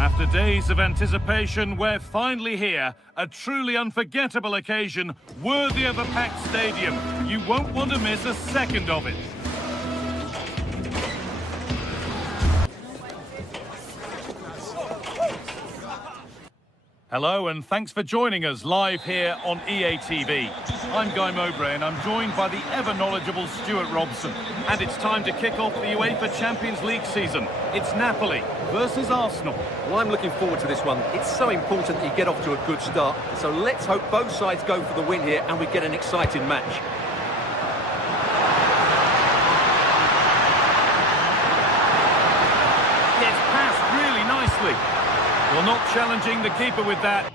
After days of anticipation, we're finally here. A truly unforgettable occasion, worthy of a packed stadium. You won't want to miss a second of it. Hello and thanks for joining us live here on EA TV. I'm Guy Mowbray and I'm joined by the ever-knowledgeable Stuart Robson. And it's time to kick off the UEFA Champions League season. It's Napoli versus Arsenal. Well, I'm looking forward to this one. It's so important that you get off to a good start. So let's hope both sides go for the win here and we get an exciting match. Gets passed really nicely. Well, not challenging the keeper with that.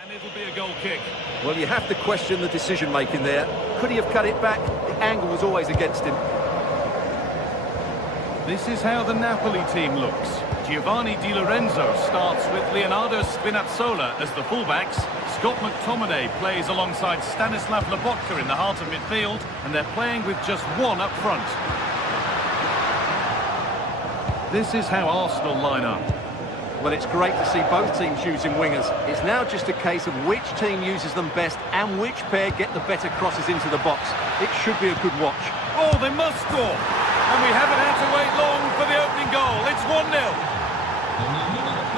And it'll be a goal kick. Well, you have to question the decision-making there. Could he have cut it back? The angle was always against him. This is how the Napoli team looks. Giovanni Di Lorenzo starts with Leonardo Spinazzola as the fullbacks. Scott McTominay plays alongside Stanislav Lobotka in the heart of midfield, and they're playing with just one up front. This is how Arsenal line up. Well, it's great to see both teams using wingers. It's now just a case of which team uses them best and which pair get the better crosses into the box. It should be a good watch. Oh, they must score! And we haven't had to wait long for the opening goal. It's 1-0.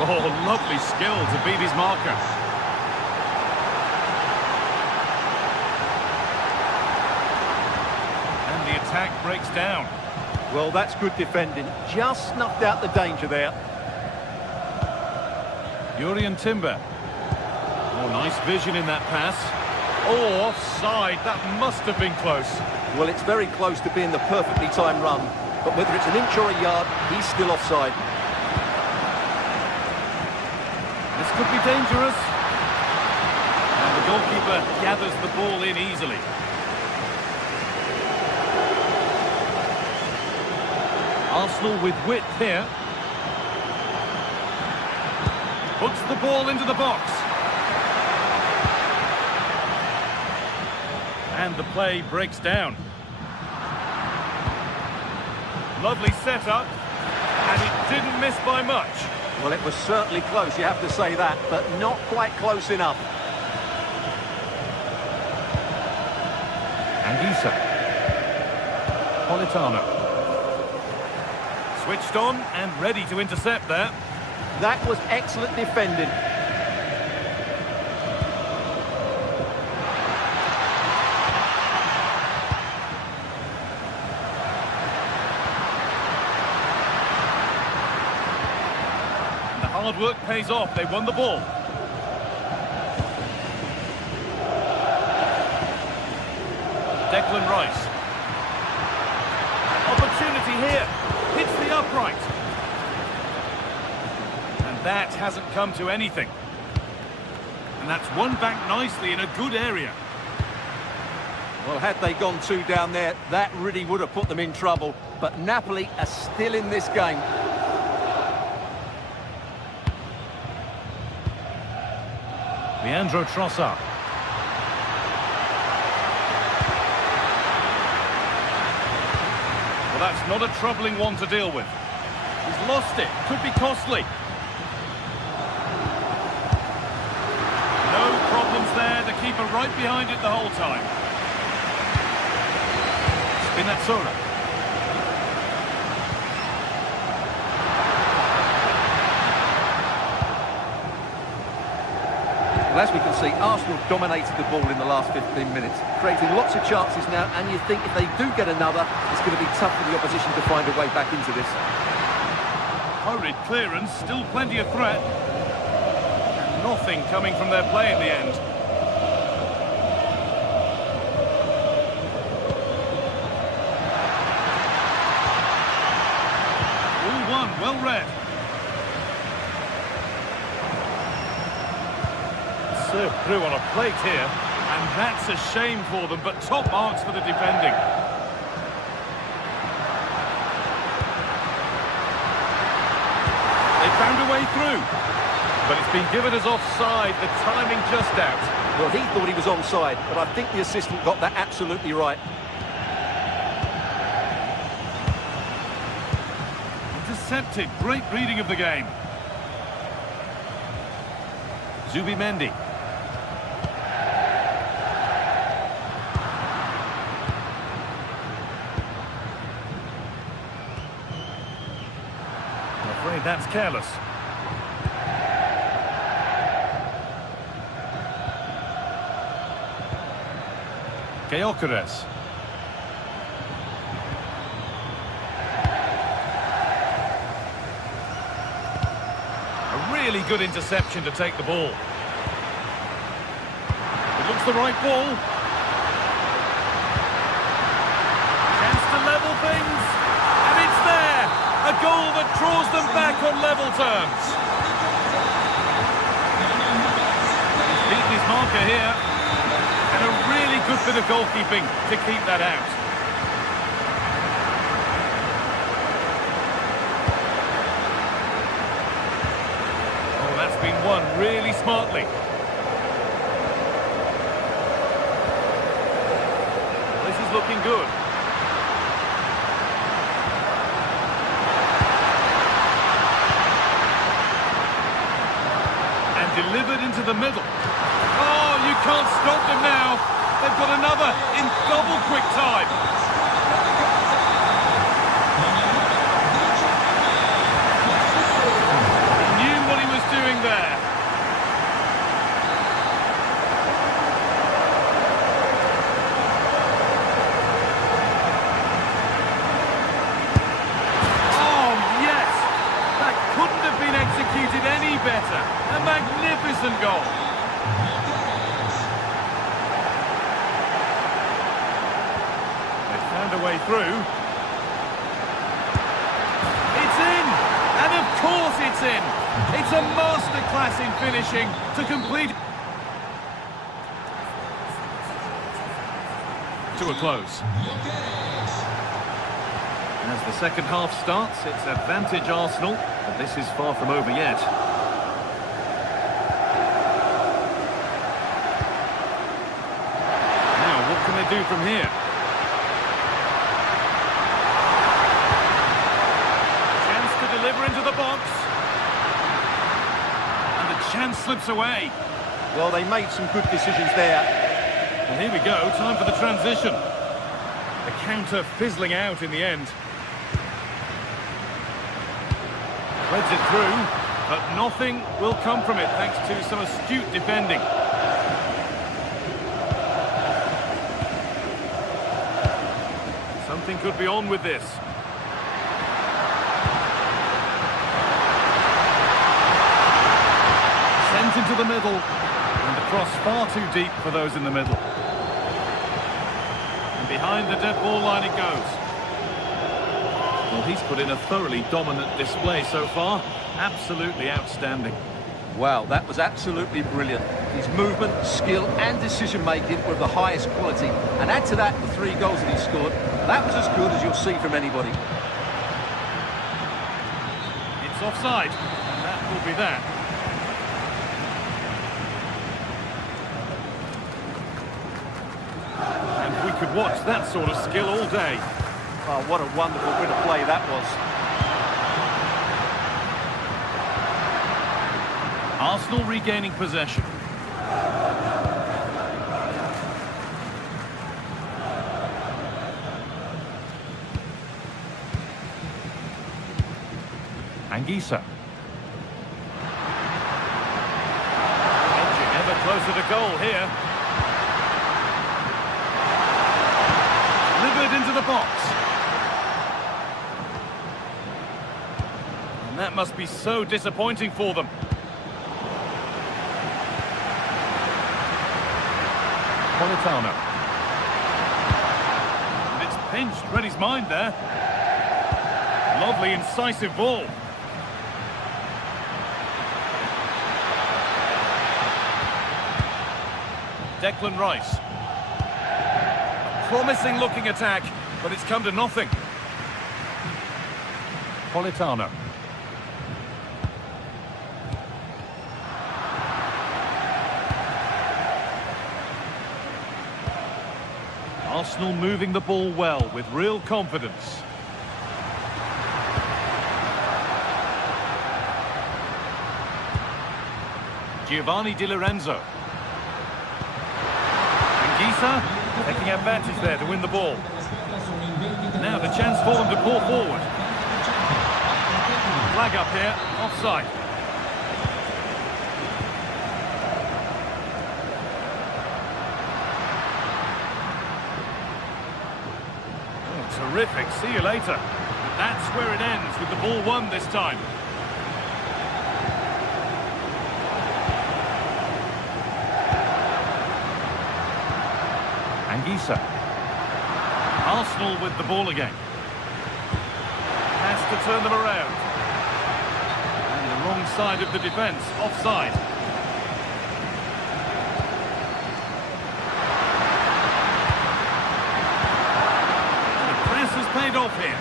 Oh, lovely skill to beat his marker. And the attack breaks down. Well, that's good defending. Just snuffed out the danger there. Jurrien Timber. Oh, nice vision in that pass. Oh, offside. That must have been close. Well, it's very close to being the perfectly timed run. But whether it's an inch or a yard, he's still offside. This could be dangerous. And the goalkeeper gathers the ball in easily. Arsenal with width here. Puts the ball into the box. And the play breaks down. Lovely setup. And it didn't miss by much. Well, it was certainly close, you have to say that, but not quite close enough. Anguissa. Politano. Switched on and ready to intercept there. That was excellent defending. Hard work pays off. They won the ball. Declan Rice. Opportunity here. Hits the upright. And that hasn't come to anything. And that's won back nicely in a good area. Well, had they gone two down there, that really would have put them in trouble. But Napoli are still in this game. Leandro Trossard. Well, that's not a troubling one to deal with. He's lost it. Could be costly. No problems there. The keeper right behind it the whole time. Spinazzola. Well, as we can see, Arsenal dominated the ball in the last 15 minutes, creating lots of chances now, and you think if they do get another, it's going to be tough for the opposition to find a way back into this. Hurried clearance, still plenty of threat. And nothing coming from their play in the end. All one, well read. Served through on a plate here, and that's a shame for them, but top marks for the defending. They found a way through. But it's been given as offside, the timing just out. Well, he thought he was onside, but I think the assistant got that absolutely right. Intercepted, great reading of the game. Zubimendi. I'm afraid that's careless. Gyökeres. A really good interception to take the ball. It looks the right ball. Chance to level things. And it's there. A goal that draws them back on level terms. He's beaten his marker here. And a really good bit of goalkeeping to keep that out. Oh, that's been won really smartly. Well, this is looking good. And delivered into the middle. Oh, you can't stop them now. They've got another in double quick time. He knew what he was doing there. Oh, yes! That couldn't have been executed any better. A magnificent goal. A way through. It's in! And of course it's in! It's a masterclass in finishing to complete... to a close. As the second half starts, it's advantage Arsenal, but this is far from over yet. Now, what can they do from here? Deliver into the box. And the chance slips away. Well, they made some good decisions there. Well, here we go, time for the transition. The counter fizzling out in the end. Threads it through, but nothing will come from it thanks to some astute defending. Something could be on with this. Sent into the middle, and the cross far too deep for those in the middle. And behind the dead ball line it goes. Well, he's put in a thoroughly dominant display so far. Absolutely outstanding. Wow, that was absolutely brilliant. His movement, skill and decision-making were of the highest quality. And add to that the 3 goals that he scored. That was as good as you'll see from anybody. It's offside, and that will be that. And we could watch that sort of skill all day. Oh, what a wonderful bit of play that was. Arsenal regaining possession. Anguissa. Edging ever closer to goal here. Delivered into the box. And that must be so disappointing for them. Politano. And it's pinched, read his mind there. Lovely, incisive ball. Declan Rice. A promising looking attack, but it's come to nothing. Politano. Arsenal moving the ball well with real confidence. Giovanni Di Lorenzo. And Gisa taking advantage there to win the ball. Now the chance for them to pull forward. Flag up here, offside. Oh, terrific, see you later. That's where it ends, with the ball won this time. Anguissa. Arsenal with the ball again. Has to turn them around. And the wrong side of the defence, offside. And the press has paid off here.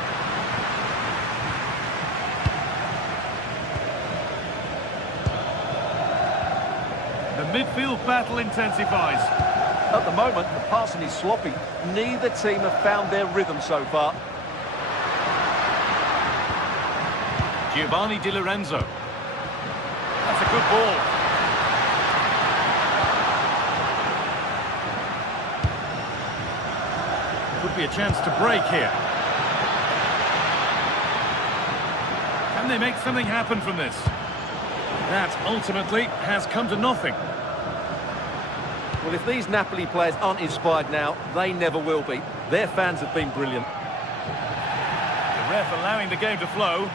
The midfield battle intensifies. At the moment, the passing is sloppy. Neither team have found their rhythm so far. Giovanni Di Lorenzo. That's a good ball. Could be a chance to break here. Can they make something happen from this? That ultimately has come to nothing. Well, if these Napoli players aren't inspired now, they never will be. Their fans have been brilliant. The ref allowing the game to flow.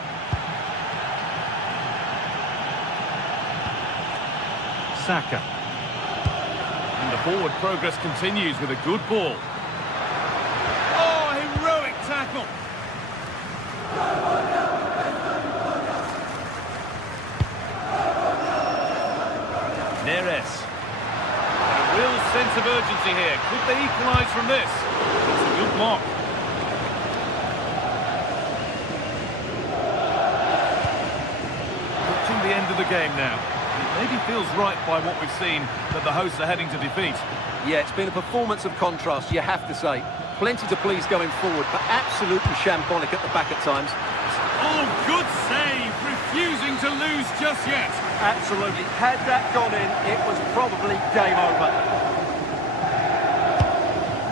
Saka. And the forward progress continues with a good ball. Oh, heroic tackle. Neres. Real sense of urgency here. Could they equalise from this? It's a good block. Watching the end of the game now. It maybe feels right by what we've seen that the hosts are heading to defeat. Yeah, it's been a performance of contrast, you have to say. Plenty to please going forward, but absolutely shambolic at the back at times. Oh, good save. Refusing to lose just yet. Absolutely. Had that gone in, it was probably game over.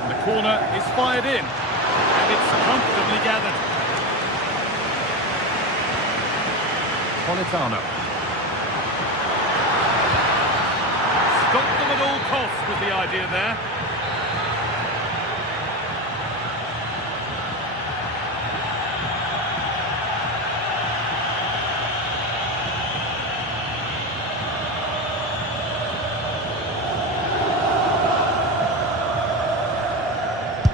And the corner is fired in. And it's comfortably gathered. Politano. Stop them at all costs was the idea there.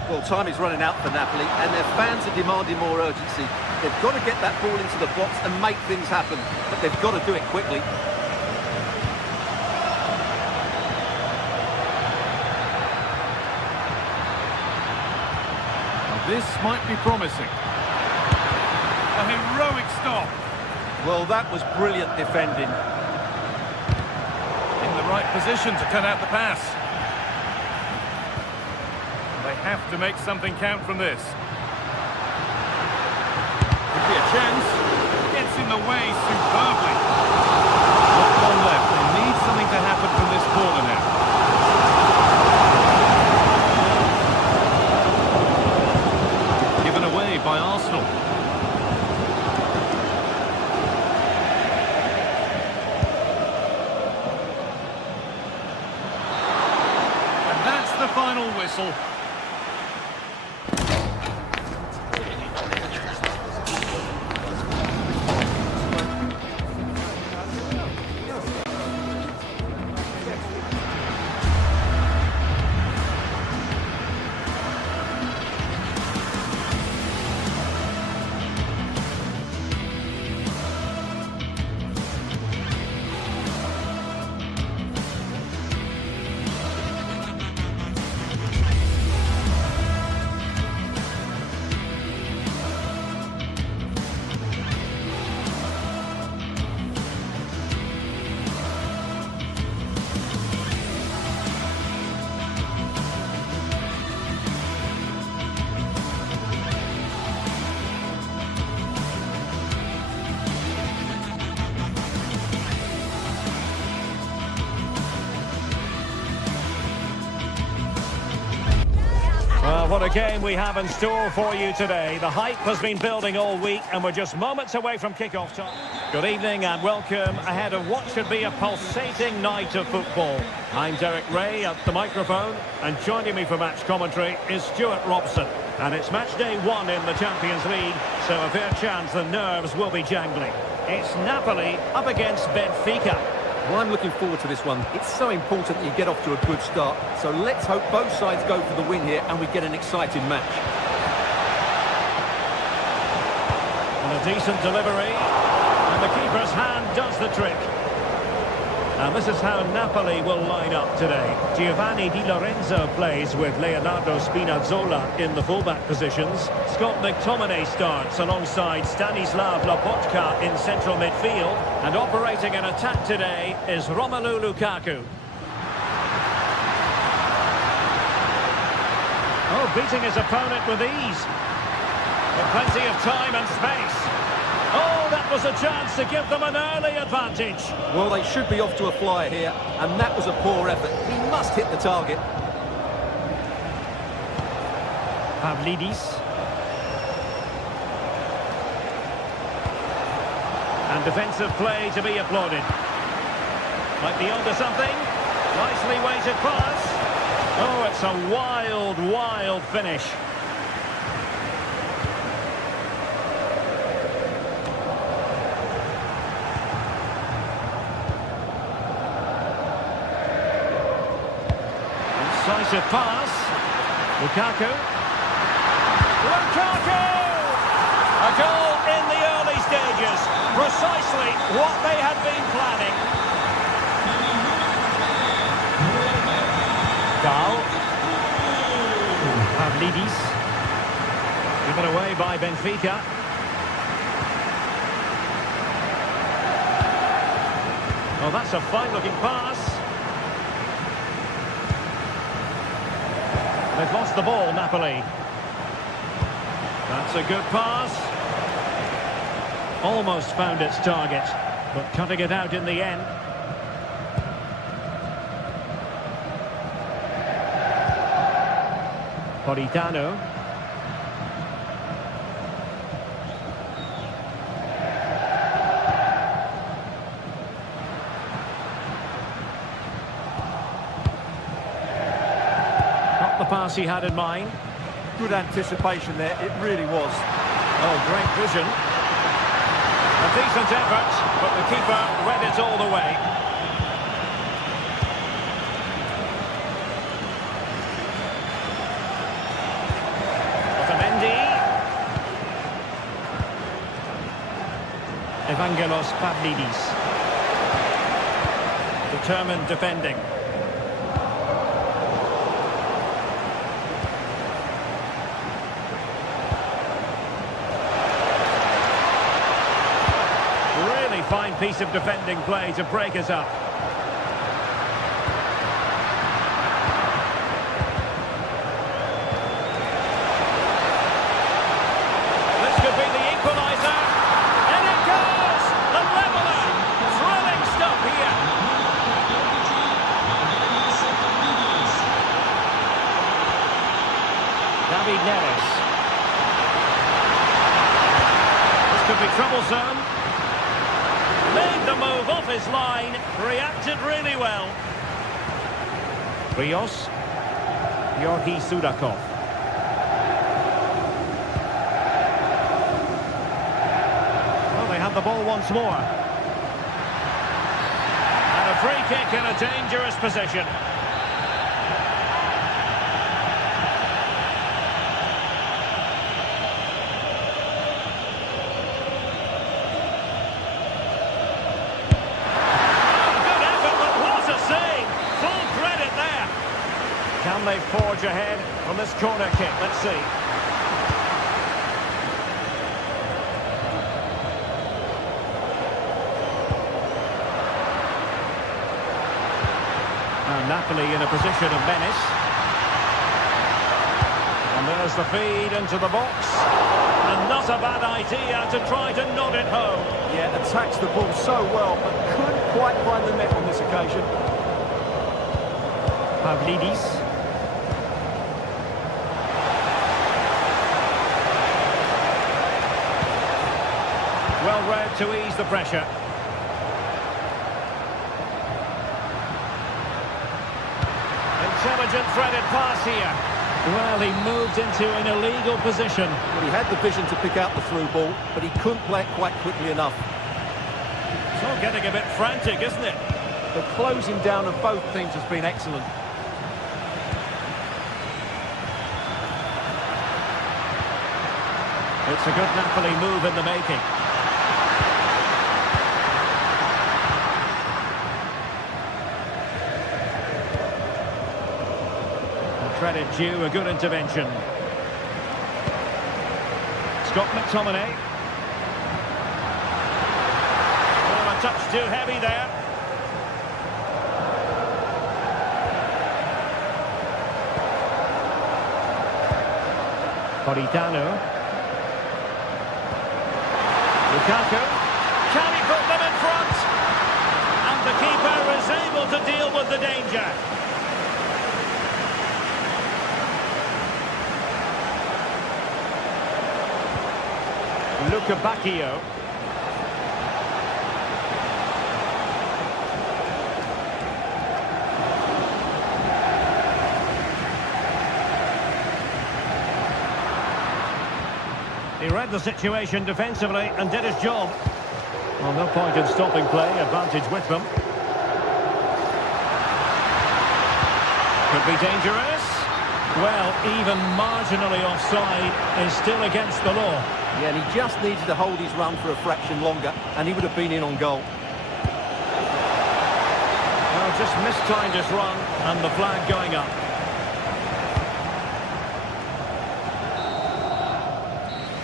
Well, time is running out for Napoli, and their fans are demanding more urgency. They've got to get that ball into the box and make things happen, but they've got to do it quickly. Now this might be promising. A heroic stop. Well, that was brilliant defending. In the right position to cut out the pass. They have to make something count from this. Could be a chance. Gets in the way superbly. Not one left. They need something to happen from this corner now. Given away by Arsenal. And that's the final whistle. What a game we have in store for you today. The hype has been building all week and we're just moments away from kick-off time. Good evening and welcome ahead of what should be a pulsating night of football. I'm Derek Ray at the microphone and joining me for match commentary is Stuart Robson. And it's match day 1 in the Champions League, so a fair chance the nerves will be jangling. It's Napoli up against Benfica. Well, I'm looking forward to this one. It's so important that you get off to a good start. So let's hope both sides go for the win here and we get an exciting match. And a decent delivery. And the keeper's hand does the trick. And this is how Napoli will line up today. Giovanni Di Lorenzo plays with Leonardo Spinazzola in the fullback positions. Scott McTominay starts alongside Stanislav Lobotka in central midfield. And operating an attack today is Romelu Lukaku. Oh, beating his opponent with ease. With plenty of time and space. Oh, that was a chance to give them an early advantage. Well, they should be off to a flyer here, and that was a poor effort. He must hit the target. Pavlidis. And defensive play to be applauded. Might be onto something. Nicely weighted pass. Oh, it's a wild, wild finish. Decisive pass. Lukaku. Lukaku! A goal in the early stages. Precisely what they had been planning. Gal. Pavlidis. Given away by Benfica. Oh, that's a fine-looking pass. They've lost the ball, Napoli. That's a good pass. Almost found its target, but cutting it out in the end. Politano. The pass he had in mind. Good anticipation there, it really was. Oh, great vision. A decent effort, but the keeper read it all the way. Otamendi. Evangelos Pavlidis. Determined defending. Fine piece of defending play to break us up. This could be the equaliser. And it goes! The leveller! Thrilling stuff here. David Neres. This could be troublesome. Made the move off his line, reacted really well. Rios, Georgi Sudakov. Well, they have the ball once more. And a free kick in a dangerous position. Can they forge ahead from this corner kick? Let's see. And Napoli in a position of menace. And there's the feed into the box. And not a bad idea to try to nod it home. Yeah, attacks the ball so well, but couldn't quite find the net on this occasion. Pavlidis. Well read to ease the pressure. Intelligent threaded pass here. Well, he moved into an illegal position. Well, he had the vision to pick out the through ball, but he couldn't play it quite quickly enough. It's all getting a bit frantic, isn't it? The closing down of both teams has been excellent. It's a good Napoli move in the making. Credit due, a good intervention. Scott McTominay. Oh, a touch too heavy there. Politano. Lukaku. Can he put them in front? And the keeper is able to deal with the danger. Luca Bacchio. He read the situation defensively and did his job. Well, no point in stopping play, advantage with them. Could be dangerous. Well, even marginally offside is still against the law. Yeah, and he just needed to hold his run for a fraction longer, and he would have been in on goal. Well, just mistimed his run, and the flag going up.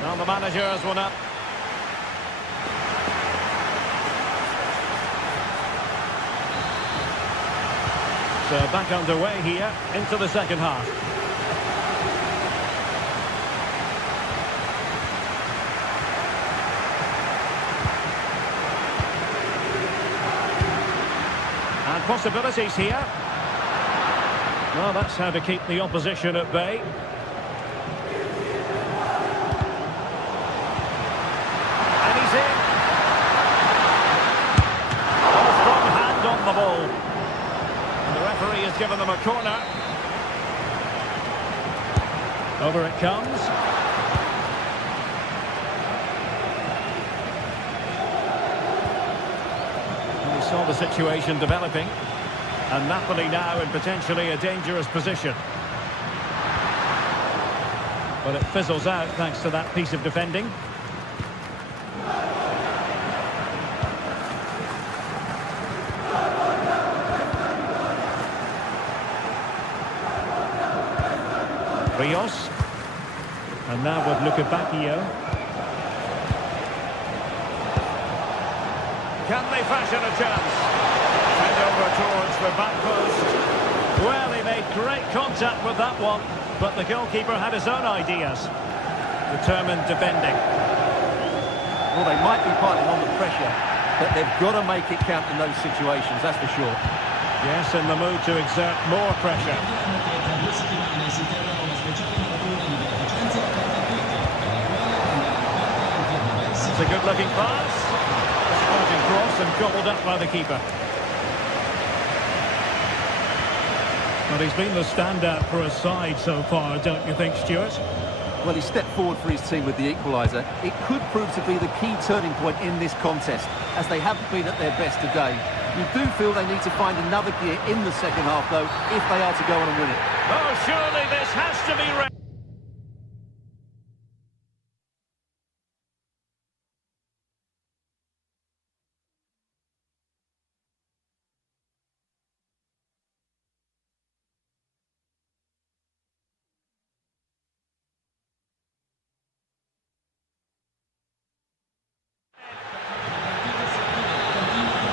Well, the manager has one up. So back underway here into the second half. And possibilities here. Well, that's how to keep the opposition at bay. And he's in. Oh, strong hand on the ball. And the referee has given them a corner. Over it comes. And we saw the situation developing. And Napoli now in potentially a dangerous position. But it fizzles out thanks to that piece of defending. Rios. And now with Luca Bacchio. Can they fashion a chance? And over towards the back post. Well, he made great contact with that one, but the goalkeeper had his own ideas. Determined defending. Well, they might be piling on the pressure, but they've got to make it count in those situations, that's for sure. Yes, in the mood to exert more pressure. It's a good-looking pass. Sporting cross and gobbled up by the keeper. Well, he's been the standout for his side so far, don't you think, Stuart? Well, he stepped forward for his team with the equaliser. It could prove to be the key turning point in this contest, as they haven't been at their best today. You do feel they need to find another gear in the second half, though, if they are to go on and win it. Oh, surely this has to be ready.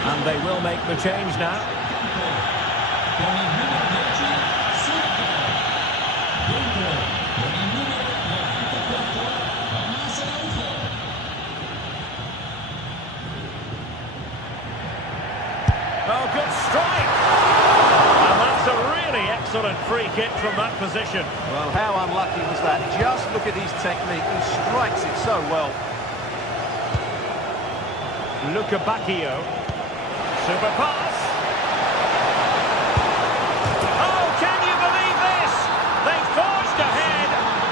And they will make the change now. Oh, good strike! And that's a really excellent free kick from that position. Well, how unlucky was that? Just look at his technique. He strikes it so well. Bacchio. Super pass. Oh, can you believe this? They forged ahead,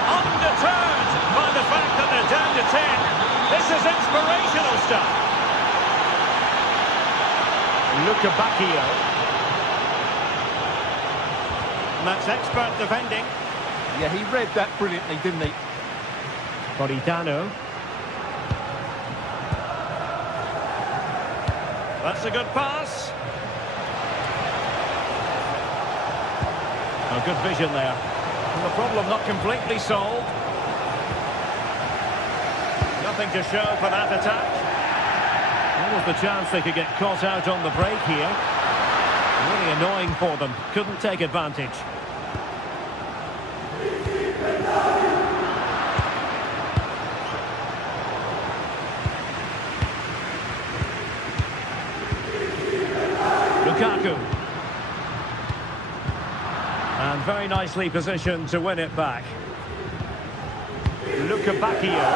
undeterred by the fact that they're down to 10. This is inspirational stuff. Bacchio. And that's expert defending. Yeah, he read that brilliantly, didn't he? Politano. That's a good pass. Oh, good vision there. And the problem not completely solved. Nothing to show for that attack. There was the chance they could get caught out on the break here. Really annoying for them. Couldn't take advantage. Lukaku. And very nicely positioned to win it back. Bacchio.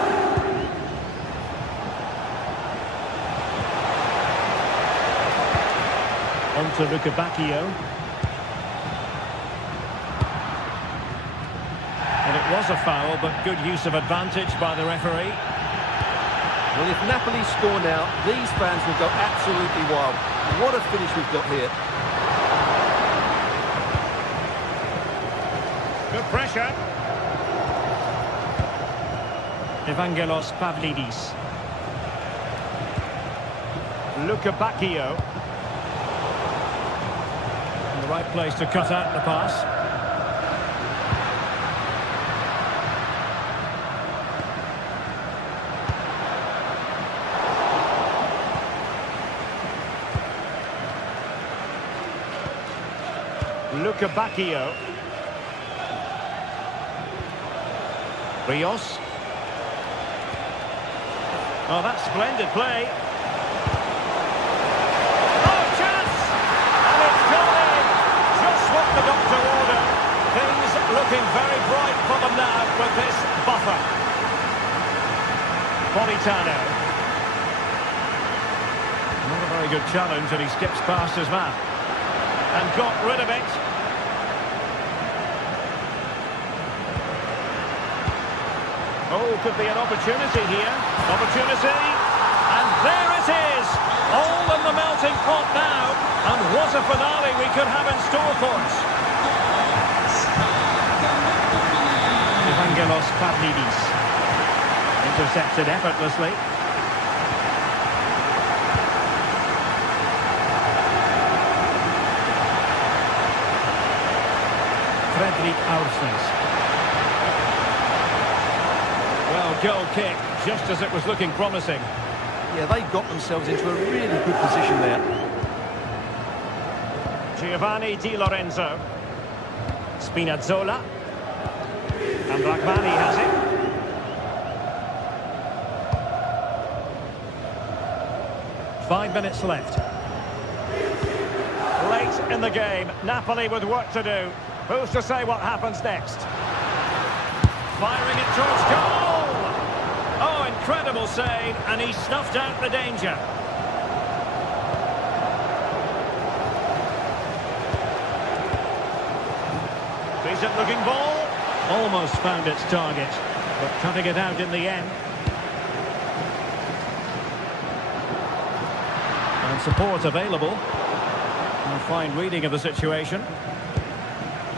On to Bacchio. And it was a foul, but good use of advantage by the referee. Well, if Napoli score now, these fans will go absolutely wild. What a finish we've got here. Good pressure. Evangelos Pavlidis. Bacchio. In the right place to cut out the pass. Bacchio. Rios. Oh, that's splendid play. Oh, chance! And it's gone in. Just what the doctor ordered. Things looking very bright for them now with this buffer. Politano. Not a very good challenge, and he skips past his man. And got rid of it. Oh, could be an opportunity here. Opportunity. And there it is. All in the melting pot now. And what a finale we could have in store for us. Evangelos Pavlidis. Intercepted effortlessly. Fredrik Aursnes. Well, goal kick, just as it was looking promising. Yeah, they got themselves into a really good position there. Giovanni Di Lorenzo. Spinazzola. And Rachmani has it. Five minutes left. Late in the game, Napoli with work to do. Who's to say what happens next? Firing it towards goal! Oh, incredible save, and he snuffed out the danger. Decent looking ball. Almost found its target, but cutting it out in the end. And support available. A fine reading of the situation.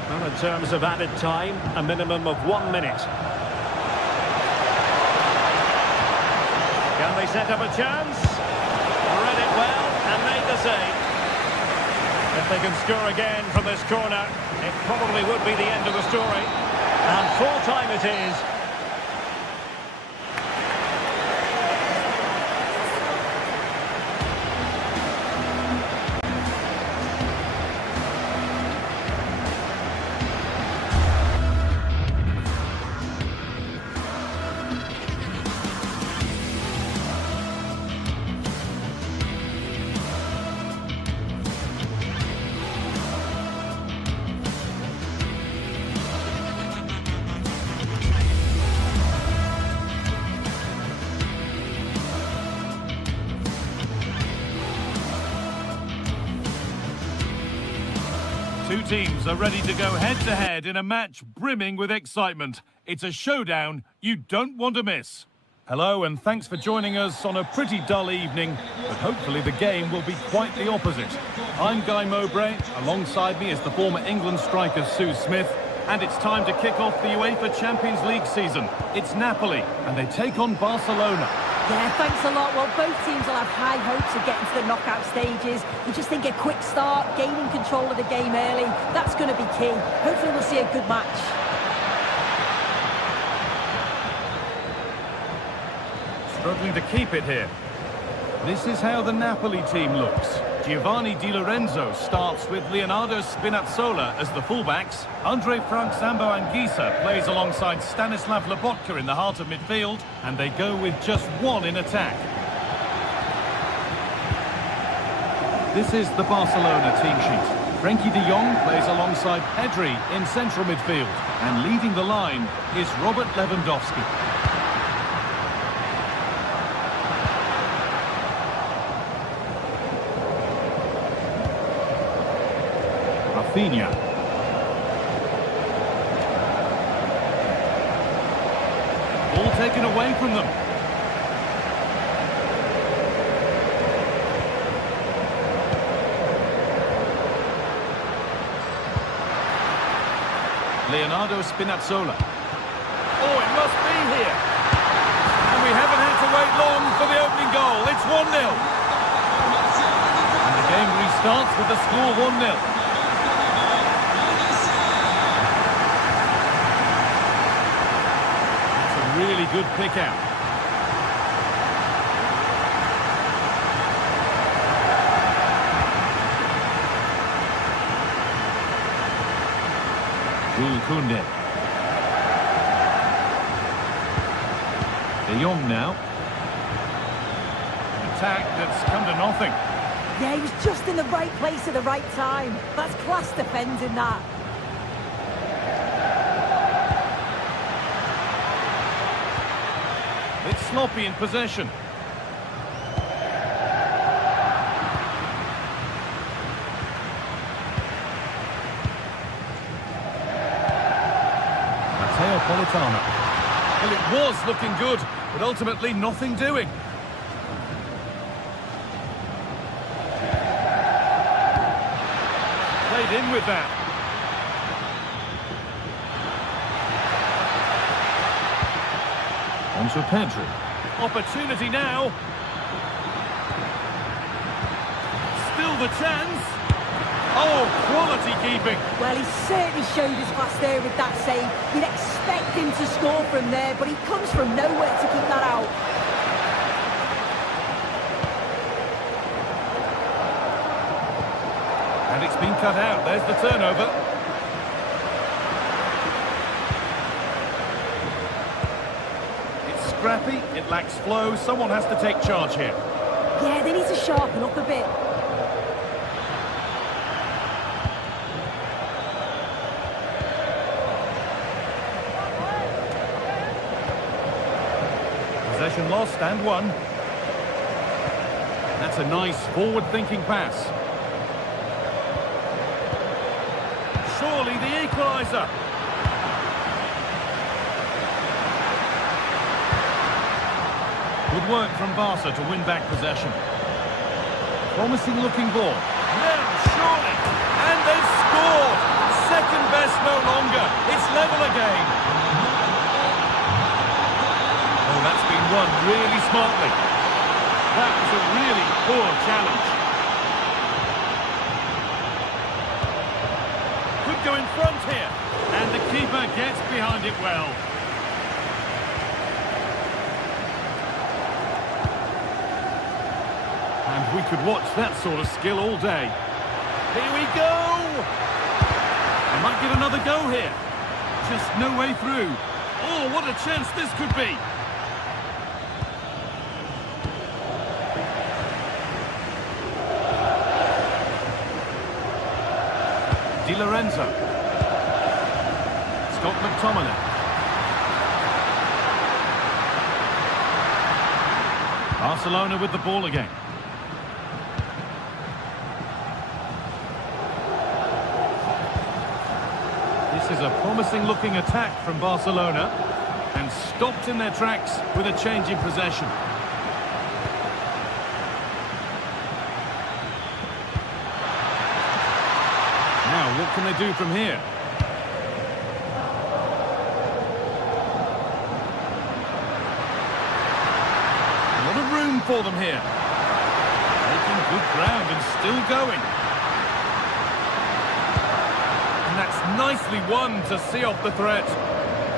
Well, in terms of added time, a minimum of 1 minute. Can they set up a chance? Read it well and made the save. If they can score again from this corner, it probably would be the end of the story. And full time it is. Two teams are ready to go head-to-head in a match brimming with excitement. It's a showdown you don't want to miss. Hello and thanks for joining us on a pretty dull evening, but hopefully the game will be quite the opposite. I'm Guy Mowbray, alongside me is the former England striker Sue Smith, and it's time to kick off the UEFA Champions League season. It's Napoli, and they take on Barcelona. Yeah, thanks a lot. Well, both teams will have high hopes of getting to the knockout stages. You just think a quick start, gaining control of the game early, that's going to be key. Hopefully we'll see a good match. Struggling to keep it here. This is how the Napoli team looks. Giovanni Di Lorenzo starts with Leonardo Spinazzola as the fullbacks. Andre Frank Zambo Anguissa plays alongside Stanislav Lobotka in the heart of midfield, and they go with just one in attack. This is the Barcelona team sheet. Frenkie de Jong plays alongside Pedri in central midfield, and leading the line is Robert Lewandowski. Rafinha. Ball taken away from them. Leonardo Spinazzola. Oh, it must be here. And we haven't had to wait long for the opening goal. It's 1-0. And the game restarts with the score 1-0. Really good pick out. Jules Koundé. De Jong now. An attack that's come to nothing. Yeah, he was just in the right place at the right time. That's class defending that. It's sloppy in possession. Matteo Politano. Well, it was looking good, but ultimately nothing doing. Played in with that. On to Pedri. Opportunity now. Still the chance. Oh, quality keeping. Well, he certainly showed his class there with that save. You'd expect him to score from there, but he comes from nowhere to keep that out. And it's been cut out. There's the turnover. Scrappy, it lacks flow, someone has to take charge here. Yeah, they need to sharpen up a bit. Possession lost and won. That's a nice forward-thinking pass. Surely the equaliser. Good work from Barca to win back possession. Promising looking ball. Now, surely. And they've scored. Second best no longer. It's level again. Oh, that's been won really smartly. That was a really poor challenge. Could go in front here. And the keeper gets behind it well. And we could watch that sort of skill all day. Here we go! They might get another go here. Just no way through. Oh, what a chance this could be! Di Lorenzo. Scott McTominay. Barcelona with the ball again. is a promising-looking attack from Barcelona, and stopped in their tracks with a change in possession. Now, what can they do from here? A lot of room for them here. Making good ground and still going. And that's nicely won to see off the threat.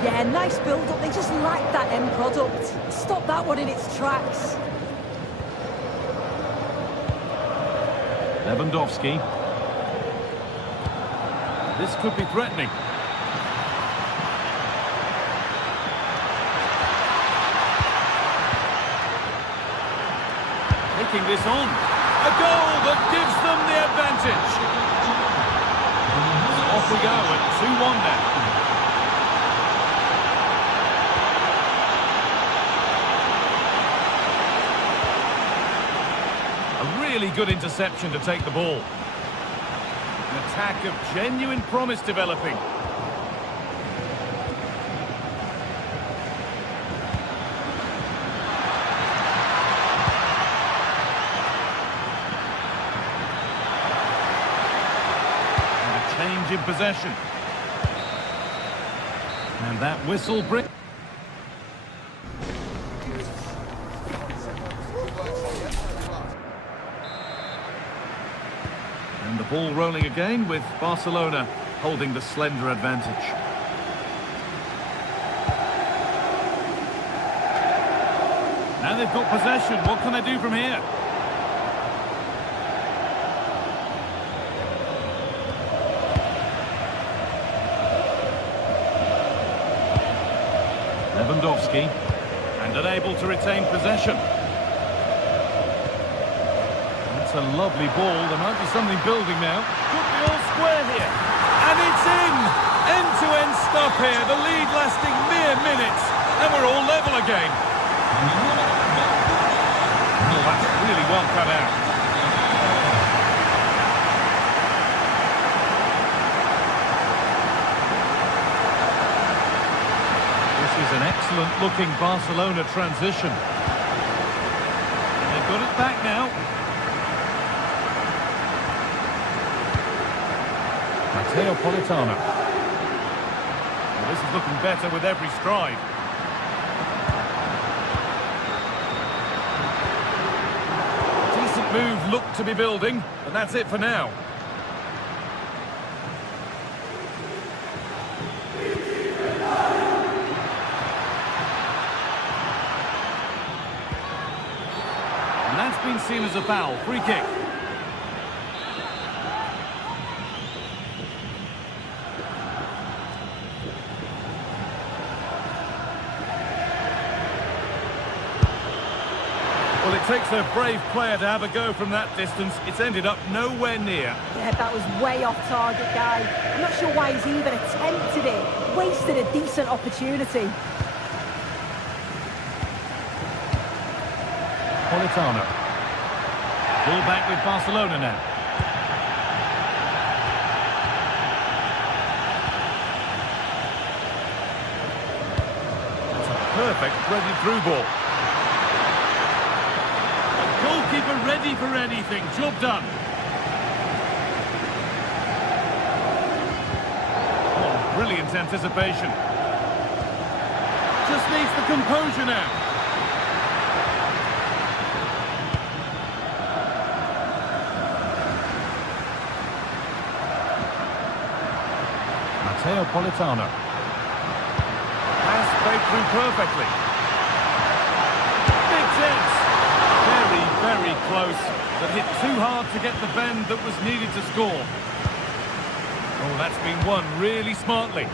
Yeah, nice build-up. They just lack that end product. Stop that one in its tracks. Lewandowski. This could be threatening. Taking this on. A goal that gives them the advantage. So off we go at 2-1 now. Really good interception to take the ball. An attack of genuine promise developing. And a change in possession. And that whistle brings... And the ball rolling again with Barcelona holding the slender advantage. Now they've got possession. What can they do from here? Lewandowski, and unable to retain possession. It's a lovely ball. There might be something building now. Could be all square here. And it's in! End-to-end stuff here. The lead lasting mere minutes. And we're all level again. Oh, that's really well cut out. This is an excellent-looking Barcelona transition. And they've got it back now. Politano. Well, this is looking better with every stride. Decent move looked to be building, but that's it for now. And that's been seen as a foul. Free kick. Well, it takes a brave player to have a go from that distance. It's ended up nowhere near. Yeah, that was way off target, guy. I'm not sure why he's even attempted it. Wasted a decent opportunity. Politano. Ball back with Barcelona now. That's a perfect threaded through ball. Goalkeeper ready for anything. Job done. Oh, brilliant anticipation. Just needs the composure now. Politano. Pass played through perfectly. Big chance. Very close, but hit too hard to get the bend that was needed to score. Oh, that's been won really smartly.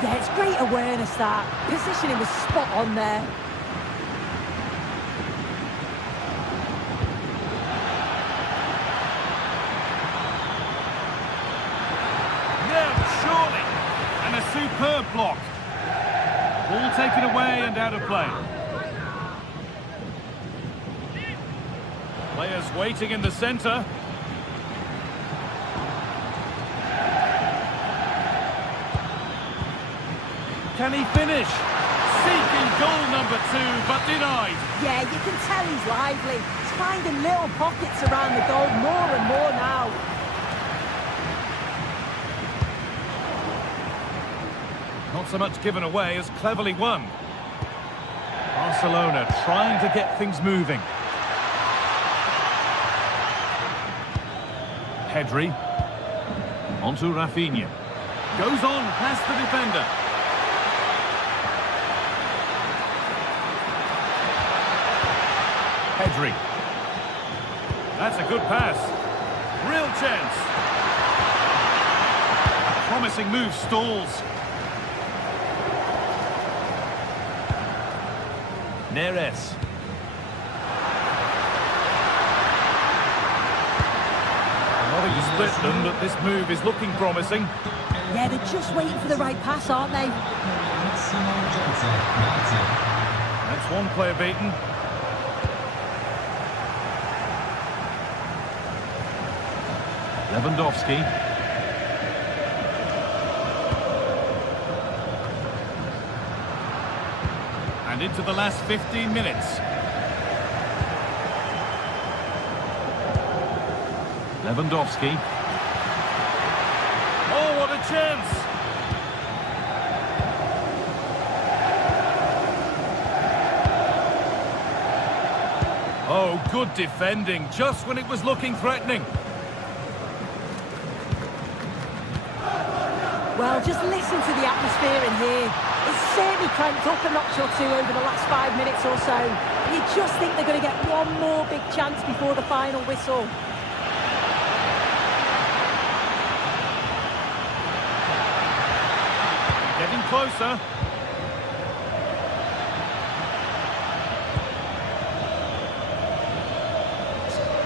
Yeah, it's great awareness, that. Positioning was spot on there. And a superb block. Ball taken away and out of play. Players waiting in the centre. Can he finish? Seeking goal number 2, but denied. Yeah, you can tell he's lively. He's finding little pockets around the goal more and more now. Not so much given away as cleverly won. Barcelona trying to get things moving. Pedri. Onto Rafinha. Goes on past the defender. Pedri. That's a good pass. Real chance. A promising move stalls. Neres. Not to split them, but this move is looking promising. Yeah, they're just waiting for the right pass, aren't they? That's one player beaten. Lewandowski. And into the last 15 minutes. Lewandowski. Oh, what a chance! Oh, good defending, just when it was looking threatening. Well, just listen to the atmosphere in here. It's certainly cranked up a notch or two over the last 5 minutes or so. And you just think they're going to get one more big chance before the final whistle. Getting closer.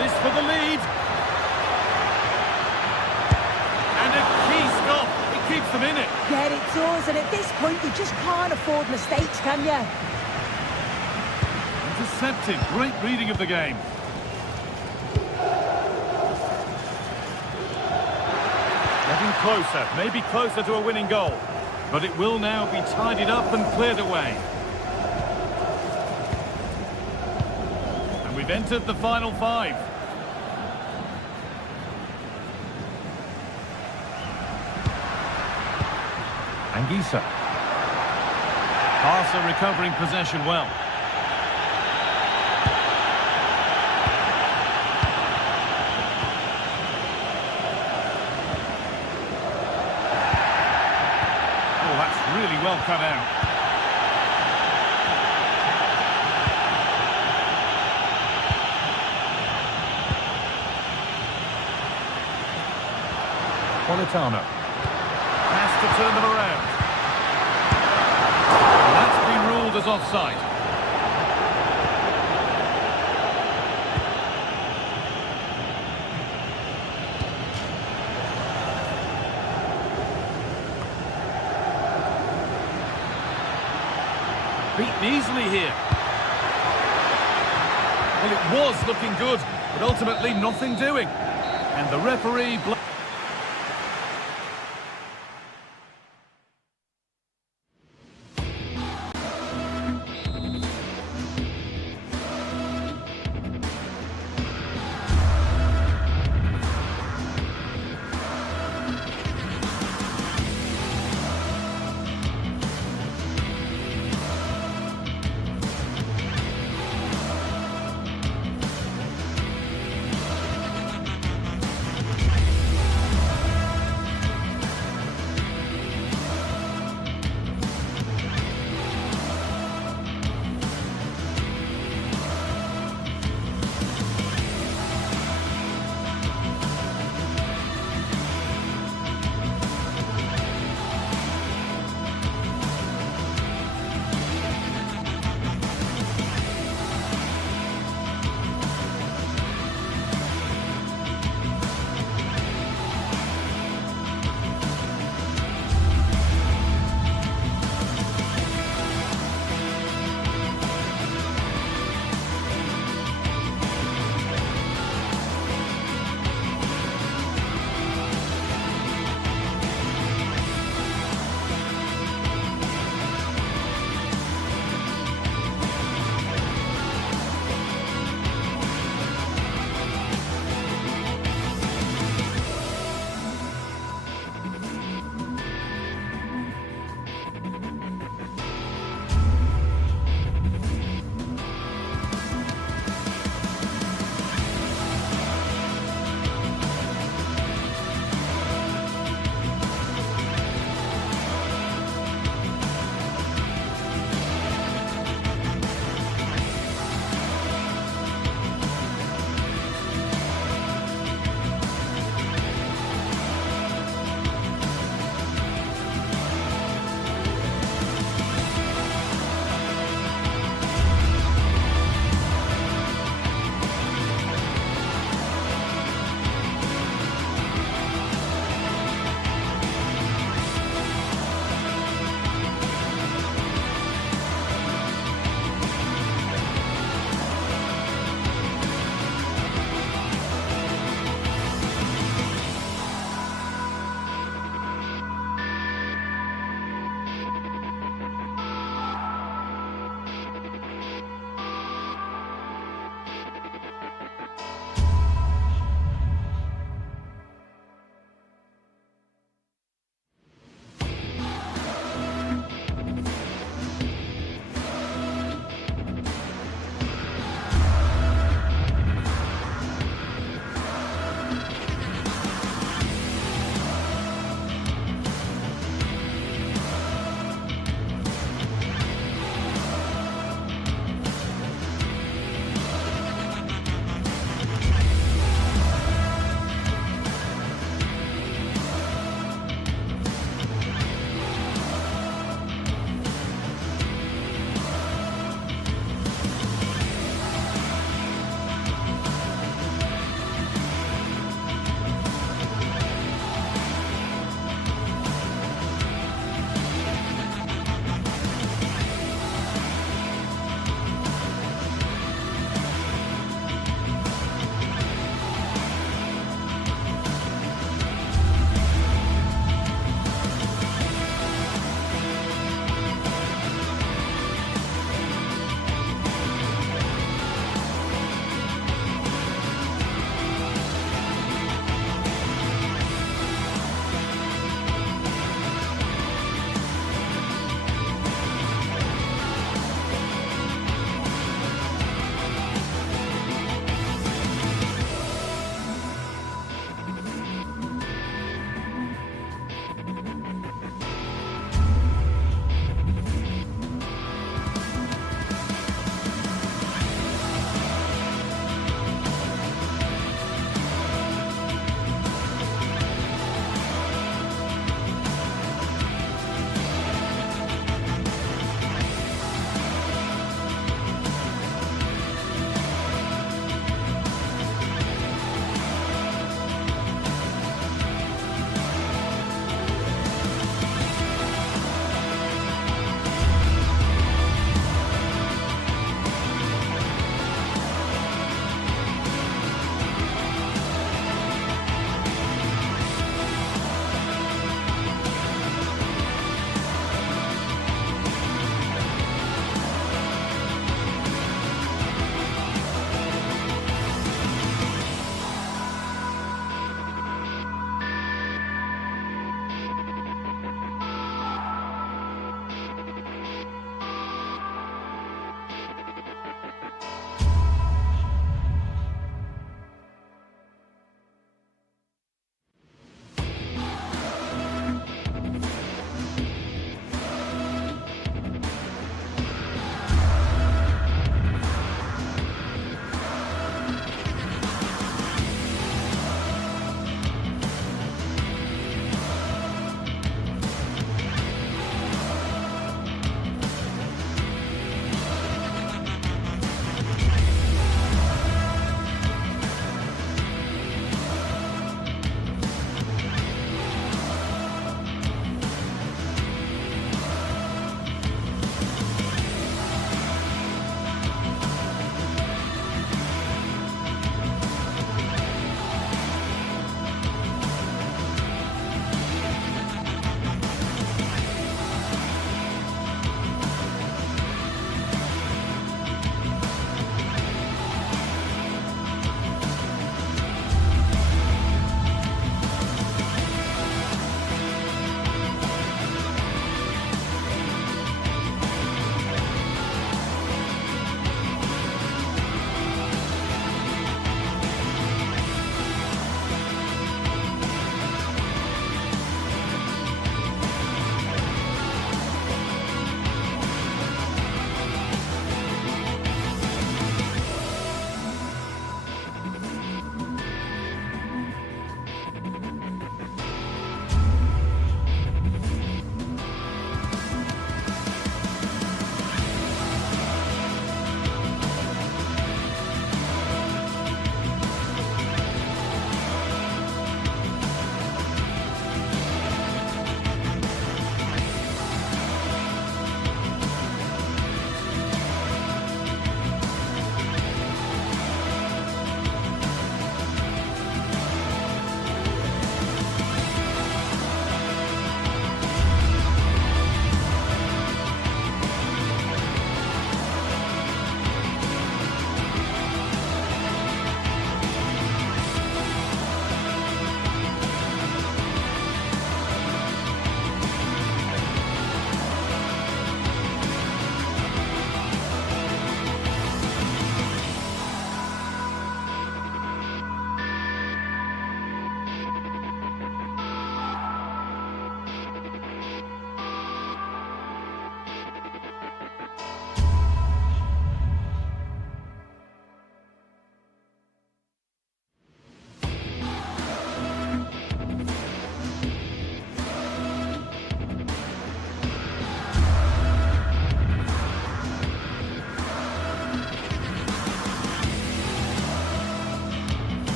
This for the lead. And a key stop. It keeps them in it. Yeah, it does. And at this point, you just can't afford mistakes, can you? Intercepted. Great reading of the game. Getting closer. Maybe closer to a winning goal. But it will now be tidied up and cleared away. And we've entered the final 5. Anguissa. Barca recovering possession well. Oh, that's really well cut out. Politano. Has to turn them around. And that's been ruled as offside. Beaten easily here. Well, it was looking good, but ultimately nothing doing. And the referee...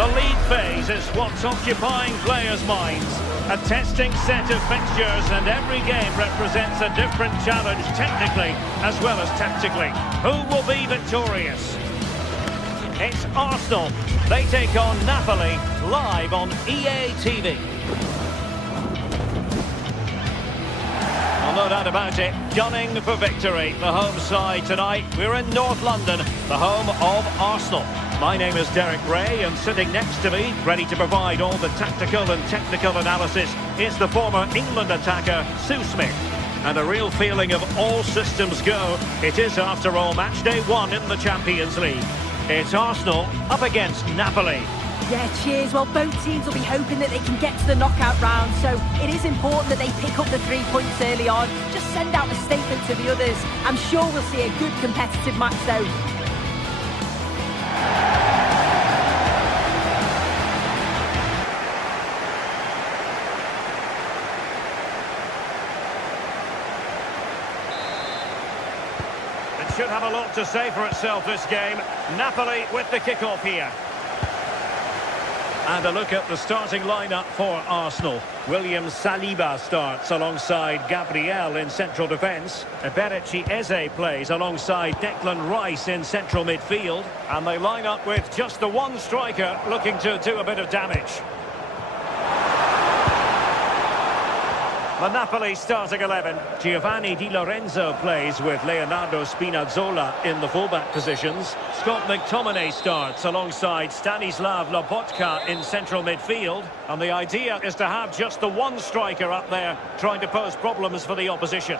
The league phase is what's occupying players' minds. A testing set of fixtures, and every game represents a different challenge technically as well as tactically. Who will be victorious? It's Arsenal. They take on Napoli live on EA TV. Well, no doubt about it, gunning for victory. The home side tonight. We're in North London, the home of Arsenal. My name is Derek Ray, and sitting next to me, ready to provide all the tactical and technical analysis, is the former England attacker, Sue Smith. And a real feeling of all systems go. It is, after all, match day 1 in the Champions League. It's Arsenal up against Napoli. Yeah, cheers. Well, both teams will be hoping that they can get to the knockout round, so it is important that they pick up the 3 points early on. Just send out a statement to the others. I'm sure we'll see a good competitive match, though. Should have a lot to say for itself, this game. Napoli with the kick-off here. And a look at the starting lineup for Arsenal. William Saliba starts alongside Gabriel in central defence. Eberechi Eze plays alongside Declan Rice in central midfield. And they line up with just the one striker looking to do a bit of damage. The Napoli starting 11. Giovanni Di Lorenzo plays with Leonardo Spinazzola in the fullback positions. Scott McTominay starts alongside Stanislav Lobotka in central midfield. And the idea is to have just the one striker up there trying to pose problems for the opposition.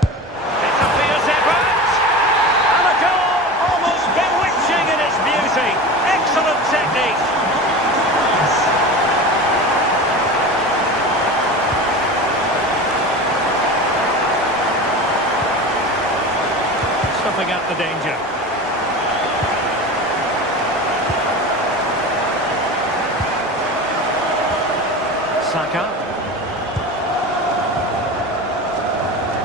It's a fierce effort! And a goal almost bewitching in its beauty. Excellent technique. Stuffing out the danger. Saka.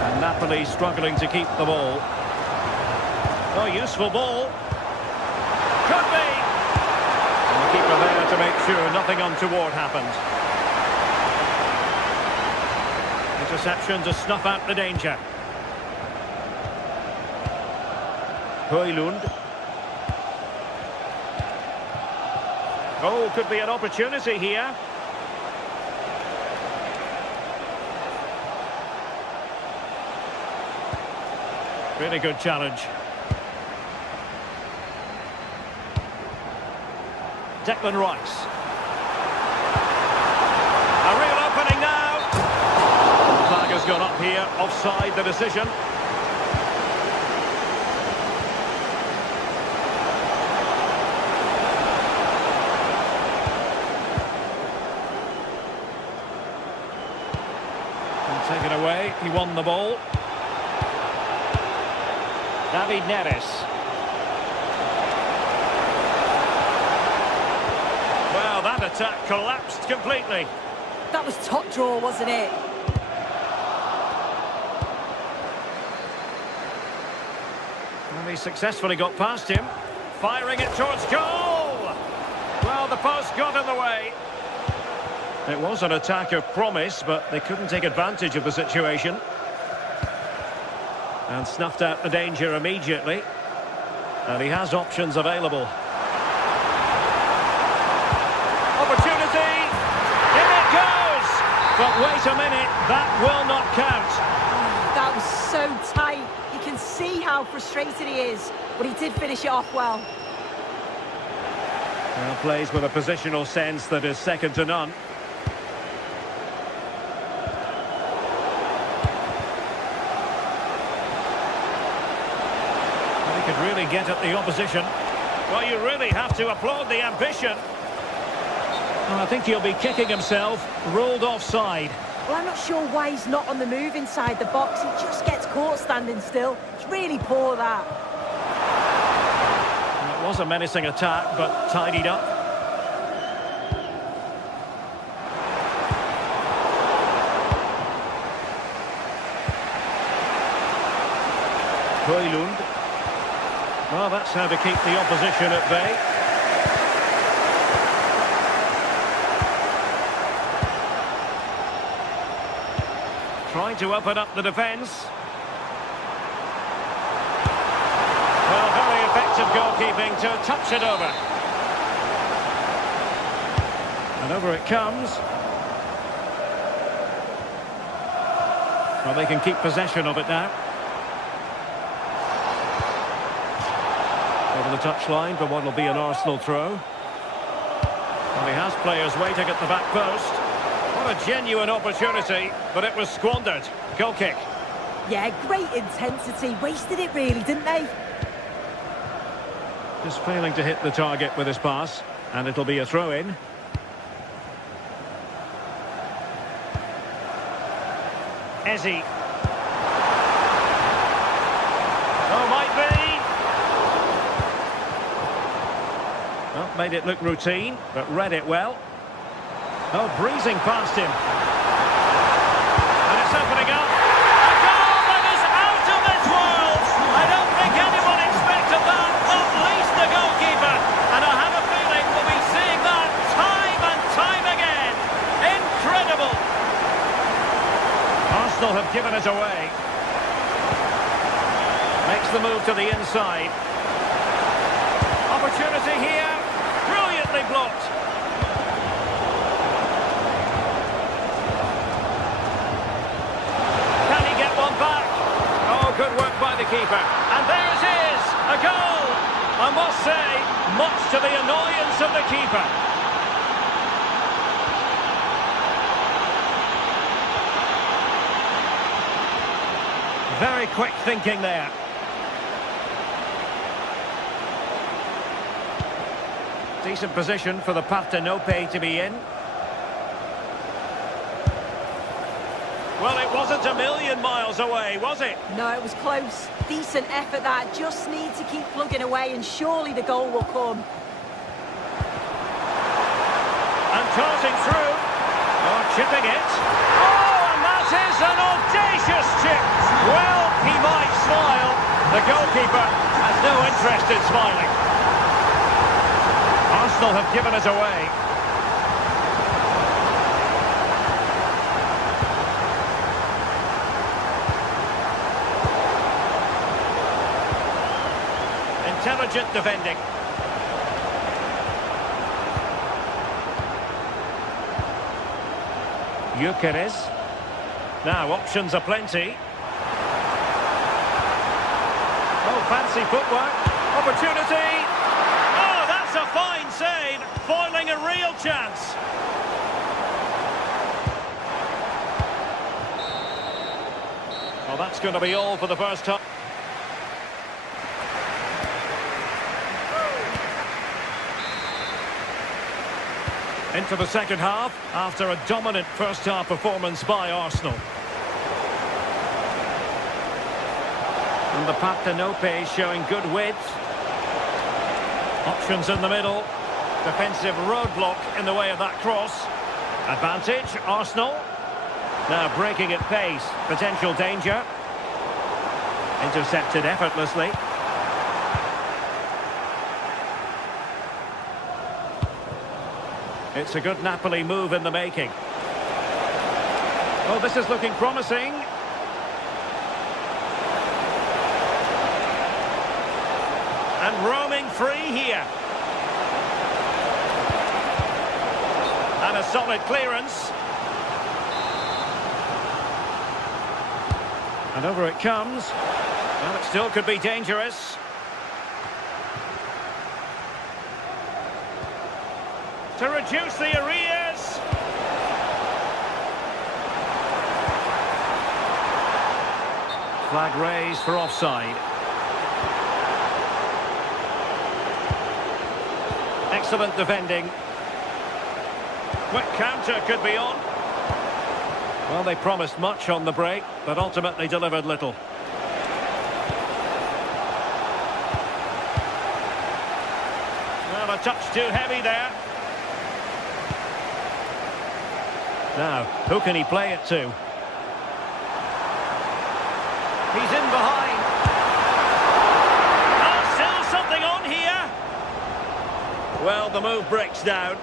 And Napoli struggling to keep the ball. Oh, useful ball. Could be. And the keeper there to make sure nothing untoward happened. Interception to snuff out the danger. Højlund. Oh, could be an opportunity here. Really good challenge. Declan Rice. A real opening now. Flag has gone up here, offside the decision. Taken away, he won the ball. David Neres. Well, that attack collapsed completely. That was top draw, wasn't it? And he successfully got past him. Firing it towards goal! Well, the post got in the way. It was an attack of promise, but they couldn't take advantage of the situation. And snuffed out the danger immediately. And he has options available. Opportunity! In it goes! But wait a minute, that will not count. That was so tight. You can see how frustrated he is, but he did finish it off well. Well, plays with a positional sense that is second to none. He could really get at the opposition. Well, you really have to applaud the ambition. Well, I think he'll be kicking himself. Ruled offside. Well, I'm not sure why he's not on the move inside the box. He just gets caught standing still. It's really poor, that. It was a menacing attack, but tidied up. Højlund. Well, that's how to keep the opposition at bay. Trying to open up the defence. Well, very effective goalkeeping to touch it over. And over it comes. Well, they can keep possession of it now. Over the touchline for what will be an Arsenal throw. Well, he has players waiting at the back post. What a genuine opportunity, but it was squandered. Goal kick. Yeah, great intensity. Wasted it really, didn't they? Just failing to hit the target with his pass. And it'll be a throw-in. Ezzy. Oh, might be. Well, made it look routine, but read it well. Oh, breezing past him. And it's opening up. A goal that is out of this world. I don't think anyone expected that, not least the goalkeeper. And I have a feeling we'll be seeing that time and time again. Incredible. Arsenal have given it away. Makes the move to the inside. Opportunity here. Brilliantly blocked. Can he get one back? Oh, good work by the keeper. And there it is. A goal. I must say, much to the annoyance of the keeper. Very quick thinking there. Decent position for the Partenope to be in. Well, it wasn't a million miles away, was it? No, it was close. Decent effort that. Just need to keep plugging away and surely the goal will come. And tossing through. Oh, chipping it. Oh, and that is an audacious chip. Well, he might smile. The goalkeeper has no interest in smiling. Arsenal have given it away. Intelligent defending. Gyökeres. Now, options are plenty. Oh, fancy footwork. Opportunity. Oh, that's a fine save. Foiling a real chance. Well, that's going to be all for the first time. Into the second half, after a dominant first-half performance by Arsenal. And the Partenope showing good width. Options in the middle. Defensive roadblock in the way of that cross. Advantage, Arsenal. Now breaking at pace. Potential danger. Intercepted effortlessly. It's a good Napoli move in the making. Oh, this is looking promising. And roaming free here. And a solid clearance. And over it comes. Well, it still could be dangerous. To reduce the arrears. Flag raised for offside. Excellent defending. Quick counter could be on. Well, they promised much on the break, but ultimately delivered little. Well, a touch too heavy there. Now, who can he play it to? He's in behind. Oh, still Well, the move breaks down.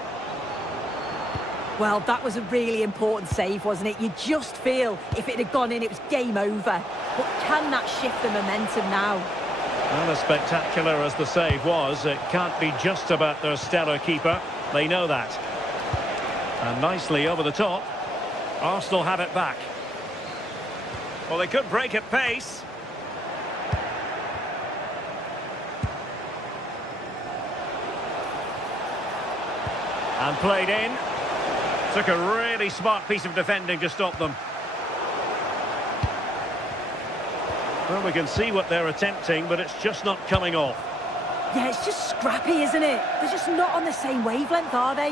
Well, that was a really important save, wasn't it? You just feel if it had gone in, it was game over. But can that shift the momentum now? Well, as spectacular as the save was, it can't be just about their stellar keeper. They know that. And nicely over the top. Arsenal have it back. Well, they could break at pace. And played in. Took a really smart piece of defending to stop them. Well, we can see what they're attempting, but it's just not coming off. Yeah, it's just scrappy, isn't it? They're just not on the same wavelength, are they?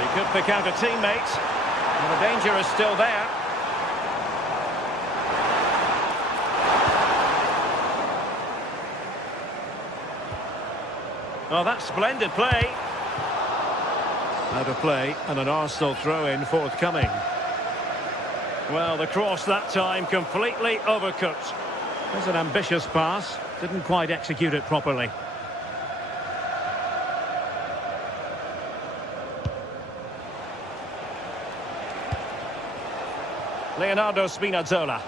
He could pick out a teammate. And the danger is still there. Oh, that's splendid play. Out of play, and an Arsenal throw-in forthcoming. Well, the cross that time completely overcooked. It was an ambitious pass. Didn't quite execute it properly. Leonardo Spinazzola.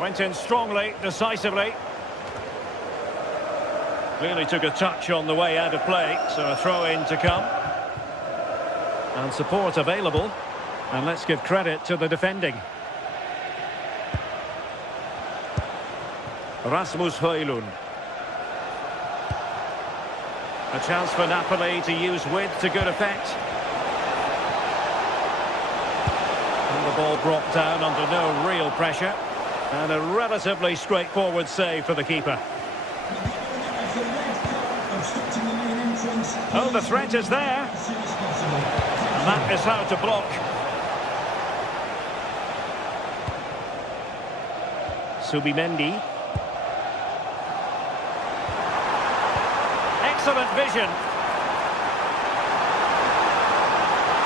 Went in strongly, decisively. Clearly took a touch on the way out of play, so a throw-in to come. And support available. And let's give credit to the defending. Rasmus Højlund. A chance for Napoli to use width to good effect. And the ball brought down under no real pressure. And a relatively straightforward save for the keeper. Oh, the threat is there. And that is how to block. Subimendi. Excellent vision.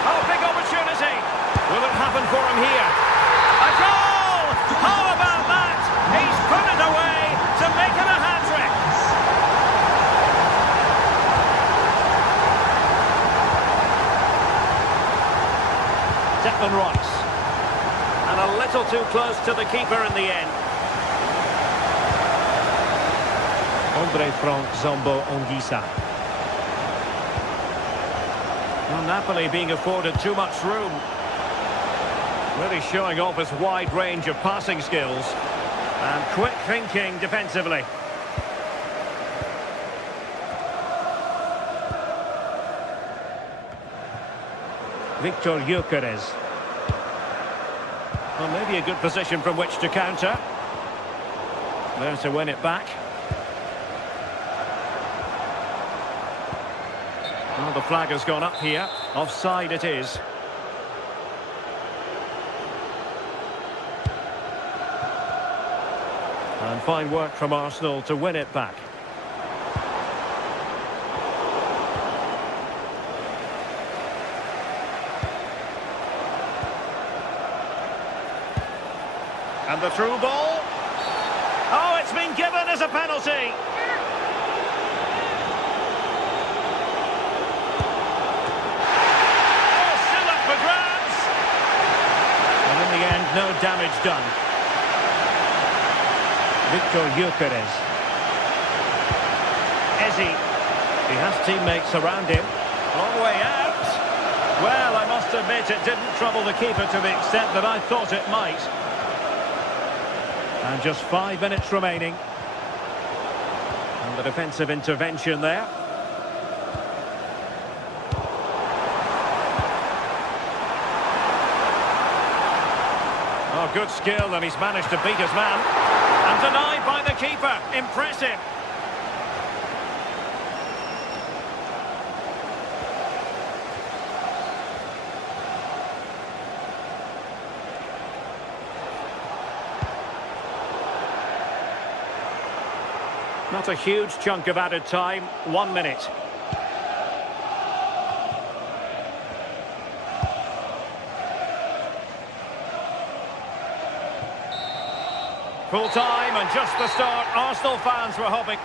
Oh, big opportunity. Will it happen for him here? A goal! How about that? He's put it away to make it a hat-trick. Declan Rice. And a little too close to the keeper in the end. Andre Frank Zombo Ongisa. Well, Napoli being afforded too much room. Really showing off his wide range of passing skills. And quick thinking defensively. Victor Gyökeres. Well, maybe a good position from which to counter. There to win it back. Well, the flag has gone up here. Offside it is. And fine work from Arsenal to win it back. And the through ball. Oh, it's been given as a penalty. Oh, still up for grabs. And in the end, no damage done. Victor Gyökeres. Ezi. He has teammates around him. Long way out. Well, I must admit it didn't trouble the keeper to the extent that I thought it might. And just 5 minutes remaining. And the defensive intervention there. Oh, good skill, and he's managed to beat his man. And denied by the keeper. Impressive. Not a huge chunk of added time. 1 minute. Full time and just the start. Arsenal fans were hoping.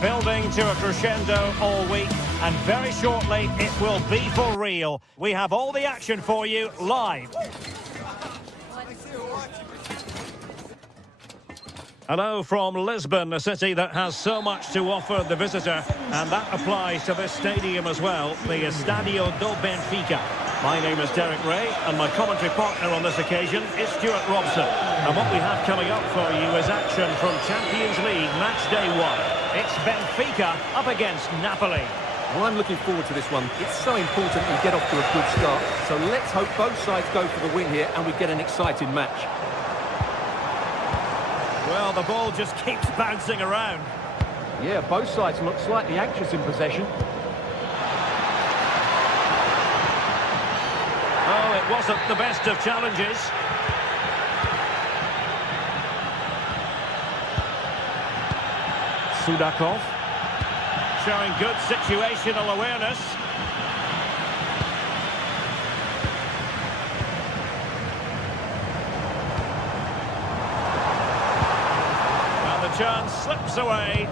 Building to a crescendo all week, and very shortly it will be for real. We have all the action for you live. Hello from Lisbon, a city that has so much to offer the visitor, and that applies to this stadium as well, the Estadio do Benfica. My name is Derek Ray, and my commentary partner on this occasion is Stuart Robson. And what we have coming up for you is action from Champions League match day 1. It's Benfica up against Napoli. Well, I'm looking forward to this one. It's so important we get off to a good start. So let's hope both sides go for the win here and we get an exciting match. Well, the ball just keeps bouncing around. Yeah, both sides look slightly anxious in possession. Oh, it wasn't the best of challenges. Sudakov showing good situational awareness. And the chance slips away.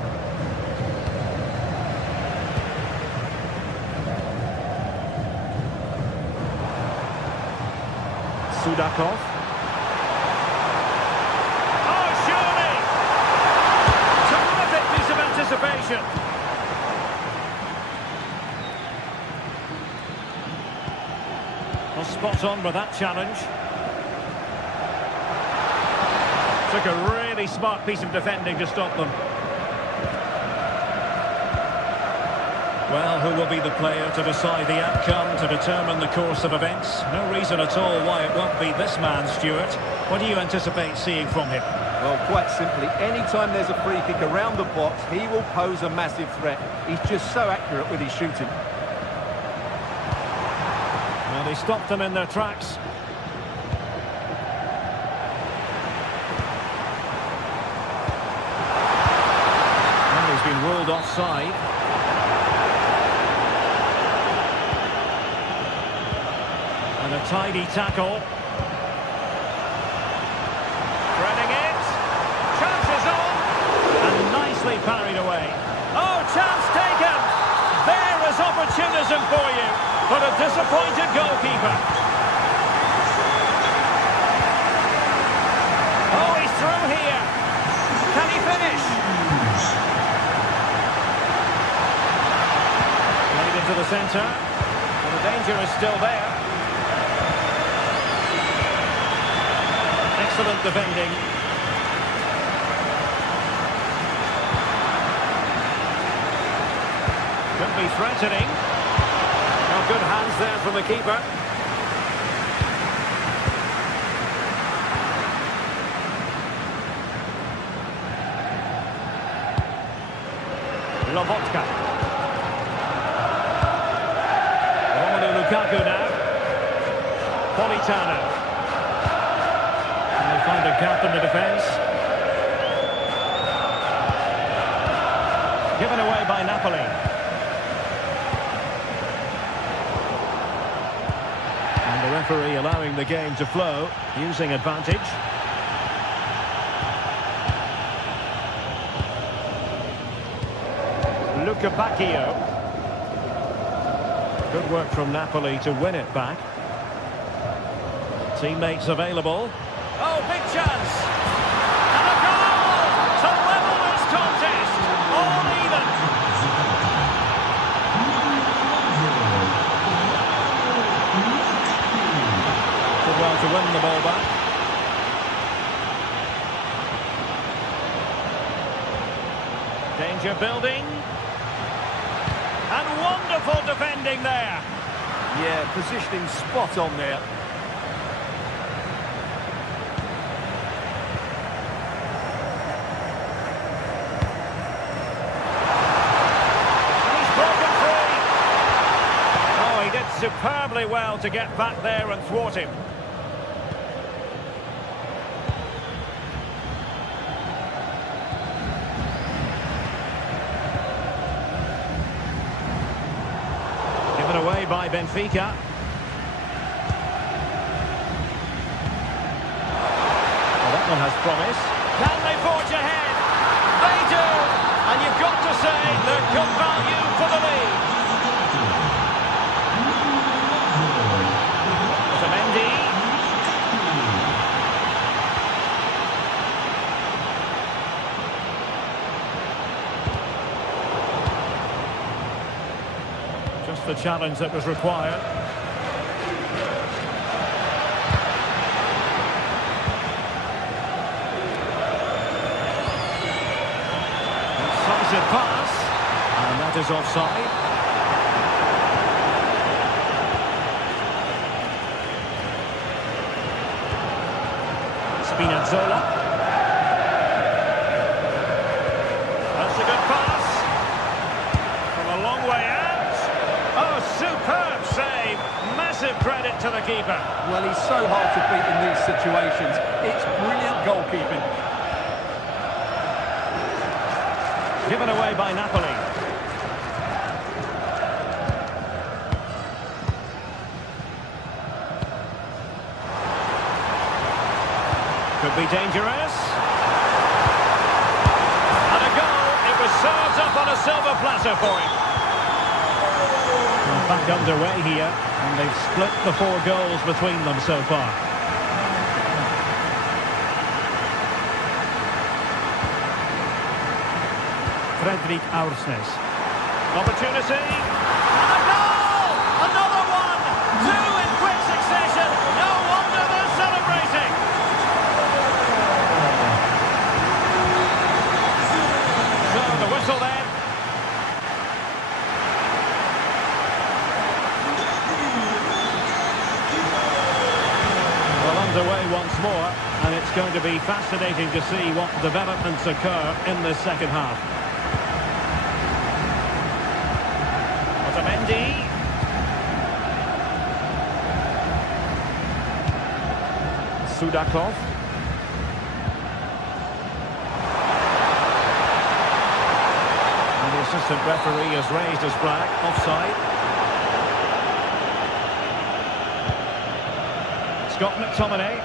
Sudakov. Oh, surely! Terrific piece of anticipation. Well, spot on with that challenge. Took a really smart piece of defending to stop them. Well, who will be the player to decide the outcome, to determine the course of events? No reason at all why it won't be this man, Stuart. What do you anticipate seeing from him? Well, quite simply, anytime there's a free kick around the box, he will pose a massive threat. He's just so accurate with his shooting. Well, he stopped them in their tracks. And he's been ruled offside. And a tidy tackle. Threading it. Chances on. And nicely parried away. Oh, chance taken. There is opportunism for you. But a disappointed goalkeeper. Oh, he's through here. Can he finish? Played into the centre. And the danger is still there. Excellent defending. Could be threatening. Well, good hands there from the keeper. Lobotka. Romelu Lukaku now. Politano. Find a gap in the defence. Given away by Napoli. And the referee allowing the game to flow, using advantage. Luca Bacchio. Good work from Napoli to win it back. Teammates available. Oh, big chance! And a goal to level this contest! All even! Danger building. And wonderful defending there. Yeah, positioning spot on there. He's broken free. Oh, he did superbly well to get back there and thwart him. Given away by Benfica. Well, that one has promise. Can they forge ahead? They do! And you've got to say they're good value for the lead. Otamendi. Just the challenge that was required. Incisive pass, and that is offside. Spinazzola. That's a good pass. From a long way out. Oh, superb save. Massive credit to the keeper. Well, he's so hard to beat in these situations. It's brilliant goalkeeping. Given away by Napoli. Could be dangerous. And a goal. It was served up on a silver platter for him. Well, back underway here, and they've split the 4 goals between them so far. Fredrik Aursnes. Opportunity. And a goal! Another one! 2 in quick succession. No wonder they're celebrating. So the whistle then. Well, underway once more, and it's going to be fascinating to see what developments occur in the second half. Otamendi. Sudakov. And the assistant referee has raised his flag. Offside. Scott McTominay.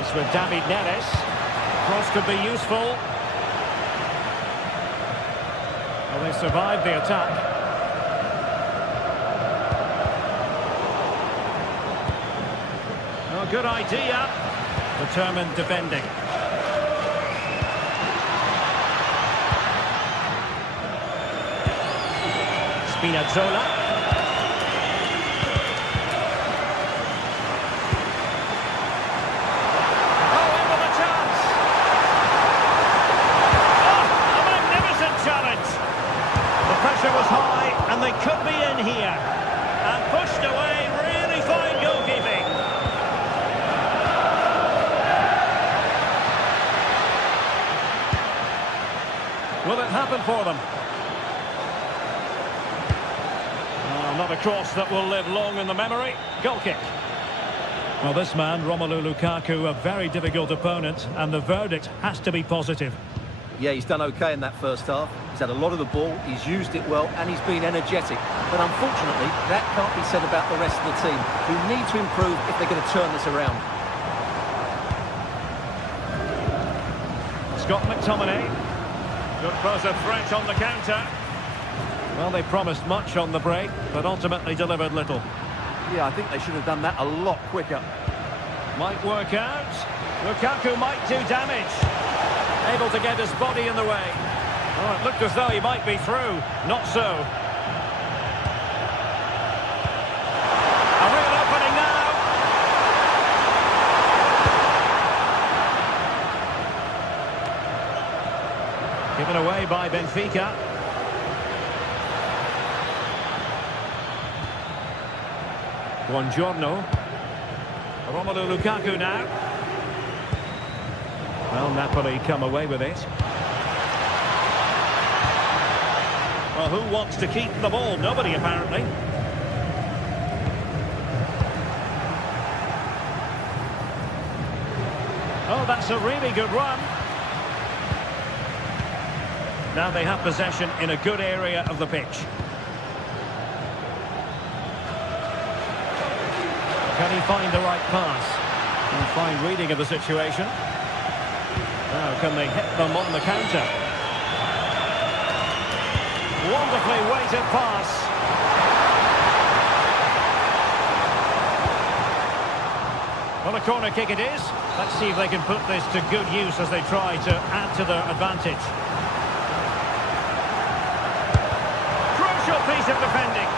It's with David Neres. Cross could be useful. Well, they survived the attack. Oh, good idea. Determined defending. Spinazzola. Oh, in with a chance. Oh, a magnificent challenge. The pressure was high, and they could be in here. And pushed away. Really fine goalkeeping. Will it happen for them? Oh, not a cross that will live long in the memory. Goal kick. Well, this man, Romelu Lukaku, a very difficult opponent, and the verdict has to be positive. Yeah, he's done okay in that first half. He's had a lot of the ball, he's used it well, and he's been energetic. But unfortunately, that can't be said about the rest of the team, who need to improve if they're going to turn this around. Scott McTominay. Could pose a threat on the counter. Well, they promised much on the break, but ultimately delivered little. Yeah, I think they should have done that a lot quicker. Might work out. Lukaku might do damage. Able to get his body in the way. Oh, it looked as though he might be through. Not so. A real opening now. Given away by Benfica. Buongiorno. Romelu Lukaku now. Well, Napoli come away with it. Well, who wants to keep the ball? Nobody, apparently. Oh, that's a really good run. Now they have possession in a good area of the pitch. Can he find the right pass? And fine reading of the situation. Now can they hit them on the counter? Wonderfully weighted pass. Well, a corner kick it is. Let's see if they can put this to good use as they try to add to their advantage. Crucial piece of defending.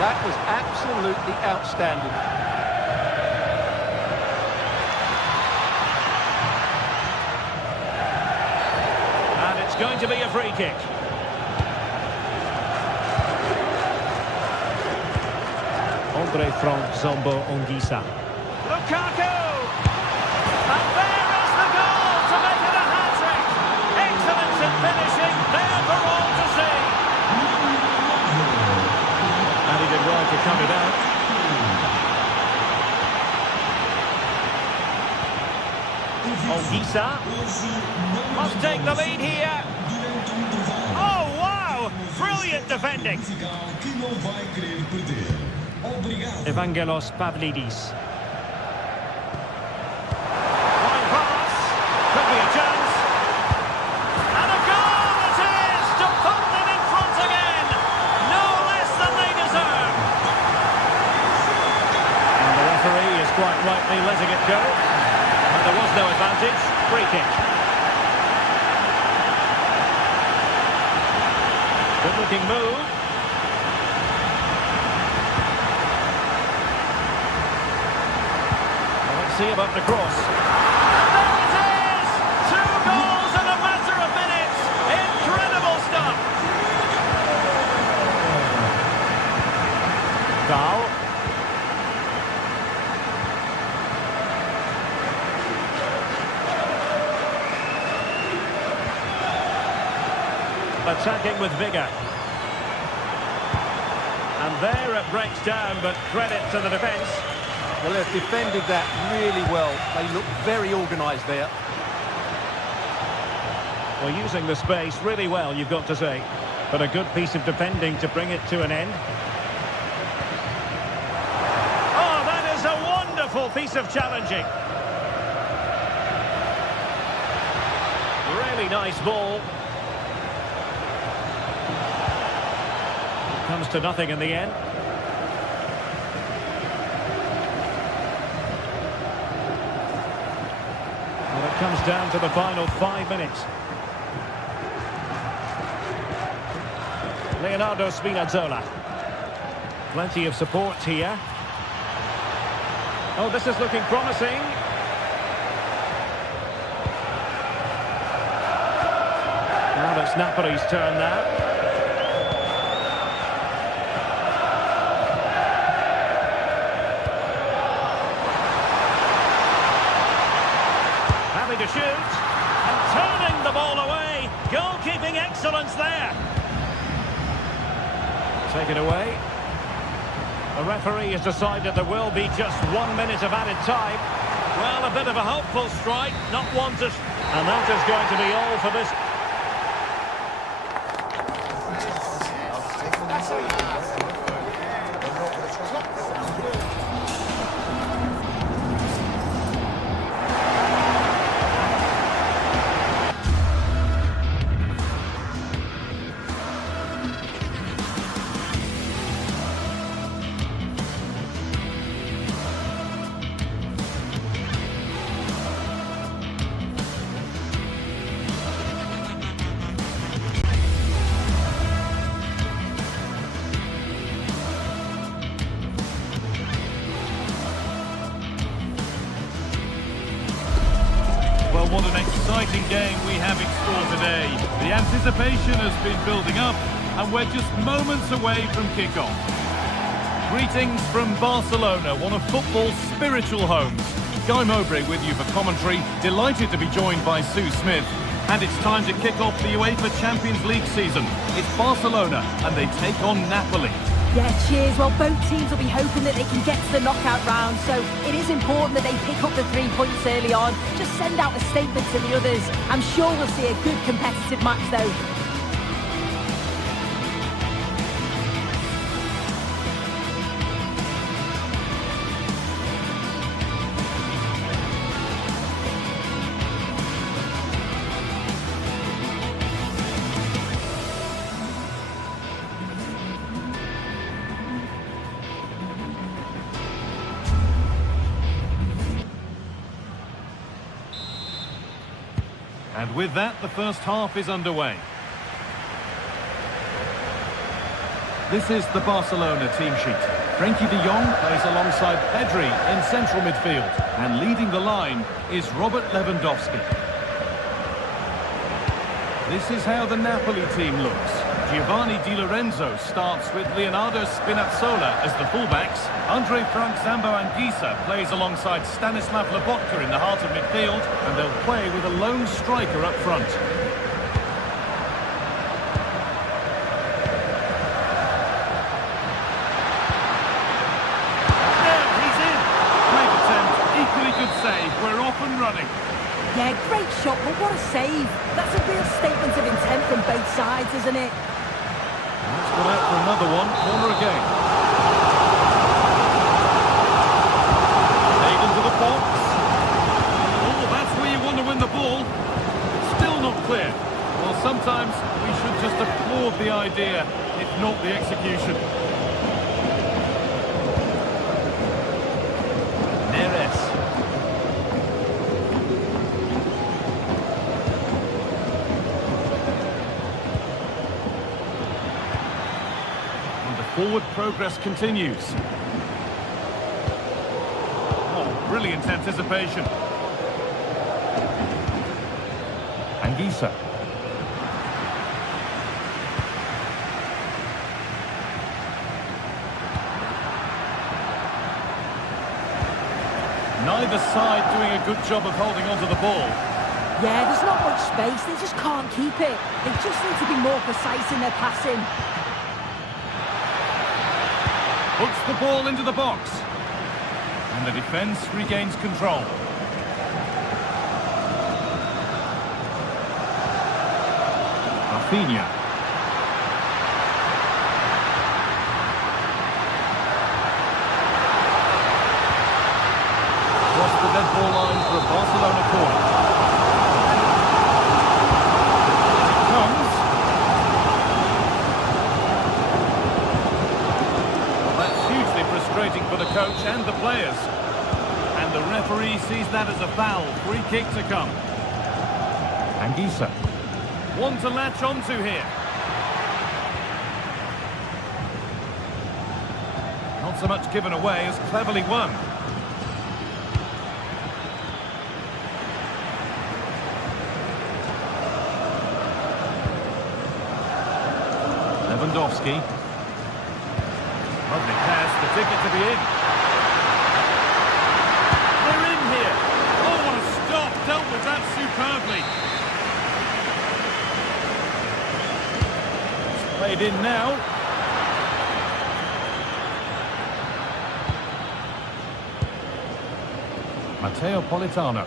That was absolutely outstanding. And it's going to be a free kick. Andre from Zombo Ongisa. Lukaku! And there is the goal to make it a hat-trick! Excellence in finishing, there for all to see! And he did well to cut it out. Ongisa must take the lead here. Oh, wow! Brilliant defending! Evangelos Pavlidis. Fine pass. Could be a chance. And a goal it is to put them in front again. No less than they deserve. And the referee is quite rightly letting it go. But there was no advantage. Free kick. Good looking move. See about the cross. And there it is! 2 goals in a matter of minutes. Incredible stuff. Dahl. Attacking with vigour. And there it breaks down, but credit to the defence. Well, they've defended that really well. They look very organised there. Well, using the space really well, you've got to say. But a good piece of defending to bring it to an end. Oh, that is a wonderful piece of challenging. Really nice ball. Comes to nothing in the end. Comes down to the final 5 minutes. Leonardo Spinazzola. Plenty of support here. Oh, this is looking promising. Now it's Napoli's turn now. To shoot and turning the ball away. Goalkeeping excellence there. Taken away. The referee has decided there will be just 1 minute of added time. Well, a bit of a hopeful strike, not wanted. And that is going to be all for this. thrilling game we have in store today. The anticipation has been building up, and we're just moments away from kickoff. Greetings from Barcelona, one of football's spiritual homes. Guy Mowbray with you for commentary. Delighted to be joined by Sue Smith. And it's time to kick off the UEFA Champions League season. It's Barcelona, and they take on Napoli. Yeah, cheers. Well, both teams will be hoping that they can get to the knockout round, so it is important that they pick up the 3 points early on. Just send out a statement to the others. I'm sure we'll see a good competitive match, though. And with that, the first half is underway. This is the Barcelona team sheet. Frenkie de Jong plays alongside Pedri in central midfield. And leading the line is Robert Lewandowski. This is how the Napoli team looks. Giovanni Di Lorenzo starts with Leonardo Spinazzola as the fullbacks. Andre Frank Zambo Anguissa plays alongside Stanislav Lobotka in the heart of midfield, and they'll play with a lone striker up front. There, he's in! Great attempt, equally good save. We're off and running. Yeah, great shot, but what a save. That's a real statement of intent from both sides, isn't it? Let's go out for another one. Corner again. Played into the box. Oh, that's where you want to win the ball. Still not clear. Well, sometimes we should just applaud the idea, if not the execution. Neres. Forward progress continues. Oh, brilliant anticipation. Anguissa. Neither side doing a good job of holding onto the ball. Yeah, there's not much space. They just can't keep it. They just need to be more precise in their passing. Puts the ball into the box. And the defence regains control. Rafinha. Across the dead ball line for a Barcelona corner. It comes. Frustrating for the coach and the players. And the referee sees that as a foul. Free kick to come. Anguissa. One to latch onto here. Not so much given away as cleverly won. Lewandowski. Lovely pass, the ticket to be in. They're in here. Oh, what a stop. Dealt with that superbly. It's played in now. Matteo Politano.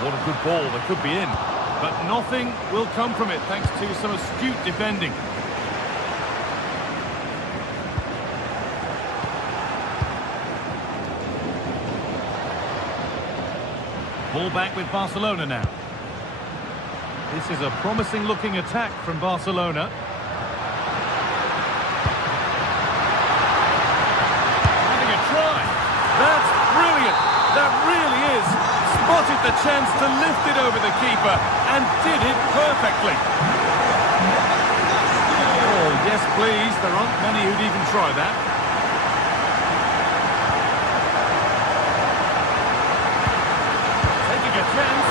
What a good ball, they could be in. But nothing will come from it thanks to some astute defending. Ball back with Barcelona now. This is a promising looking attack from Barcelona. Having a try. That's brilliant. That really is. Spotted the chance to lift it over the keeper and did it perfectly. Oh, Yes, please. There aren't many who'd even try that. Taking a chance.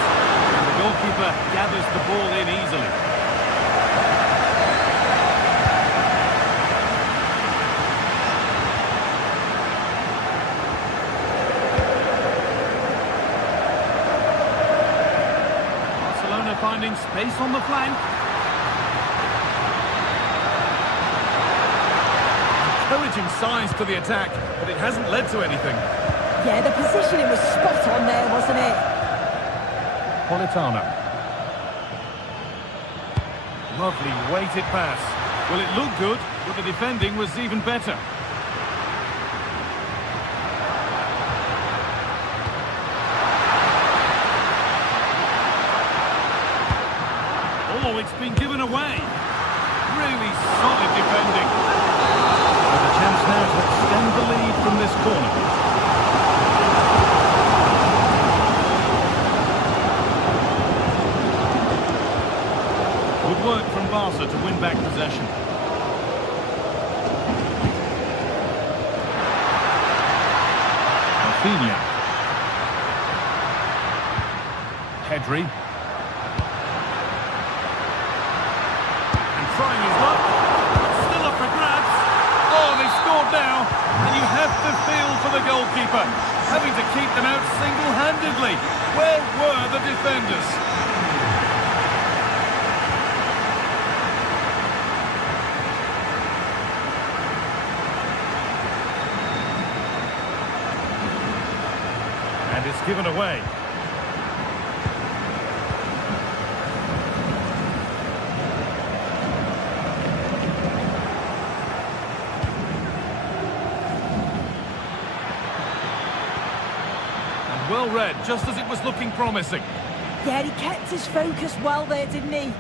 And the goalkeeper gathers the ball in easily. Barcelona finding space on the flank. Encouraging signs to the attack, but it hasn't led to anything. Yeah, the positioning was spot on there, wasn't it? Politano. Lovely weighted pass. Well, it looked good, but the defending was even better. Oh, it's been given away. Really solid defending. With a chance now to extend the lead from this corner. Good work from Barca to win back possession. Rafinha. Pedri. And trying his luck. Still up for grabs. Oh, they've scored now. And you have to feel for the goalkeeper. Having to keep them out single-handedly. Where were the defenders? And it's given away. And well read, just as it was looking promising. Yeah, he kept his focus well there, didn't he?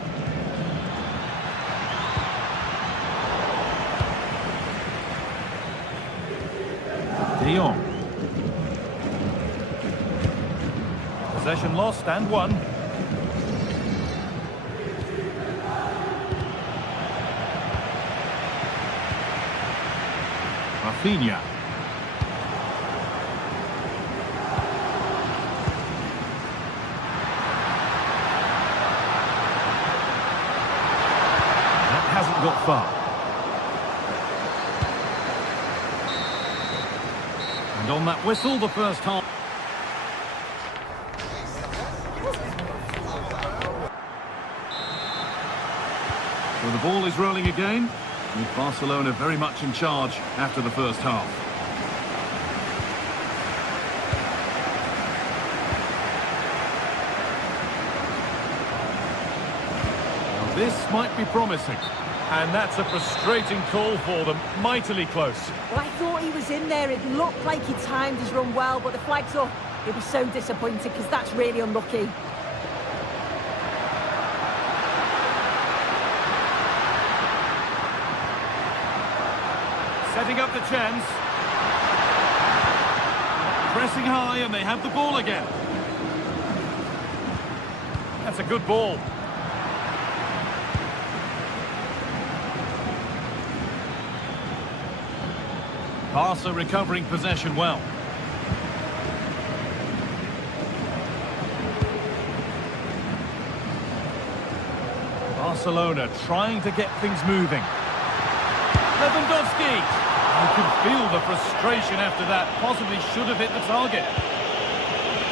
De Jong. Possession lost and won. Rafinha. That hasn't got far. And on that whistle, the first half. So the ball is rolling again, with Barcelona very much in charge after the first half. Now this might be promising, and that's a frustrating call for them, mightily close. Well, I thought he was in there. It looked like he timed his run well, but the flag's up. It was so disappointing because that's really unlucky. Setting up the chance. Pressing high and they have the ball again. That's a good ball. Barca recovering possession well. Barcelona trying to get things moving. Lewandowski. You can feel the frustration after that. Possibly should have hit the target.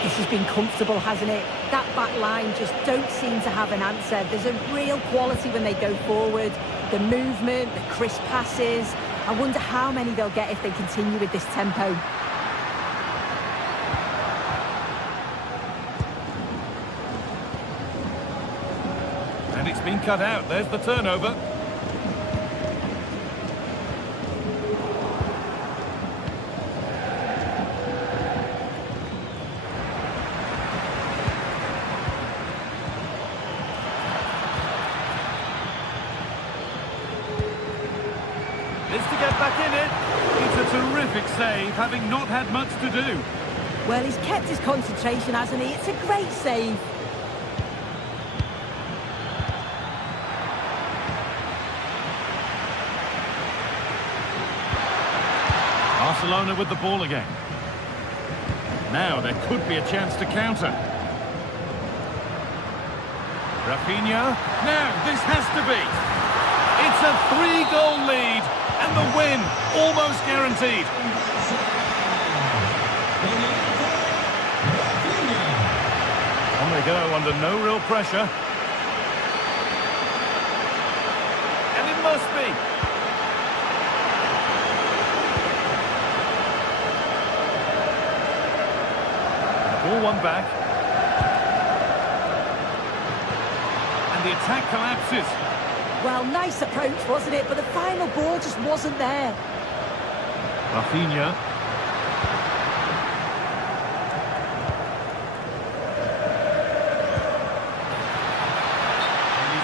This has been comfortable, hasn't it? That back line just don't seem to have an answer. There's a real quality when they go forward. The movement, the crisp passes. I wonder how many they'll get if they continue with this tempo. And it's been cut out. There's the turnover. Is to get back in it. It's a terrific save, having not had much to do. Well, he's kept his concentration, hasn't he? It's a great save. Barcelona with the ball again. Now there could be a chance to counter. Rafinha. Now this has to be. It's a 3-goal lead and the win almost guaranteed. On they go under no real pressure. And it must be. The ball won back. And the attack collapses. Well, nice approach, wasn't it? But the final ball just wasn't there. Rafinha.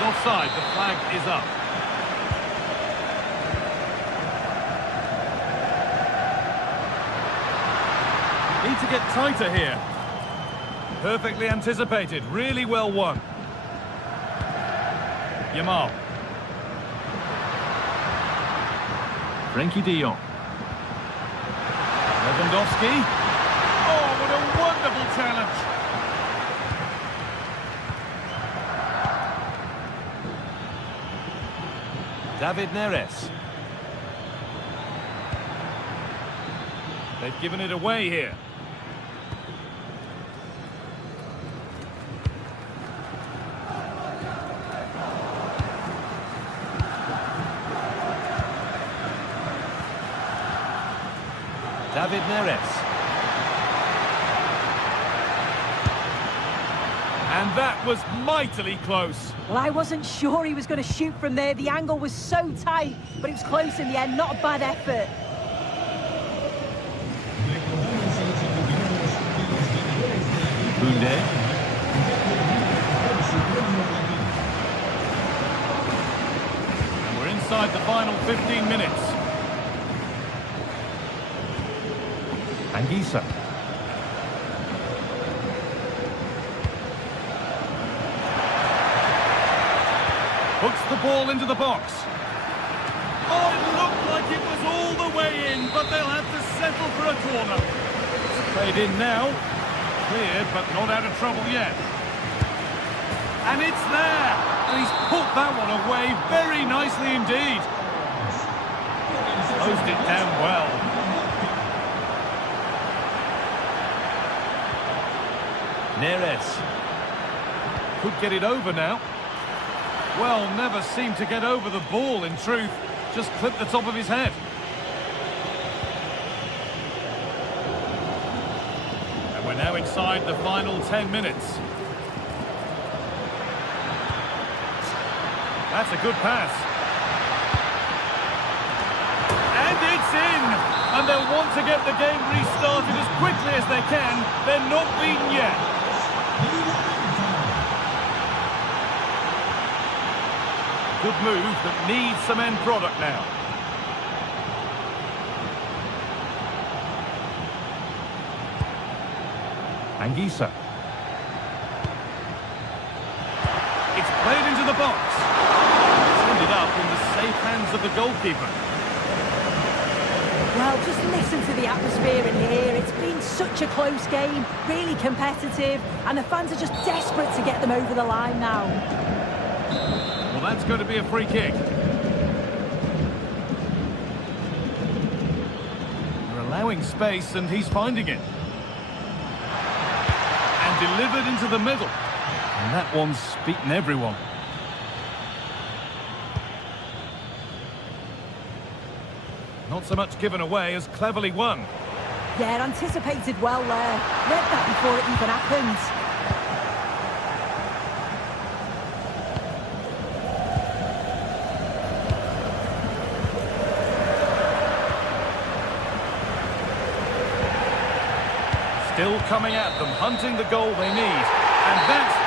Offside, the flag is up. Need to get tighter here. Perfectly anticipated, really well won. Yamal. Frenkie de Jong. Lewandowski. Oh, what a wonderful challenge. David Neres. They've given it away here. David Neres. And that was mightily close. Well, I wasn't sure he was going to shoot from there. The angle was so tight, but it was close in the end. Not a bad effort. Koundé. And we're inside the final 15 minutes. Anguissa. Hooks the ball into the box. Oh, it looked like it was all the way in, but they'll have to settle for a corner. It's played in now. Cleared, but not out of trouble yet. And it's there. And he's put that one away very nicely indeed. Closed it down well. Neres. Could get it over now. Well, never seemed to get over the ball, in truth. Just clipped the top of his head. And we're now inside the final 10 minutes. That's a good pass. And it's in! And they'll want to get the game restarted as quickly as they can. They're not beaten yet. Good move that needs some end product now. Anguissa. It's played into the box. It's ended up in the safe hands of the goalkeeper. Well, just listen to the atmosphere in here. It's been such a close game, really competitive, and the fans are just desperate to get them over the line now. Well, that's going to be a free kick. They're allowing space, and he's finding it. And delivered into the middle. And that one's beaten everyone. Not so much given away as cleverly won. Yeah, anticipated well there. Read that before it even happened. Still coming at them, hunting the goal they need. And that's...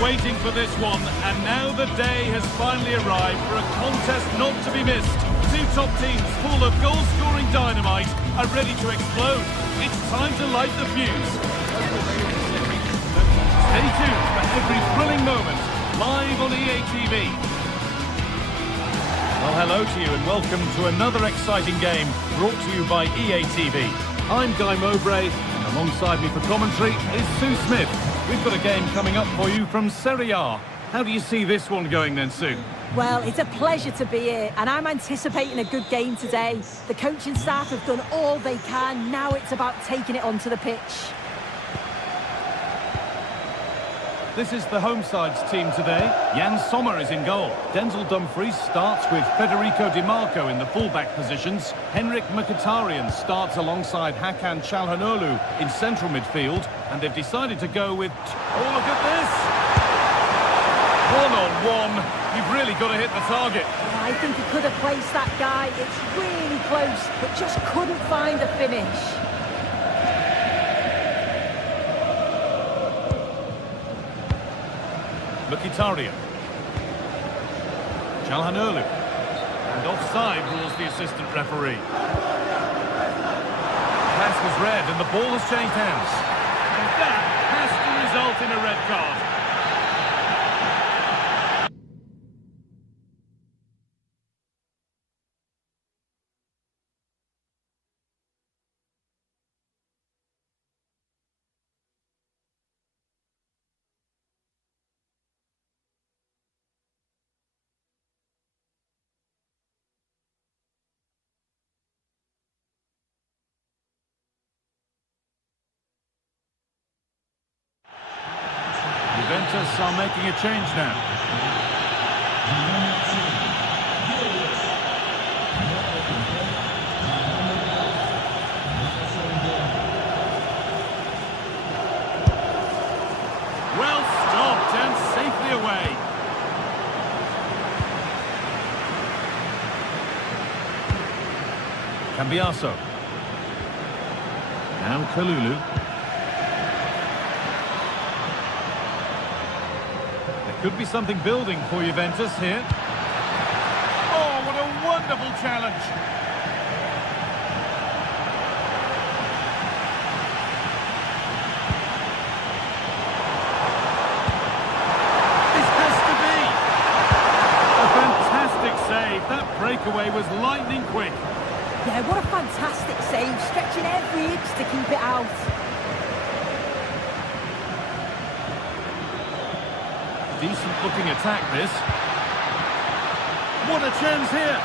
waiting for this one, and now the day has finally arrived for a contest not to be missed. Two top teams full of goal-scoring dynamite are ready to explode. It's time to light the fuse. Stay tuned for every thrilling moment, live on EA TV. Well, hello to you and welcome to another exciting game brought to you by EA TV. I'm Guy Mowbray, and alongside me for commentary is Sue Smith. We've got a game coming up for you from Serie A. How do you see this one going then, Sue? Well, it's a pleasure to be here, and I'm anticipating a good game today. The coaching staff have done all they can. Now it's about taking it onto the pitch. This is the home side's team today. Jan Sommer is in goal. Denzel Dumfries starts with Federico Di Marco in the full-back positions. Henrik Mkhitaryan starts alongside Hakan Çalhanoğlu in central midfield. And they've decided to go with... Oh, look at this! One-on-one. You've really got to hit the target. Yeah, I think he could have placed that guy. It's really close, but just couldn't find a finish. Mkhitaryan. Çalhanoğlu. And offside rules the assistant referee. Pass was red and the ball has changed hands. And that has to result in a red card. Juventus are making a change now. Well stopped and safely away. Cambiaso. Now Kalulu. Could be something building for Juventus here. Oh, what a wonderful challenge. This has to be. A fantastic save. That breakaway was lightning quick. Yeah, what a fantastic save, stretching every inch to keep it out. Decent looking attack this. What a chance here.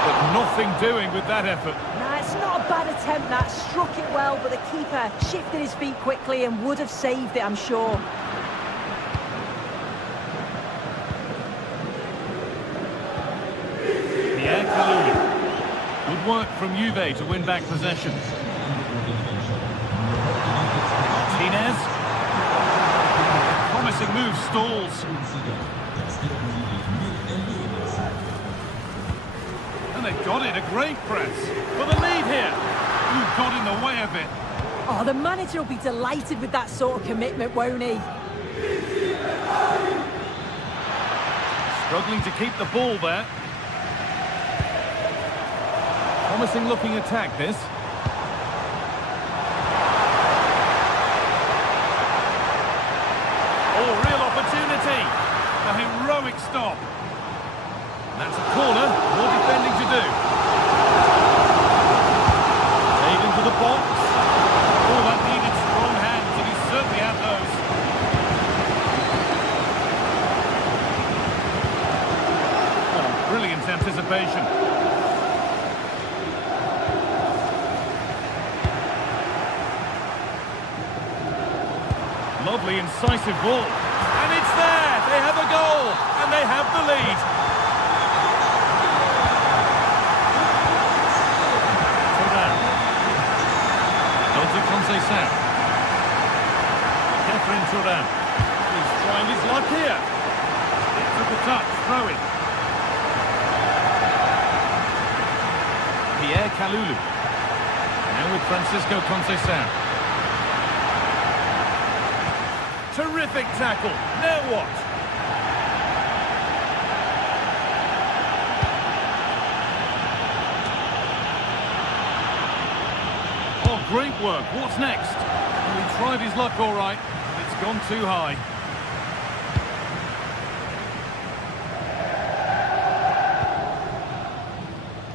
But nothing doing with that effort. Nah, it's not a bad attempt that. Struck it well, but the keeper shifted his feet quickly and would have saved it, I'm sure. Kalulu. Good work from Juve to win back possession. Martinez. Promising move stalls. And they've got it, a great press. For the lead here. Who got in the way of it? Oh, the manager will be delighted with that sort of commitment, won't he? Struggling to keep the ball there. Promising looking attack this. Oh, real opportunity. A heroic stop. That's a corner. More defending to do. Played into the box. Oh, that needed strong hands, and he certainly had those. Oh, brilliant anticipation. Lovely, incisive ball. And it's there! They have a goal! And they have the lead! Turan. Delta Conceição. Catherine Turan. He's trying his luck here. It took a touch, throw it. Pierre Kalulu. Now with Francisco Conceição. Terrific tackle. Now what? Oh, great work. What's next? Well, he tried his luck all right, but it's gone too high.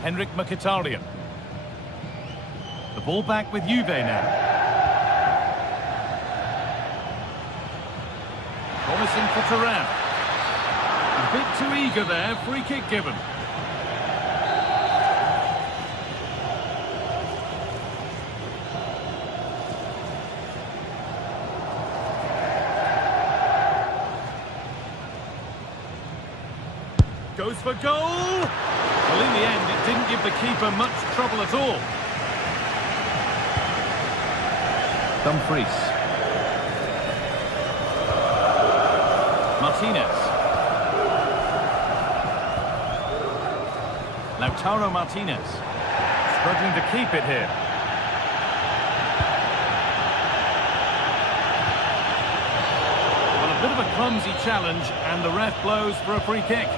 Henrik Mkhitaryan. The ball back with Juve now. Promising for Turan. A bit too eager there, free kick given. Goes for goal! Well, in the end, it didn't give the keeper much trouble at all. Dumfries. Martinez. Lautaro Martinez. Struggling to keep it here. Well, a bit of a clumsy challenge, and the ref blows for a free kick.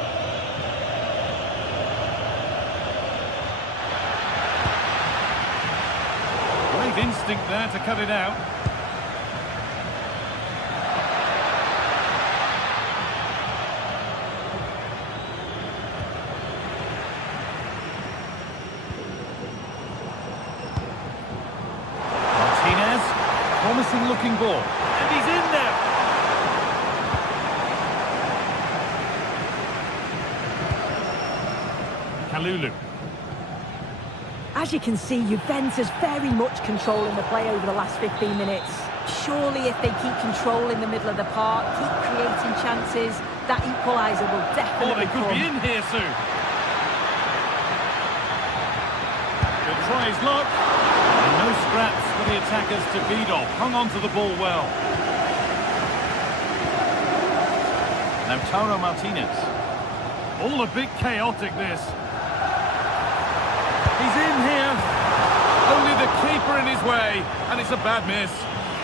Great instinct there to cut it out. Martinez, promising looking ball, and he's in there. Kalulu. As you can see, Juventus very much controlling the play over the last 15 minutes. Surely if they keep control in the middle of the park, keep creating chances, that equaliser will definitely they could come. be in here soon. He'll try his luck. And no scraps for the attackers to beat off. Hung on to the ball well. Lautaro Martinez. All a bit chaotic, this. He's in here. Only the keeper in his way, and it's a bad miss.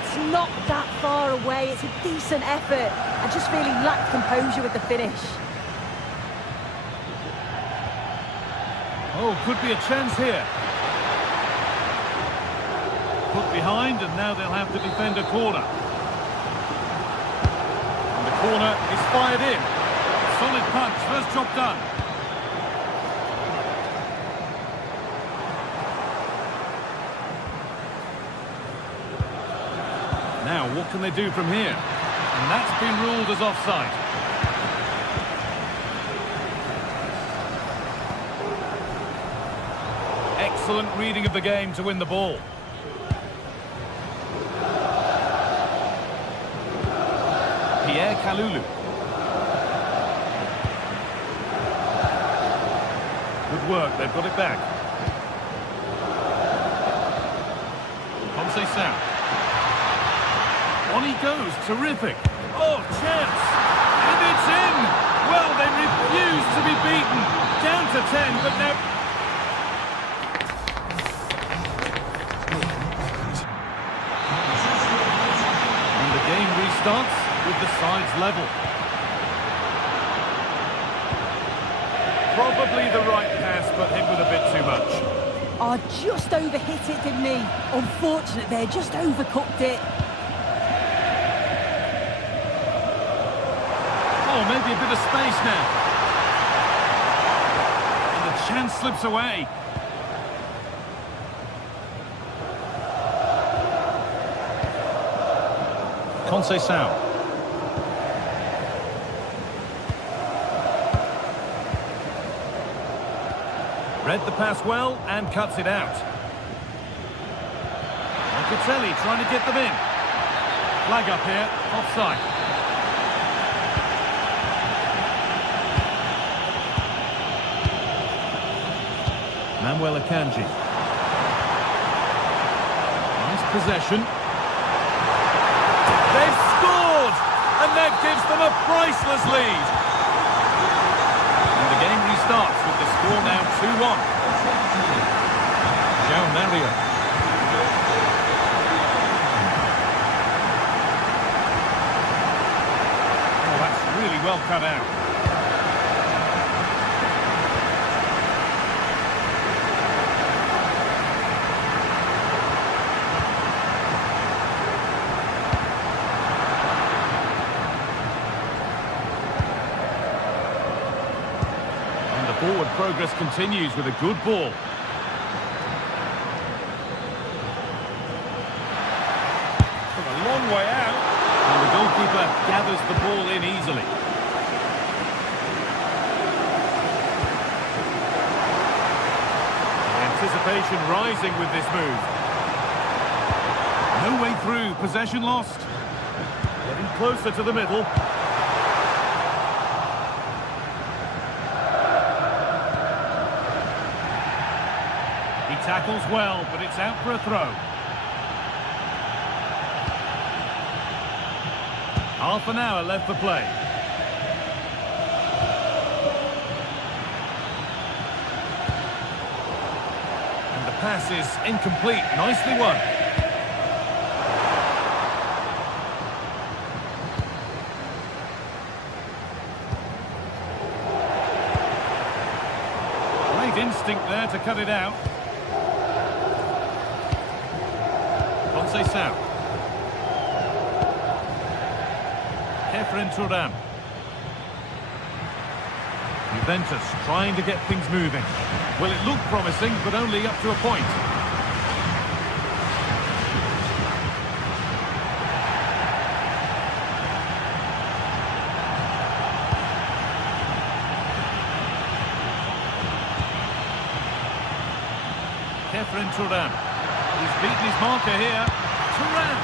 It's not that far away. It's a decent effort. I just feel he lacked composure with the finish. Oh, could be a chance here. Put behind, and now they'll have to defend a corner. And the corner is fired in. Solid punch, first job done. Now, what can they do from here? And that's been ruled as offside. Excellent reading of the game to win the ball. Pierre Kalulu. Good work, they've got it back. Conceição. On he goes, terrific. Oh, chance. And it's in. Well, they refuse to be beaten. Down to 10, but now... And the game restarts with the sides level. Probably the right pass, but hit with a bit too much. Oh, just overhit it, didn't he? Unfortunate there, just overcooked it. Oh, maybe a bit of space now. And the chance slips away. Conceição. Read the pass well and cuts it out. Locatelli trying to get them in. Flag up here, offside. Manuel Akanji. Nice possession. They've scored! And that gives them a priceless lead. And the game restarts with the score now 2-1. João Mario. well cut out. And the forward progress continues with a good ball. Long way out, and the goalkeeper gathers the ball in easily. Anticipation rising with this move. No way through, possession lost. Getting closer to the middle. He tackles well, but it's out for a throw. Half an hour left for play. And the pass is incomplete. Nicely won. Great instinct there to cut it out. Conceição. Turan. Juventus trying to get things moving. Well, it looked promising, but only up to a point. Turan. He's beaten his marker here. Turan.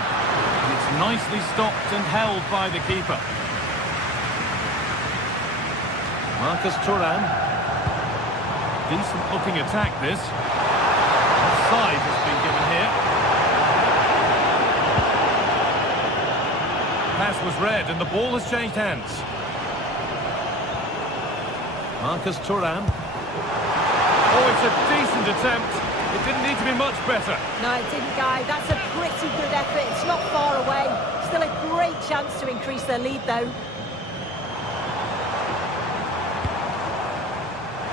It's nicely stopped and held by the keeper. Marcus Thuram. Decent looking attack this. Offside has been given here. Pass was read and the ball has changed hands. Marcus Thuram. Oh, it's a decent attempt. It didn't need to be much better. No, it didn't, Guy. That's a pretty good effort. It's not far away. Still a great chance to increase their lead, though.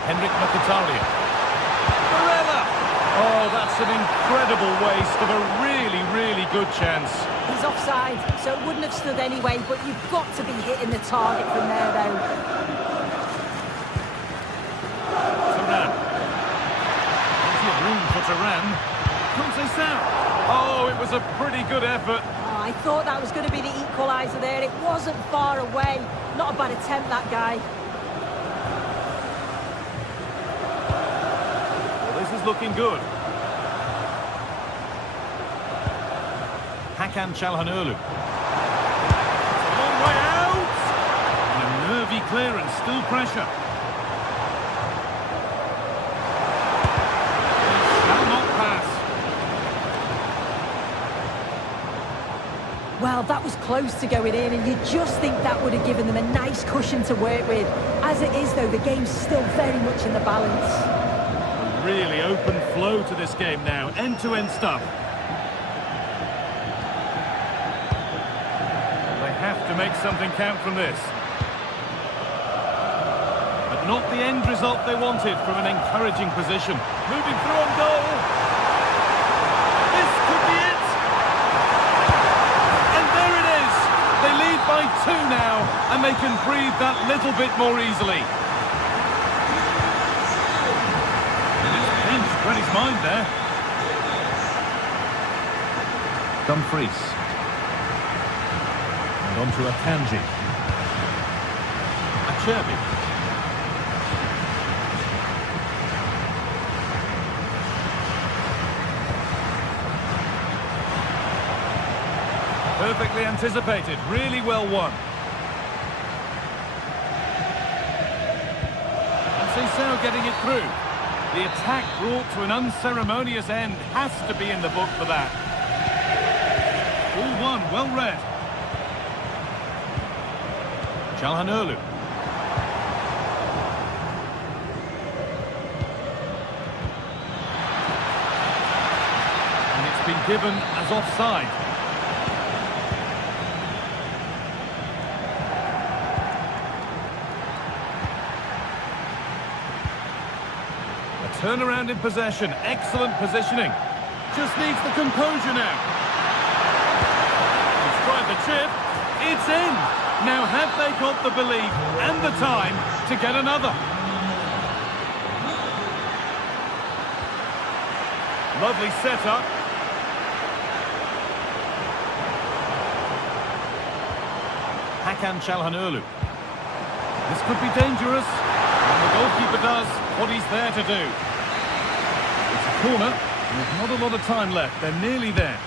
Henrik Mkhitaryan. Barella! Oh, that's an incredible waste of a really, really good chance. He's offside, so it wouldn't have stood anyway, but you've got to be hitting the target from there, though. Thuram. Plenty of room for Thuram. Conceição. Oh, it was a pretty good effort. Oh, I thought that was going to be the equaliser there. It wasn't far away. Not a bad attempt, that guy. Looking good. Hakan Çalhanoğlu. Long way out! And a nervy clearance, still pressure. Shall not pass. Well, that was close to going in, and you just think that would have given them a nice cushion to work with. As it is, though, the game's still very much in the balance. Really open flow to this game now, end-to-end stuff. They have to make something count from this. But not the end result they wanted from an encouraging position. Moving through on goal. This could be it. And there it is. They lead by 2 now, and they can breathe that little bit more easily. Read his mind there. Dumfries. And on to Akanji. Acerbi. Perfectly anticipated, really well won. Conceição getting it through. The attack brought to an unceremonious end has to be in the book for that. All one, well read. Çalhanoğlu. And it's been given as offside. turnaround in possession. Excellent positioning. Just needs the composure now. He's tried the chip. It's in. Now have they got the belief and the time to get another? Lovely setup. Hakan Çalhanoğlu. This could be dangerous. And the goalkeeper does what he's there to do. It's a corner, and there's not a lot of time left. They're nearly there.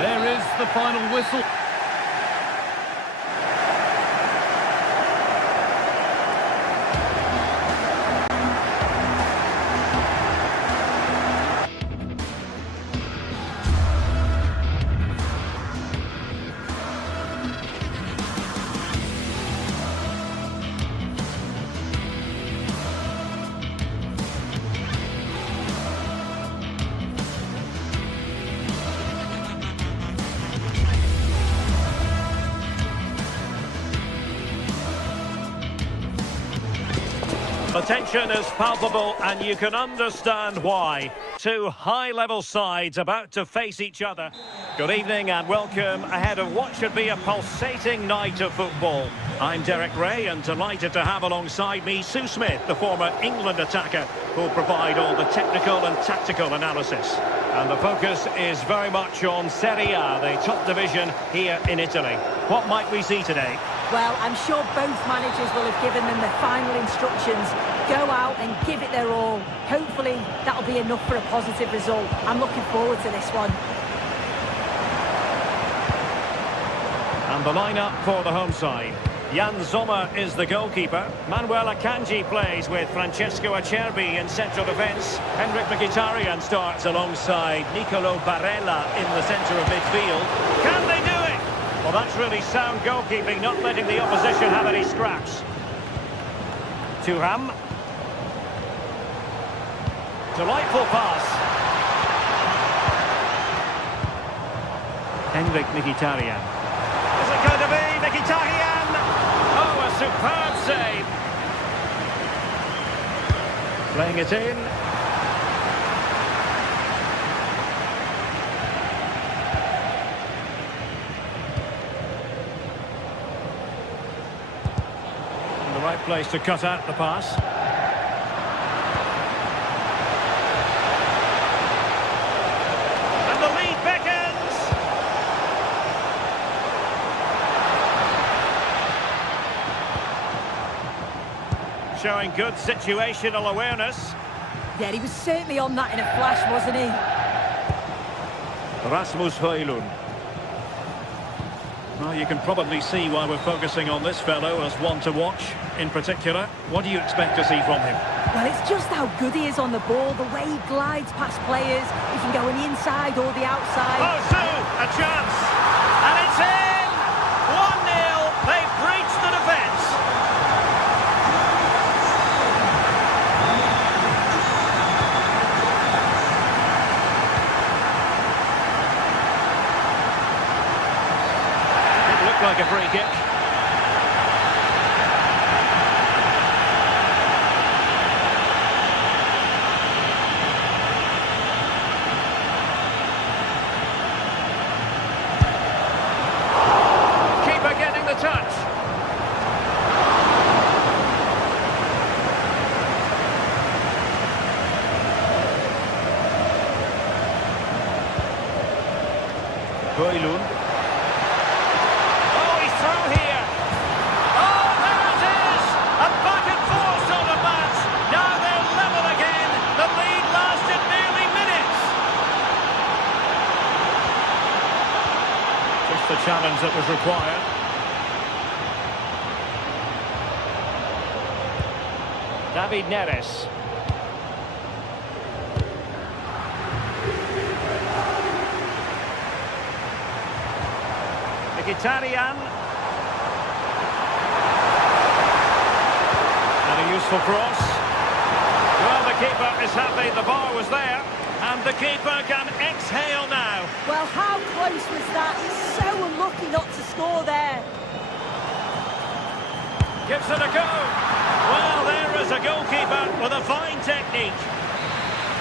There is the final whistle. The tension is palpable, and you can understand why. Two high-level sides about to face each other. Good evening and welcome ahead of what should be a pulsating night of football. I'm Derek Ray, and delighted to have alongside me Sue Smith, the former England attacker, who'll provide all the technical and tactical analysis. And the focus is very much on Serie A, the top division here in Italy. What might we see today? Well, I'm sure both managers will have given them the final instructions. Go out and give it their all. Hopefully, that'll be enough for a positive result. I'm looking forward to this one. And the lineup for the home side. Jan Sommer is the goalkeeper. Manuel Akanji plays with Francesco Acerbi in central defence. Henrik Mkhitaryan starts alongside Nicolo Barella in the centre of midfield. Can they do it? Well, that's really sound goalkeeping, not letting the opposition have any scraps. Thuram. Delightful pass. Henrik Mkhitaryan. Is it going to be Mkhitaryan? Oh, a superb save. Playing it in. The right place to cut out the pass. And the lead beckons. Showing good situational awareness. Yeah, he was certainly on that in a flash, wasn't he? Rasmus Højlund. Well, you can probably see why we're focusing on this fellow as one to watch in particular. What do you expect to see from him? Well, it's just how good he is on the ball, the way he glides past players. He can go on the inside or the outside. Oh, Sue, a chance. And it's in! 1-0. They've breached the defence. It looked like a free kick. Touch. Højlund. Oh, he's through here. Oh, there it is. A back and forth on the match. Now they're level again. The lead lasted nearly minutes. Just the challenge that was required. David Neres. Mkhitaryan. And a useful cross. Well, the keeper is happy the bar was there. And the keeper can exhale now. Well, how close was that? So unlucky not to score there. Gives it a go. Well, there is a goalkeeper with a fine technique.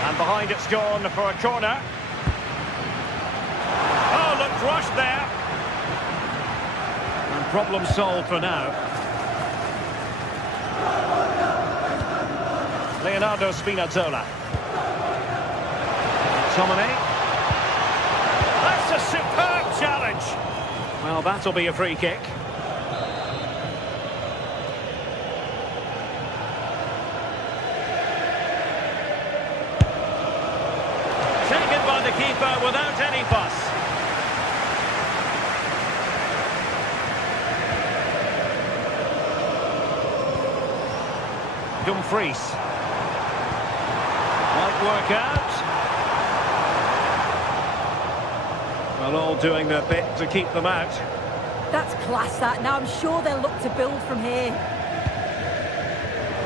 And behind it's gone for a corner. Oh, looked rushed there. And problem solved for now. Leonardo Spinazzola. Tomine. That's a superb challenge. Well, that'll be a free kick. Taken by the keeper without any fuss. Dumfries. Might work out. Well, all doing their bit to keep them out. That's class, that. Now I'm sure they'll look to build from here.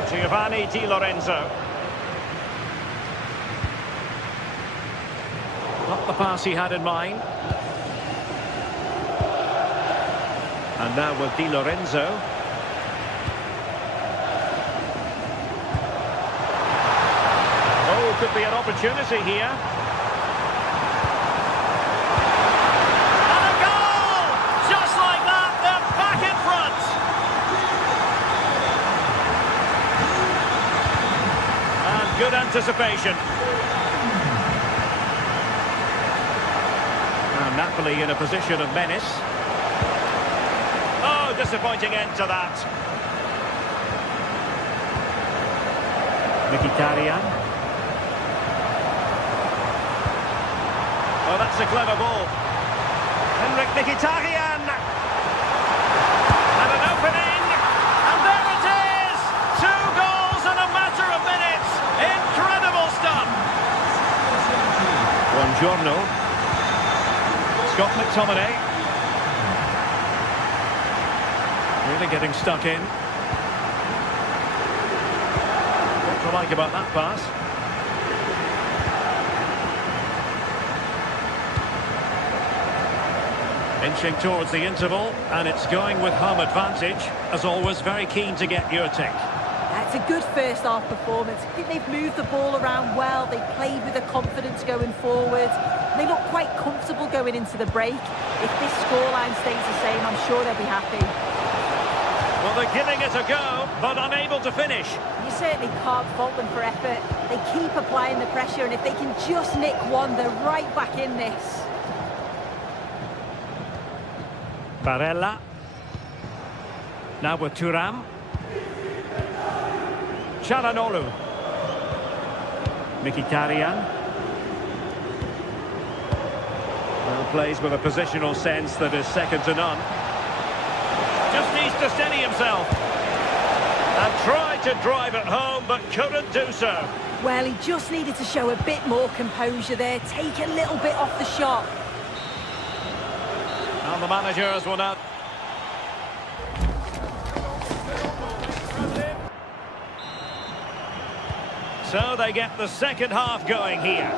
Giovanni Di Lorenzo. Not the pass he had in mind. And now with Di Lorenzo. Oh, could be an opportunity here. And a goal! Just like that, they're back in front. And good anticipation. And Napoli in a position of menace. Oh, disappointing end to that. Mkhitaryan. Oh, that's a clever ball. Henrik Mkhitaryan. And an opening. And there it is! 2 goals in a matter of minutes. Incredible stuff. Buongiorno. Scott McTominay. Really getting stuck in. What do I like about that pass? Inching towards the interval, and it's going with home advantage. As always, very keen to get your take. That's a good first half performance. I think they've moved the ball around well. They've played with a confidence going forward. They look quite comfortable going into the break. If this scoreline stays the same, I'm sure they'll be happy. Well, they're giving it a go, but unable to finish. You certainly can't fault them for effort. They keep applying the pressure, and if they can just nick one, they're right back in this. Barella. Now with Thuram. Çalhanoğlu. Mkhitaryan. Well, plays with a positional sense that is second to none. Just needs to steady himself. And tried to drive it home, but couldn't do so. Well, he just needed to show a bit more composure there, take a little bit off the shot. And the managers will now... So they get the second half going here.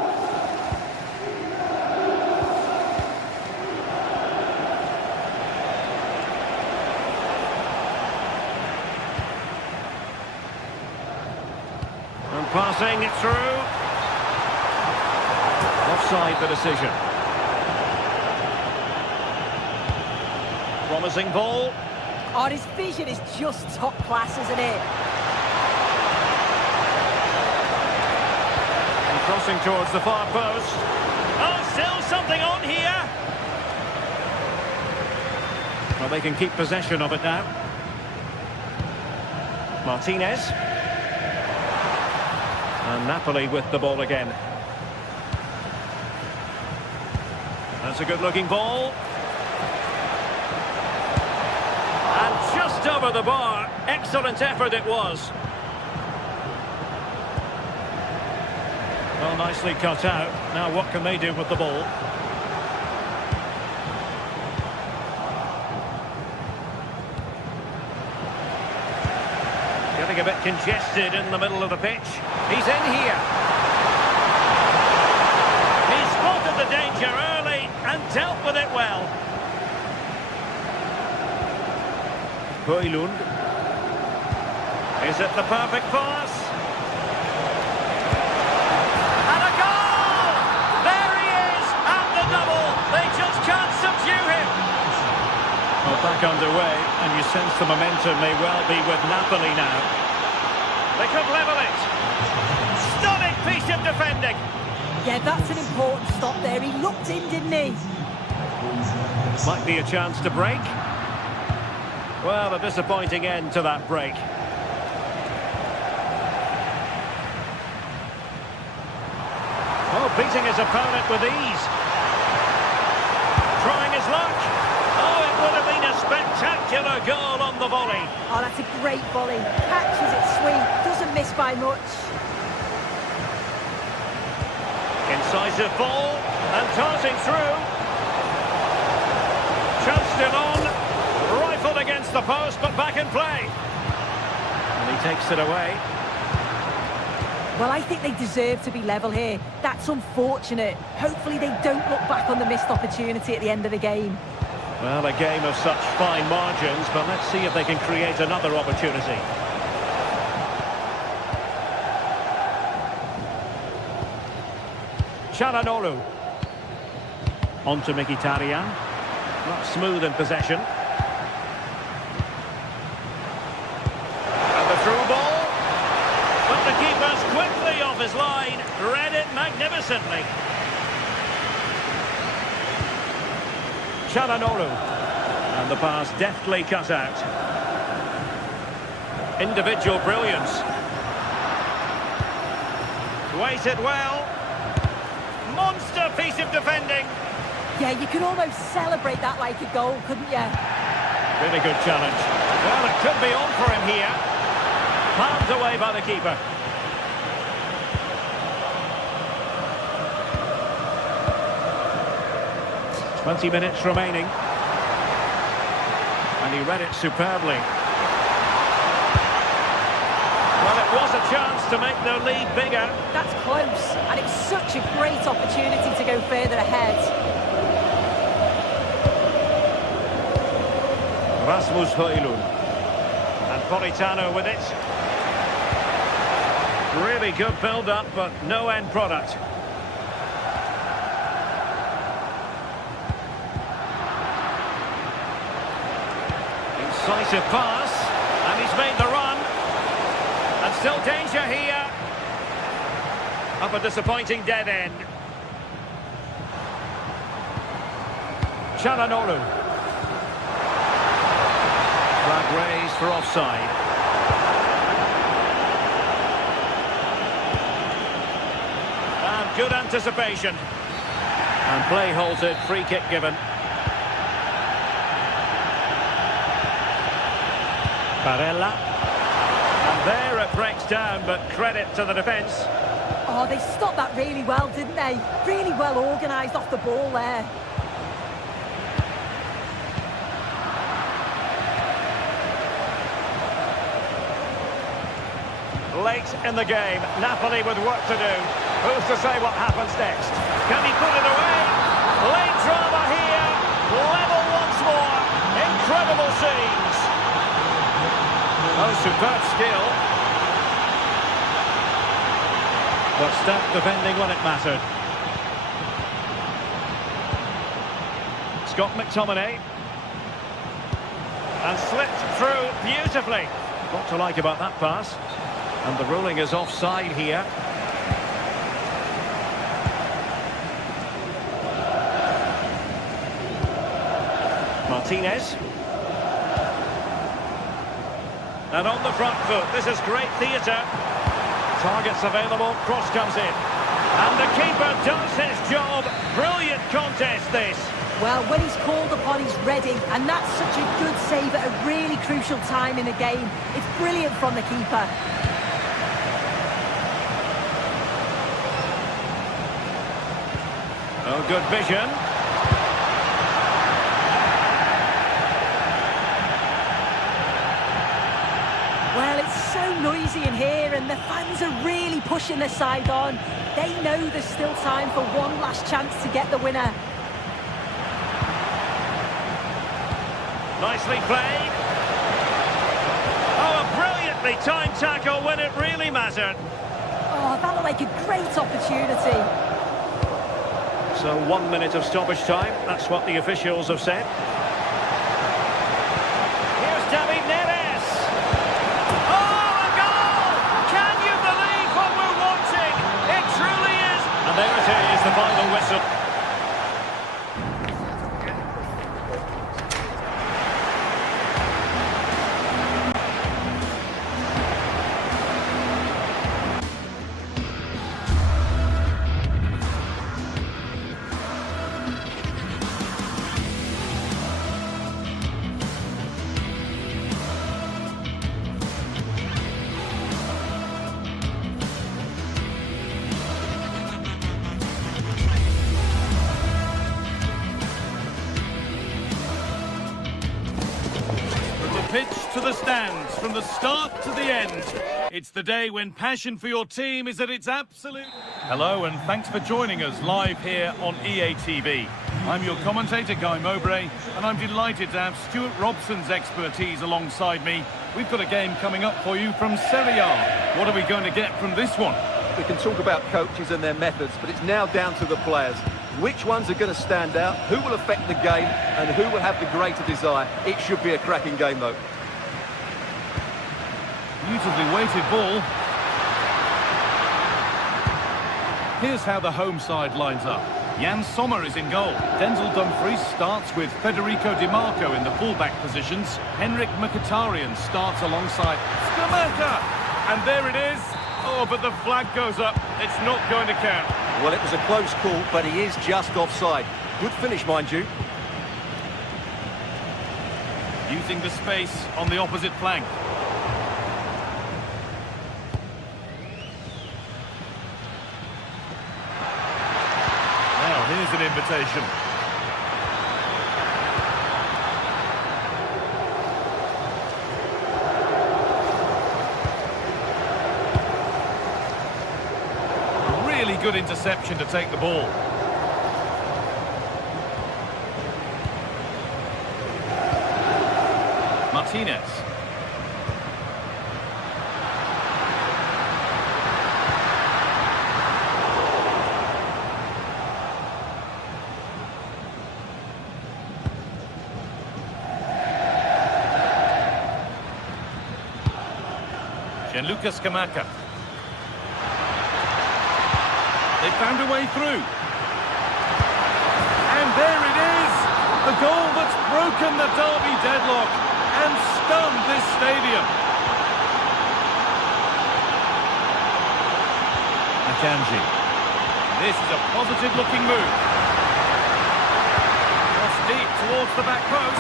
And passing it through. Offside the decision. Promising ball. Oh, his vision is just top class, isn't it? And crossing towards the far post. Oh, still something on here. Well, they can keep possession of it now. Martinez. And Napoli with the ball again. That's a good-looking ball. And just over the bar. Excellent effort it was. Well, nicely cut out. Now what can they do with the ball? Getting a bit congested in the middle of the pitch. He's in here. He spotted the danger early and dealt with it well. Højlund. Is it the perfect pass? And a goal! There he is, at the double. They just can't subdue him. Well, back underway, and you sense the momentum may well be with Napoli now. They could level it. Stunning piece of defending. Yeah, that's an important stop there. He looked in, didn't he? Might be a chance to break. Well, a disappointing end to that break. Oh, beating his opponent with ease. Trying his luck. Oh, it would have been a spectacular goal on the volley. Oh, that's a great volley. Catches it sweet. Doesn't miss by much. Incisive ball. And darting through. Chance still on. Rifled against the post, but back in play. And he takes it away. Well, I think they deserve to be level here. That's unfortunate. Hopefully they don't look back on the missed opportunity at the end of the game. Well, a game of such fine margins, but let's see if they can create another opportunity. Çalhanoğlu. On to Mkhitaryan. Not smooth in possession. And the through ball. But the keeper's quickly off his line. Read it magnificently. Çalhanoğlu. And the pass deftly cut out. Individual brilliance. Weighted well. Monster piece of defending. Yeah, you could almost celebrate that like a goal, couldn't you? Really good challenge. Well, it could be on for him here. Palmed away by the keeper. "20 minutes remaining. And he read it superbly. Well, it was a chance to make their lead bigger. That's close, and it's such a great opportunity to go further ahead. Rasmus Højlund. And Politano with it. Really good build-up, but no end product. Incisive pass, and he's made the run. And still danger here. Up a disappointing dead end. Çalhanoğlu. Flag raised for offside. And good anticipation. And play halted, free kick given. Barella. And there it breaks down, but credit to the defence. Oh, they stopped that really well, didn't they? Really well organised off the ball there. Late in the game, Napoli with work to do. Who's to say what happens next? Can he put it away? Late drama here. Level once more. Incredible scenes. Oh, superb skill. But stout defending when it mattered. Scott McTominay. And slipped through beautifully. What to like about that pass? And the ruling is offside here. Martinez. And on the front foot, this is great theatre. Targets available, cross comes in. And the keeper does his job. Brilliant contest, this. Well, when he's called upon, he's ready. And that's such a good save at a really crucial time in the game. It's brilliant from the keeper. Oh, good vision. Well, it's so noisy in here, and the fans are really pushing their side on. They know there's still time for one last chance to get the winner. Nicely played. Oh, a brilliantly the time tackle when it really mattered. Oh, that looked like a great opportunity. So 1 minute of stoppage time, that's what the officials have said. Here's David Neres. Oh, a goal! Can you believe what we're watching? It truly is. And there it is, the final whistle. Pitch to the stands, from the start to the end. It's the day when passion for your team is at its absolute... Hello and thanks for joining us live here on EA TV. I'm your commentator, Guy Mowbray, and I'm delighted to have Stuart Robson's expertise alongside me. We've got a game coming up for you from Serie A. What are we going to get from this one? We can talk about coaches and their methods, but it's now down to the players. Which ones are going to stand out, who will affect the game, and who will have the greater desire. It should be a cracking game, though. Beautifully weighted ball. Here's how the home side lines up. Jan Sommer is in goal. Denzel Dumfries starts with Federico Di Marco in the fullback positions. Henrik Mkhitaryan starts alongside Scamacca. And there it is. Oh, but the flag goes up. It's not going to count. Well, it was a close call, but he is just offside. Good finish, mind you. Using the space on the opposite flank. Now, here's an invitation. Really good interception to take the ball. Martinez. Gianluca Scamacca. They found a way through. And there it is! The goal that's broken the derby deadlock and stunned this stadium. Akanji. This is a positive-looking move. Cross deep towards the back post.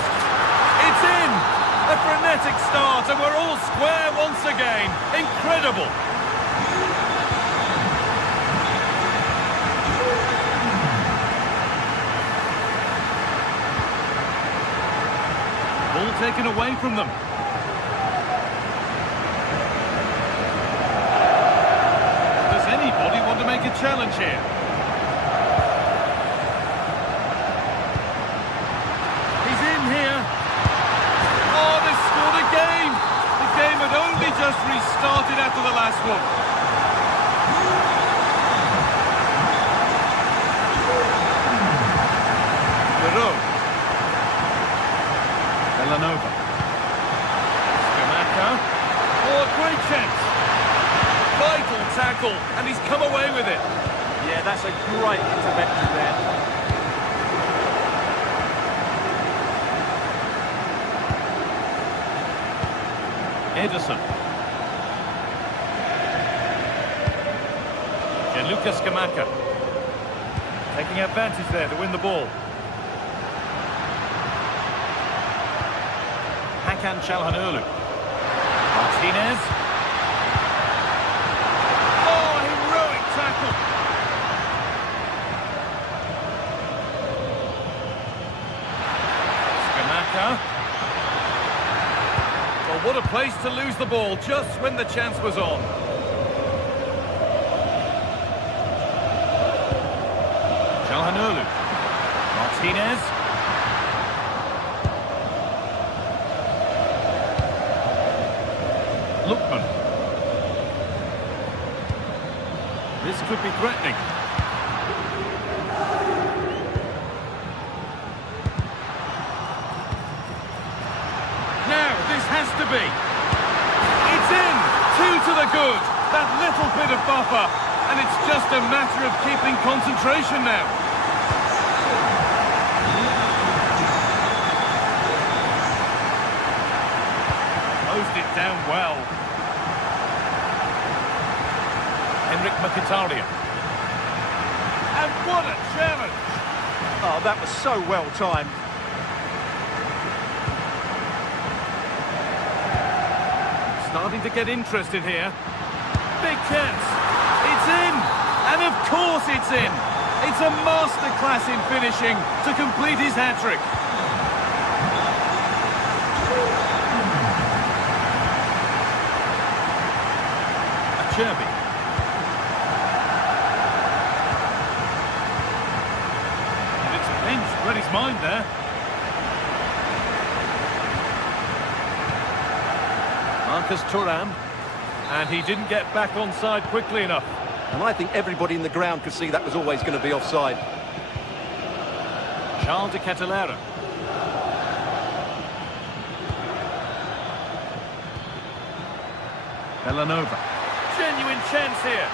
It's in! A frenetic start, and we're all square once again. Incredible! Ball taken away from them. Does anybody want to make a challenge here? He's in here. Oh, they scored again. The game had only just restarted after the last one. Villanova. Scamacca. Oh, a great chance. Vital tackle, and he's come away with it. Yeah, that's a great intervention there. Ederson. Gianluca Scamacca. Taking advantage there to win the ball. Hakan Çalhanoğlu. Martinez. Oh, heroic tackle. Scamacca. Well, what a place to lose the ball just when the chance was on. Çalhanoğlu. Martinez. Lookman. This could be threatening. Now, this has to be. It's in! 2 to the good. That little bit of buffer. And it's just a matter of keeping concentration now. Closed it down well. Mkhitaryan. And what a challenge! Oh, that was so well timed. Starting to get interested here. Big chance. It's in! And of course it's in! It's a masterclass in finishing to complete his hat-trick. Acerbi. And it's Bench read his mind there. Marcus Thuram. And he didn't get back onside quickly enough. And I think everybody in the ground could see that was always going to be offside. Charles de Kettelera. Villanova. Genuine chance here.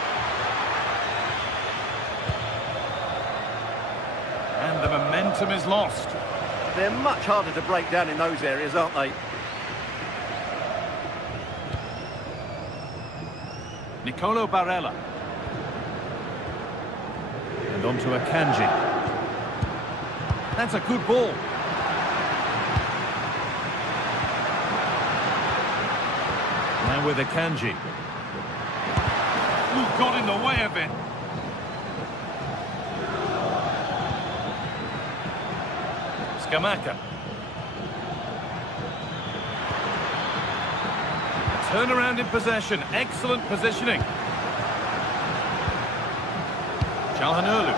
And the momentum is lost. They're much harder to break down in those areas, aren't they? Nicolo Barella. And on to Akanji. That's a good ball. Now with Akanji. Who got in the way of it? Scamacca. Turnaround in possession. Excellent positioning. Çalhanoğlu.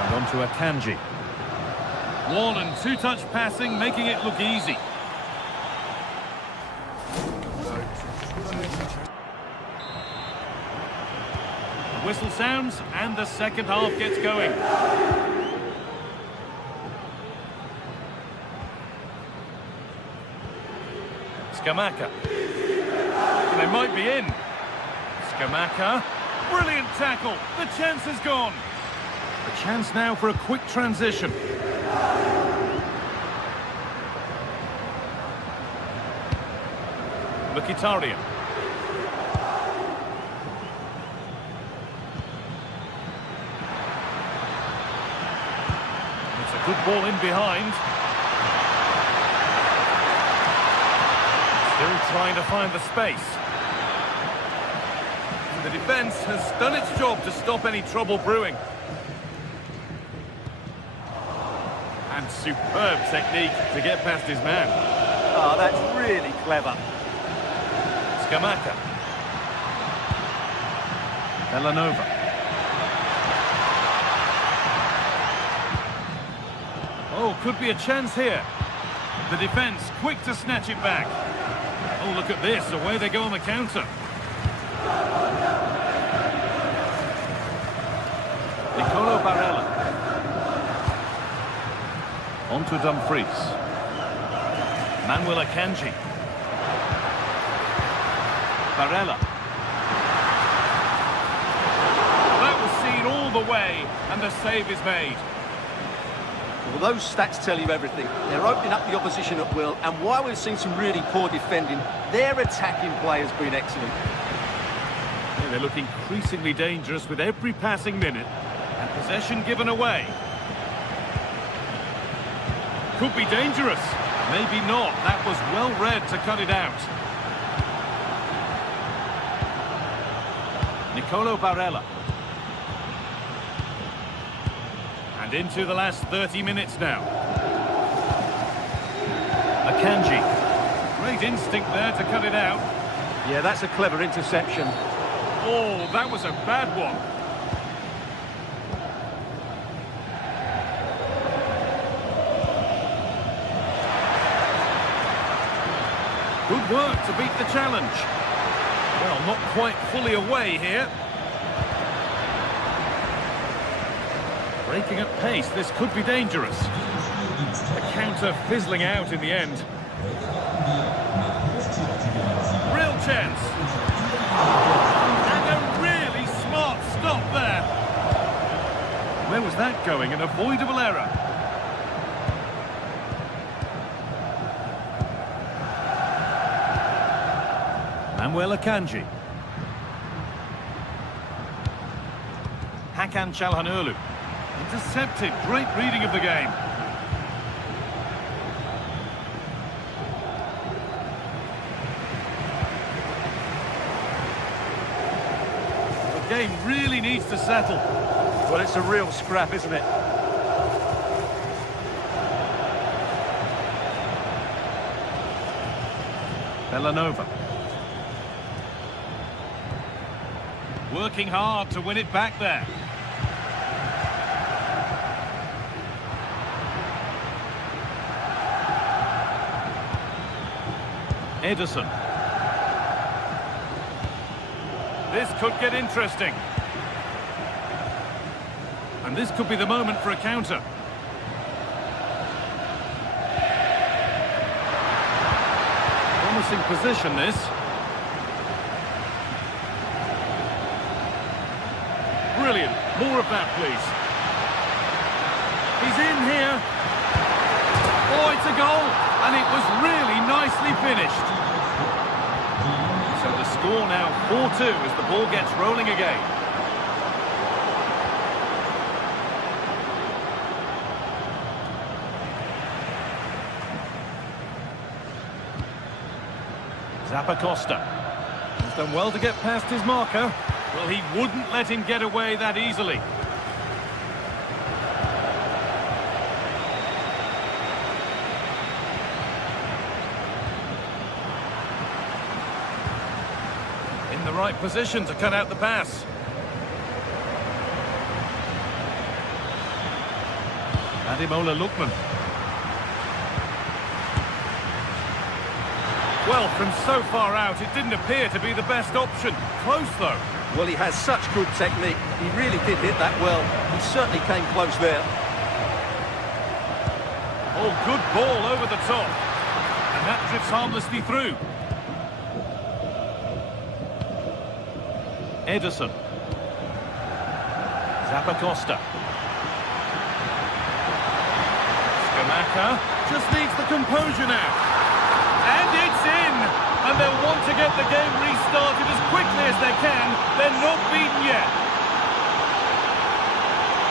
And on to Akanji. One and two touch passing, making it look easy. The whistle sounds and the second half gets going. Scamacca. They might be in. Scamacca. Brilliant tackle. The chance is gone. A chance now for a quick transition. Mkhitaryan. It's a good ball in behind. Still trying to find the space. The defence has done its job to stop any trouble brewing. And superb technique to get past his man. Oh, that's really clever. Scamacca. Villanova. Oh, could be a chance here. The defence quick to snatch it back. Oh, look at this. Away they go on the counter. Nicolo Barella. On to Dumfries. Manuel Akanji. Barella. That was seen all the way, and the save is made. Well, those stats tell you everything. They're opening up the opposition at will, and while we've seen some really poor defending, their attacking play has been excellent. Yeah, they look increasingly dangerous with every passing minute, and possession given away. Could be dangerous. Maybe not. That was well read to cut it out. Nicolo Barella. And into the last 30 minutes now. Akanji. Great instinct there to cut it out. Yeah, that's a clever interception. Oh, that was a bad one. Good work to beat the challenge. Well, not quite fully away here. Breaking at pace, this could be dangerous. The counter fizzling out in the end. Real chance. And a really smart stop there. Where was that going? An avoidable error. Manuel Akanji. Hakan Çalhanoğlu. Intercepted. Great reading of the game. The game really needs to settle. Well, it's a real scrap, isn't it? Bellanova. Working hard to win it back there. Ederson. This could get interesting. And this could be the moment for a counter. Promising position, this. Brilliant. More of that, please. He's in here. Oh, it's a goal. And it was really nicely finished. So the score now 4-2 as the ball gets rolling again. Zappacosta. He's done well to get past his marker. Well, he wouldn't let him get away that easily. In the right position to cut out the pass. Ademola Lookman. Well, from so far out, it didn't appear to be the best option. Close, though. Well, he has such good technique. He really did hit that well. He certainly came close there. Oh, good ball over the top. And that drifts harmlessly through. Ederson. Zappacosta. Scamacca just needs the composure now. And it's in! And they'll want to get the game restarted as quickly as they can. They're not beaten yet.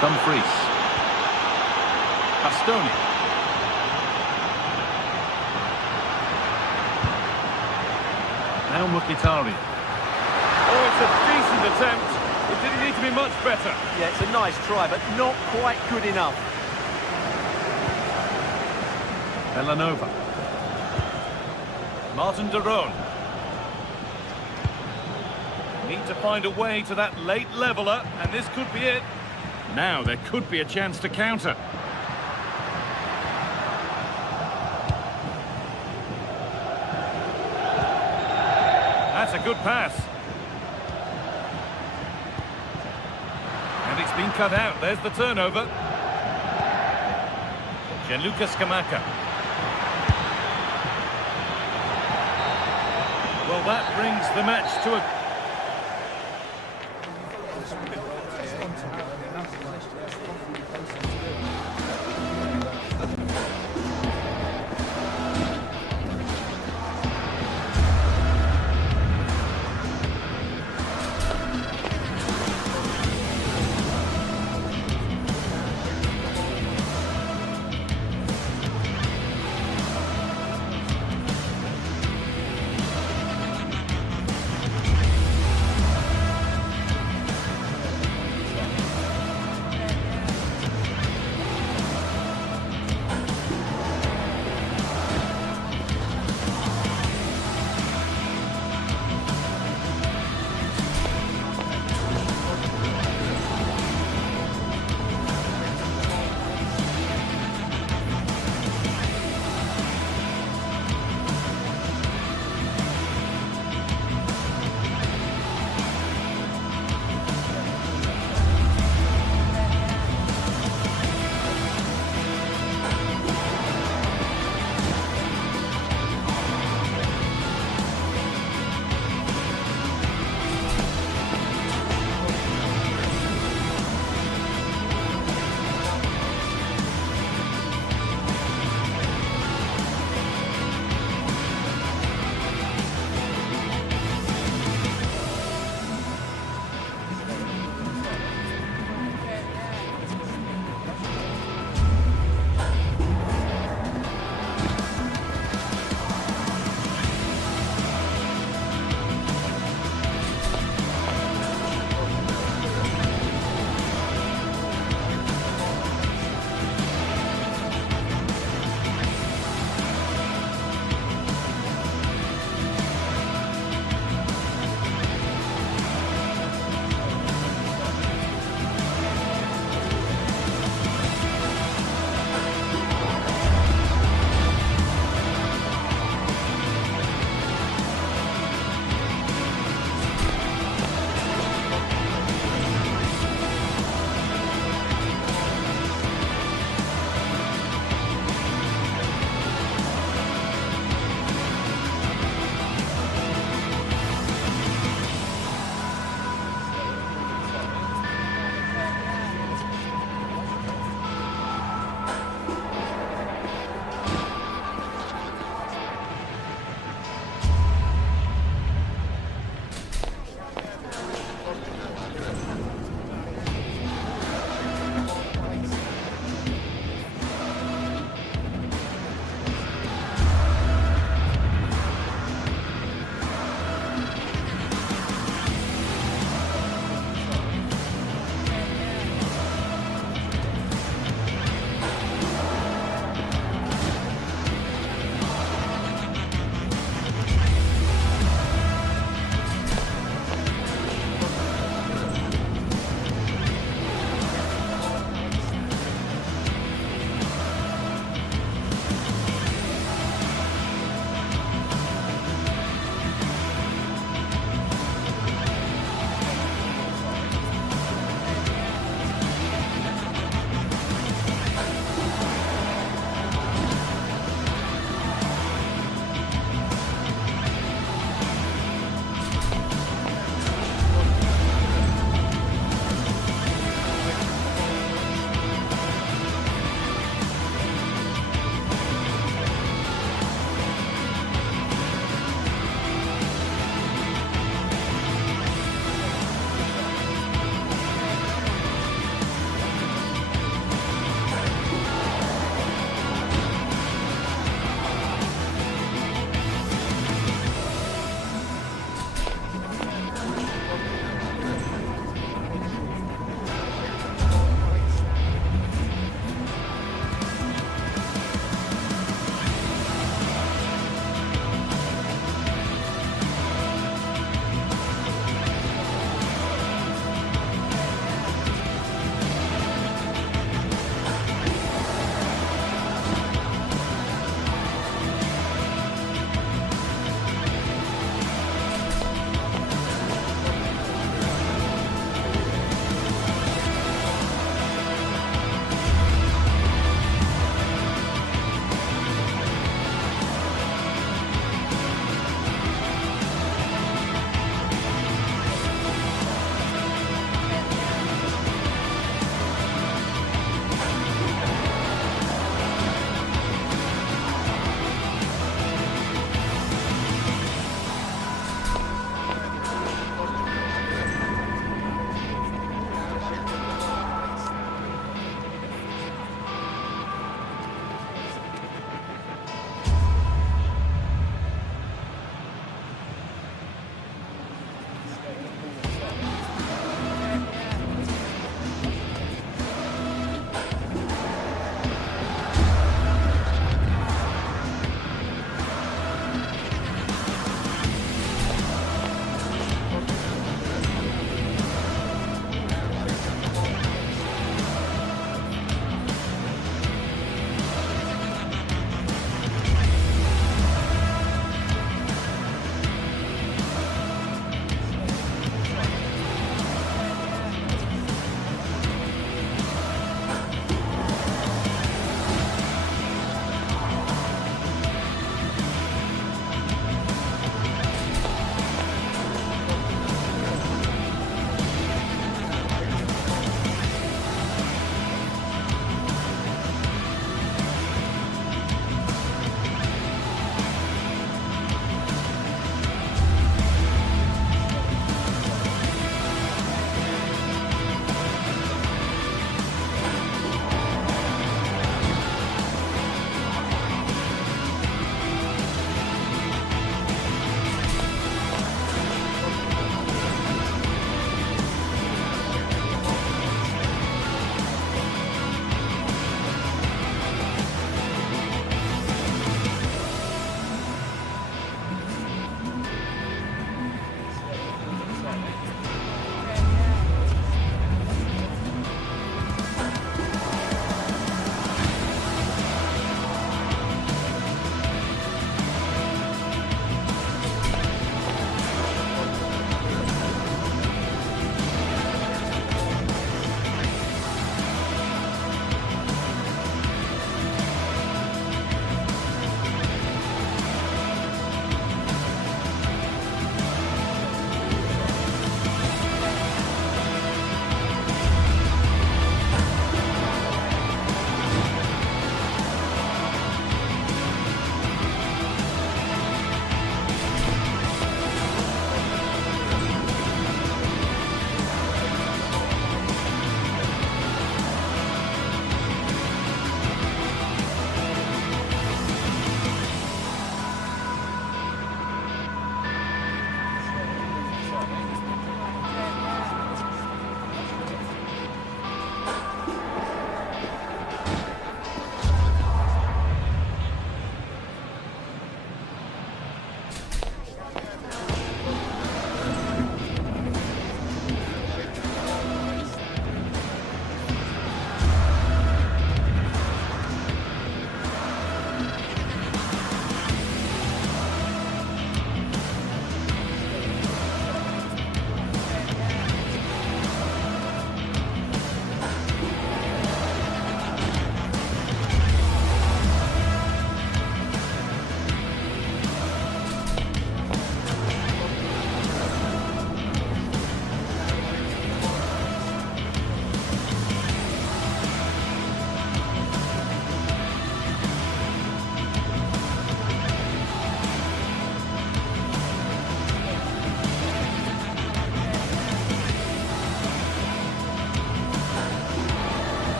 Dumfries. Bastoni. Now Mkhitaryan. Oh, it's a decent attempt. It didn't need to be much better. Yeah, it's a nice try, but not quite good enough. Bellanova. Martin de Roon. Need to find a way to that late leveller, and this could be it. Now there could be a chance to counter. That's a good pass. And it's been cut out. There's the turnover. Gianluca Scamacca. Well, that brings the match to a...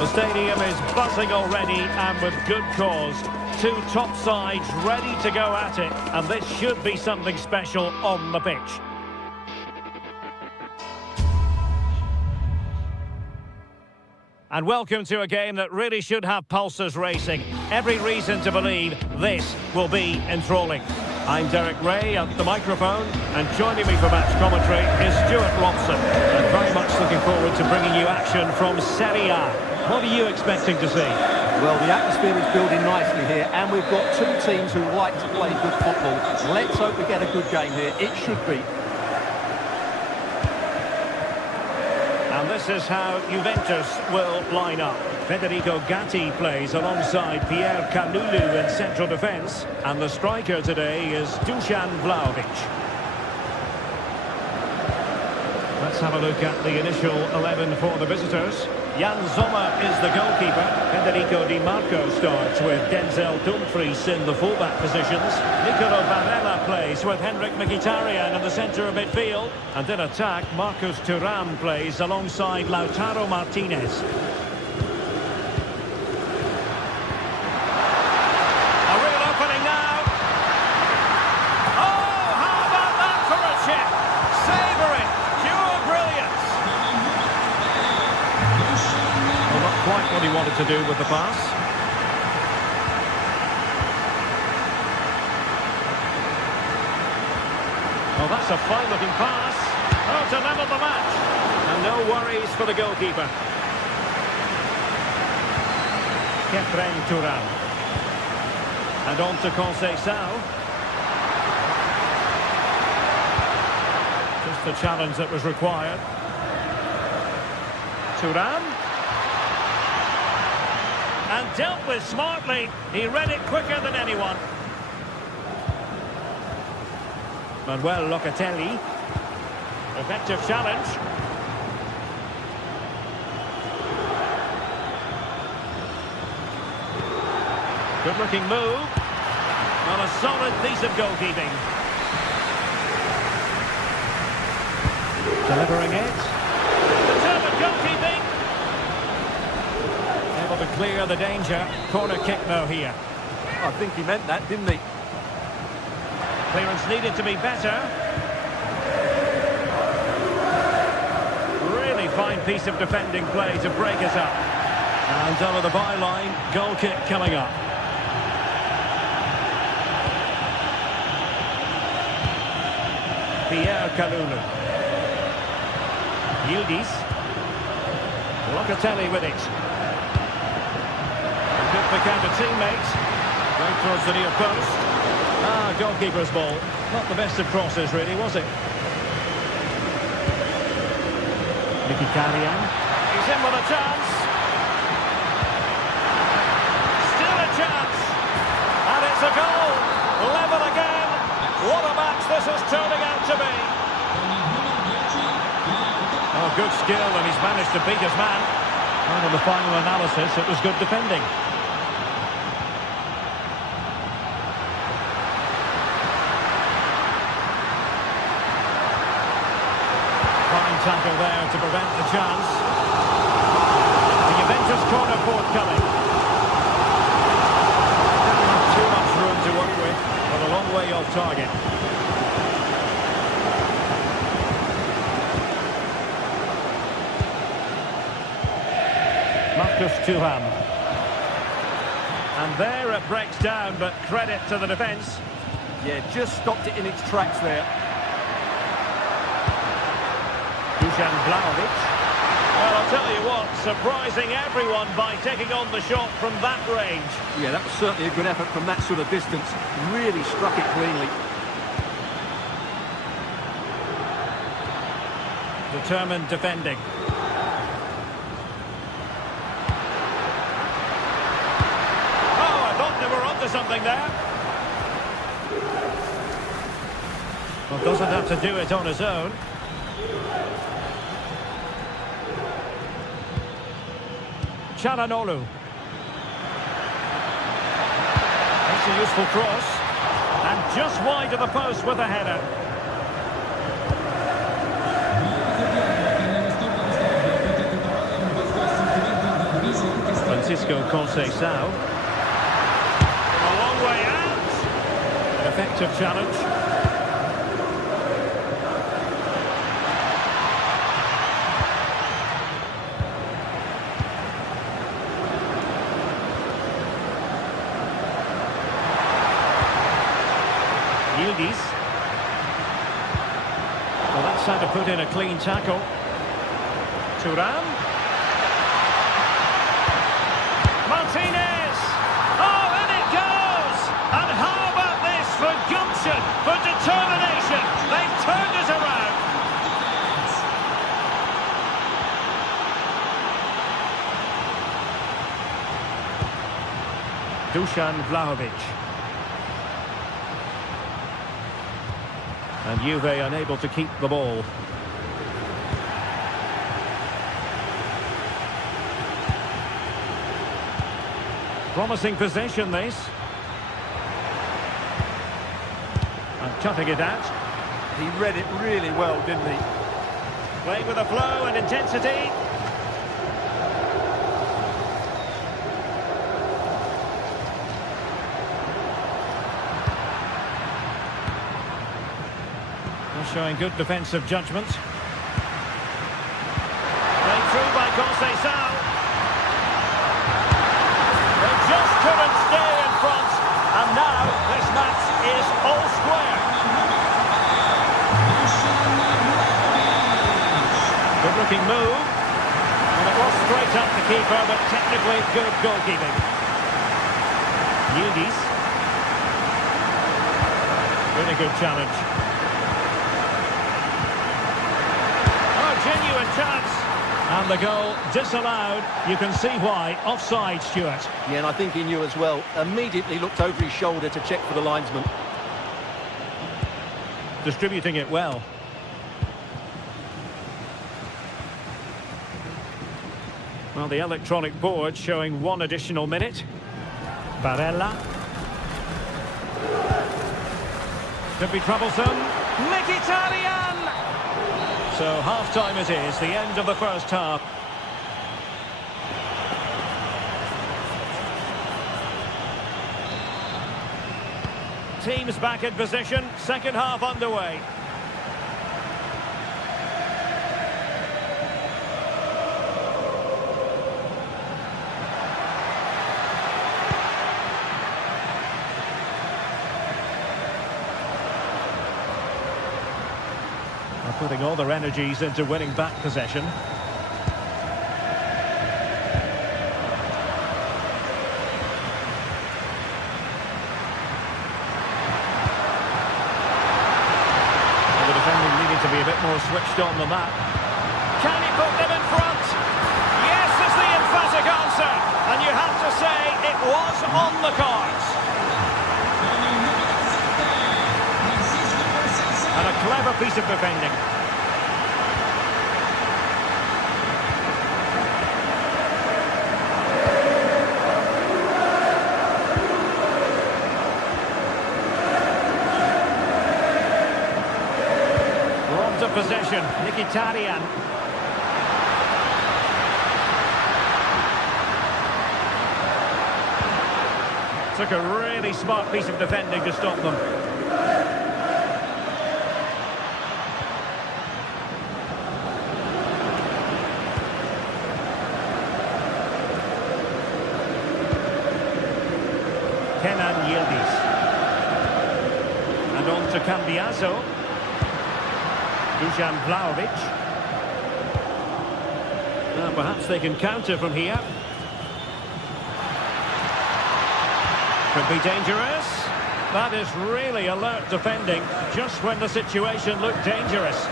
The stadium is buzzing already, and with good cause. Two top sides ready to go at it, and this should be something special on the pitch. And welcome to a game that really should have pulses racing. Every reason to believe this will be enthralling. I'm Derek Ray at the microphone, and joining me for match commentary is Stuart Robson. And very much looking forward to bringing you action from Serie A. What are you expecting to see? Well, the atmosphere is building nicely here, and we've got two teams who like to play good football. Let's hope we get a good game here. It should be. And this is how Juventus will line up. Federico Gatti plays alongside Pierre Kalulu in central defence. And the striker today is Dusan Vlahovic. Let's have a look at the initial 11 for the visitors. Jan Sommer is the goalkeeper. Federico Di Marco starts with Denzel Dumfries in the fullback positions. Nicolo Barella plays with Henrik Mkhitaryan in the centre of midfield. And in attack, Marcus Thuram plays alongside Lautaro Martinez. A real opening now. Oh, how about that for a chip? Savour it. Pure brilliance. Well, not quite what he wanted to do with the pass. Oh, that's a fine-looking pass. Oh, to level the match. And no worries for the goalkeeper. Kefren Thuram. And on to Conceição. Just the challenge that was required. Thuram. And dealt with smartly. He read it quicker than anyone. Manuel Locatelli. Effective challenge. Good-looking move. On a solid piece of goalkeeping. Delivering it. Determined goalkeeping. Able to clear the danger. Corner kick though here. I think he meant that, didn't he? Clearance needed to be better. Really fine piece of defending play to break us up. And over the byline, goal kick coming up. Pierre Kalulu. Yildiz. Locatelli with it. Good for counter teammates. Right towards the near post. Ah, goalkeeper's ball. Not the best of crosses, really, was it? Mkhitaryan. He's in with a chance. Still a chance. And it's a goal. Level again. What a match this is turning out to be. Oh, good skill, and he's managed to beat his man. And in the final analysis, it was good defending. Tackle there to prevent the chance. The Juventus corner forthcoming. Not too much room to work with, but a long way off target. Marcus Thuram. And there it breaks down, but credit to the defence. Yeah, just stopped it in its tracks there. Dusan Vlahovic. Well, I'll tell you what, surprising everyone by taking on the shot from that range. Yeah, that was certainly a good effort from that sort of distance. Really struck it cleanly. Determined defending. Oh, I thought they were onto something there. Well, doesn't have to do it on his own. Çalhanoğlu. That's a useful cross. And just wide of the post with a header. Federico Conceição. A long way out. An effective challenge. Yildiz. Well, that's how to put in a clean tackle. Thuram. Martinez! Oh, in it goes! And how about this for gumption, for determination? They've turned it around. Dusan Vlahovic. And Juve unable to keep the ball. Promising possession, this. And cutting it out. He read it really well, didn't he? Playing with a flow and intensity. Showing good defensive judgment. Played through by Conceição. They just couldn't stay in front. And now this match is all square. Good looking move. And it was straight at the keeper, but technically good goalkeeping. Yildiz. Really good challenge. Genuine chance. And the goal disallowed. You can see why. Offside, Stuart. Yeah, and I think he knew as well. Immediately looked over his shoulder to check for the linesman. Distributing it well. Well, the electronic board showing one additional minute. Barella. Could be troublesome. Mkhitaryan! So half-time it is, the end of the first half. Teams back in position, second half underway. Putting all their energies into winning back possession. Well, the defending needed to be a bit more switched on than that. Can he put them in front? Yes is the emphatic answer. And you have to say it was on the cards. And a clever piece of defending. We're on to possession. Mkhitaryan. Took a really smart piece of defending to stop them. Kenan Yildiz. And on to Cambiaso. Dusan Vlahovic. Now perhaps they can counter from here. Could be dangerous. That is really alert defending, just when the situation looked dangerous.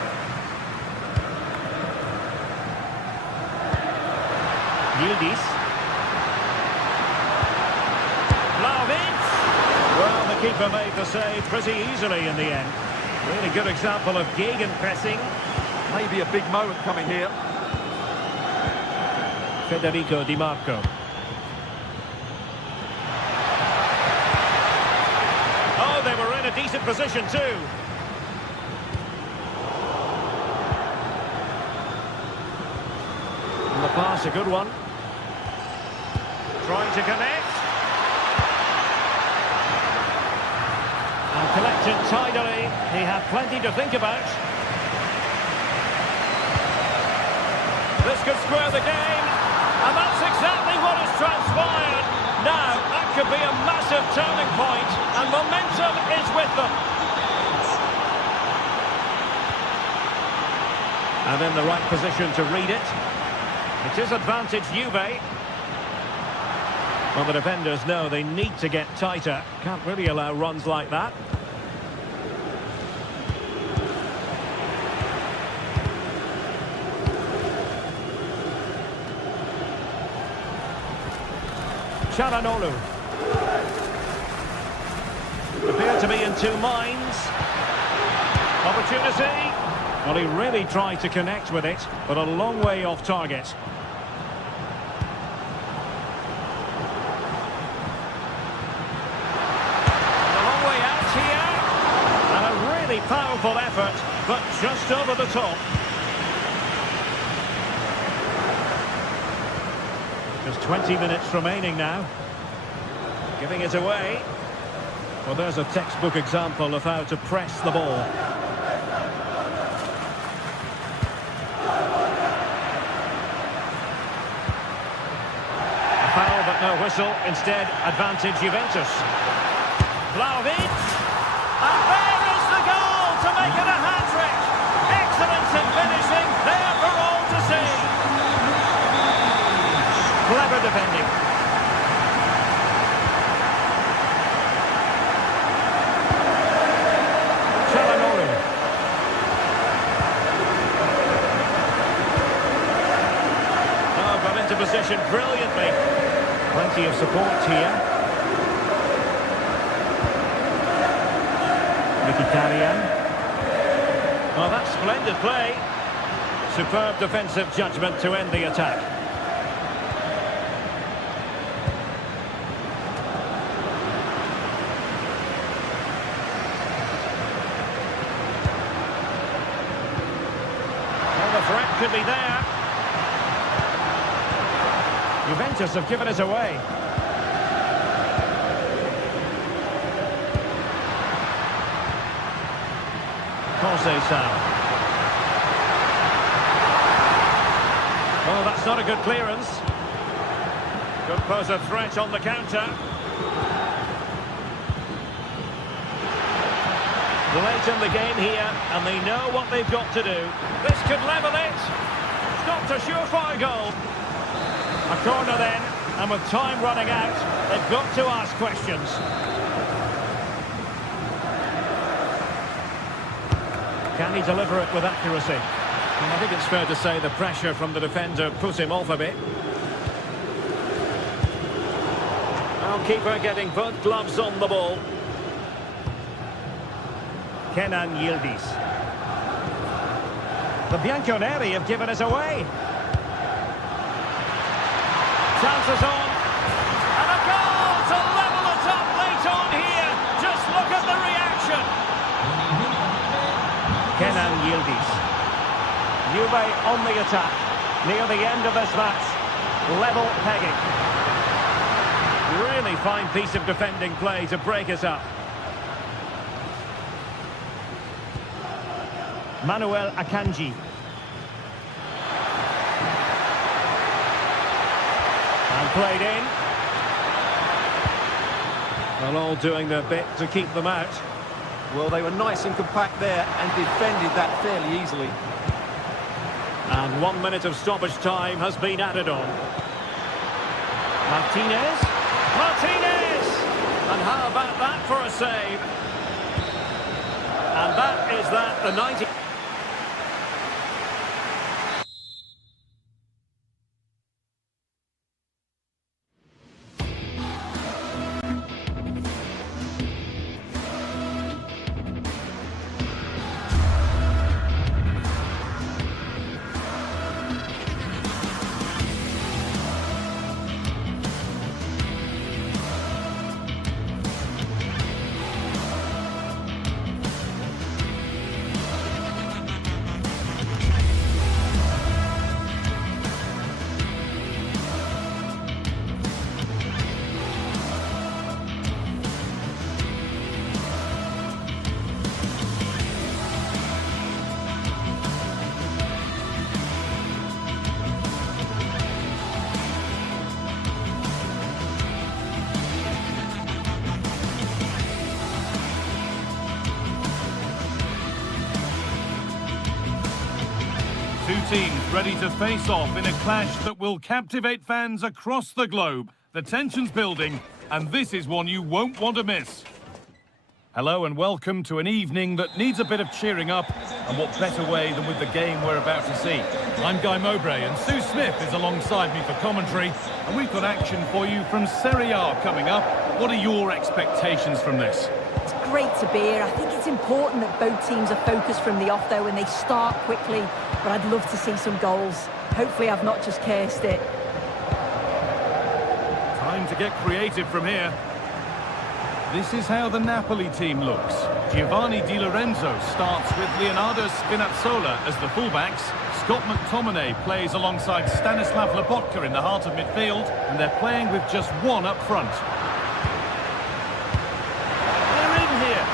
Yildiz. Vlahovic. Well, the keeper made the save pretty easily in the end. Really good example of gegenpressing. Maybe a big moment coming here. Federico Di Marco. Oh, they were in a decent position too. And the pass, a good one. Trying to connect. And collected tidily. He had plenty to think about. This could square the game. And that's exactly what has transpired. Now, that could be a massive turning point. And momentum is with them. And in the right position to read it. It is advantage Juve. Well, the defenders know they need to get tighter. Can't really allow runs like that. Çalhanoğlu. Appear to be in two minds. Opportunity. Well, he really tried to connect with it, but a long way off target. A long way out here. And a really powerful effort, but just over the top. Just 20 minutes remaining now. Giving it away. Well, there's a textbook example of how to press the ball. A foul, but no whistle. Instead, advantage Juventus. Vlahovic. And there is the goal to make it a hat-trick. Excellence in finishing, there for all to see. Clever defending. Çalhanoğlu. Oh, got into position brilliantly. Plenty of support here. Mkhitaryan. Well, that's splendid play. Superb defensive judgment to end the attack. The threat could be there. Juventus have given it away. Conceição. Oh, that's not a good clearance. Could pose a threat on the counter. Late in the game here, and they know what they've got to do. This could level it. Stopped a surefire goal. A corner then, and with time running out, they've got to ask questions. Can he deliver it with accuracy? And I think it's fair to say the pressure from the defender put him off a bit. Now keeper getting both gloves on the ball. Kenan Yildiz. The Bianconeri have given it away. Chances on. And a goal to level it up late on here. Just look at the reaction. Kenan Yildiz. Juve on the attack. Near the end of this match. Level pegging. Really fine piece of defending play to break us up. Manuel Akanji. And played in. Well, all doing their bit to keep them out. Well, they were nice and compact there and defended that fairly easily. And 1 minute of stoppage time has been added on. Martinez. Martinez! And how about that for a save? And that is that, the 90... Two teams ready to face off in a clash that will captivate fans across the globe. The tension's building, and this is one you won't want to miss. Hello and welcome to an evening that needs a bit of cheering up, and what better way than with the game we're about to see. I'm Guy Mowbray and Sue Smith is alongside me for commentary, and we've got action for you from Serie A coming up. What are your expectations from this? It's great to be here. I think it's important that both teams are focused from the off though and they start quickly, but I'd love to see some goals. Hopefully I've not just cursed it. Time to get creative from here. This is how the Napoli team looks. Giovanni Di Lorenzo starts with Leonardo Spinazzola as the fullbacks. Scott McTominay plays alongside Stanislav Lobotka in the heart of midfield, and they're playing with just one up front. They're in here.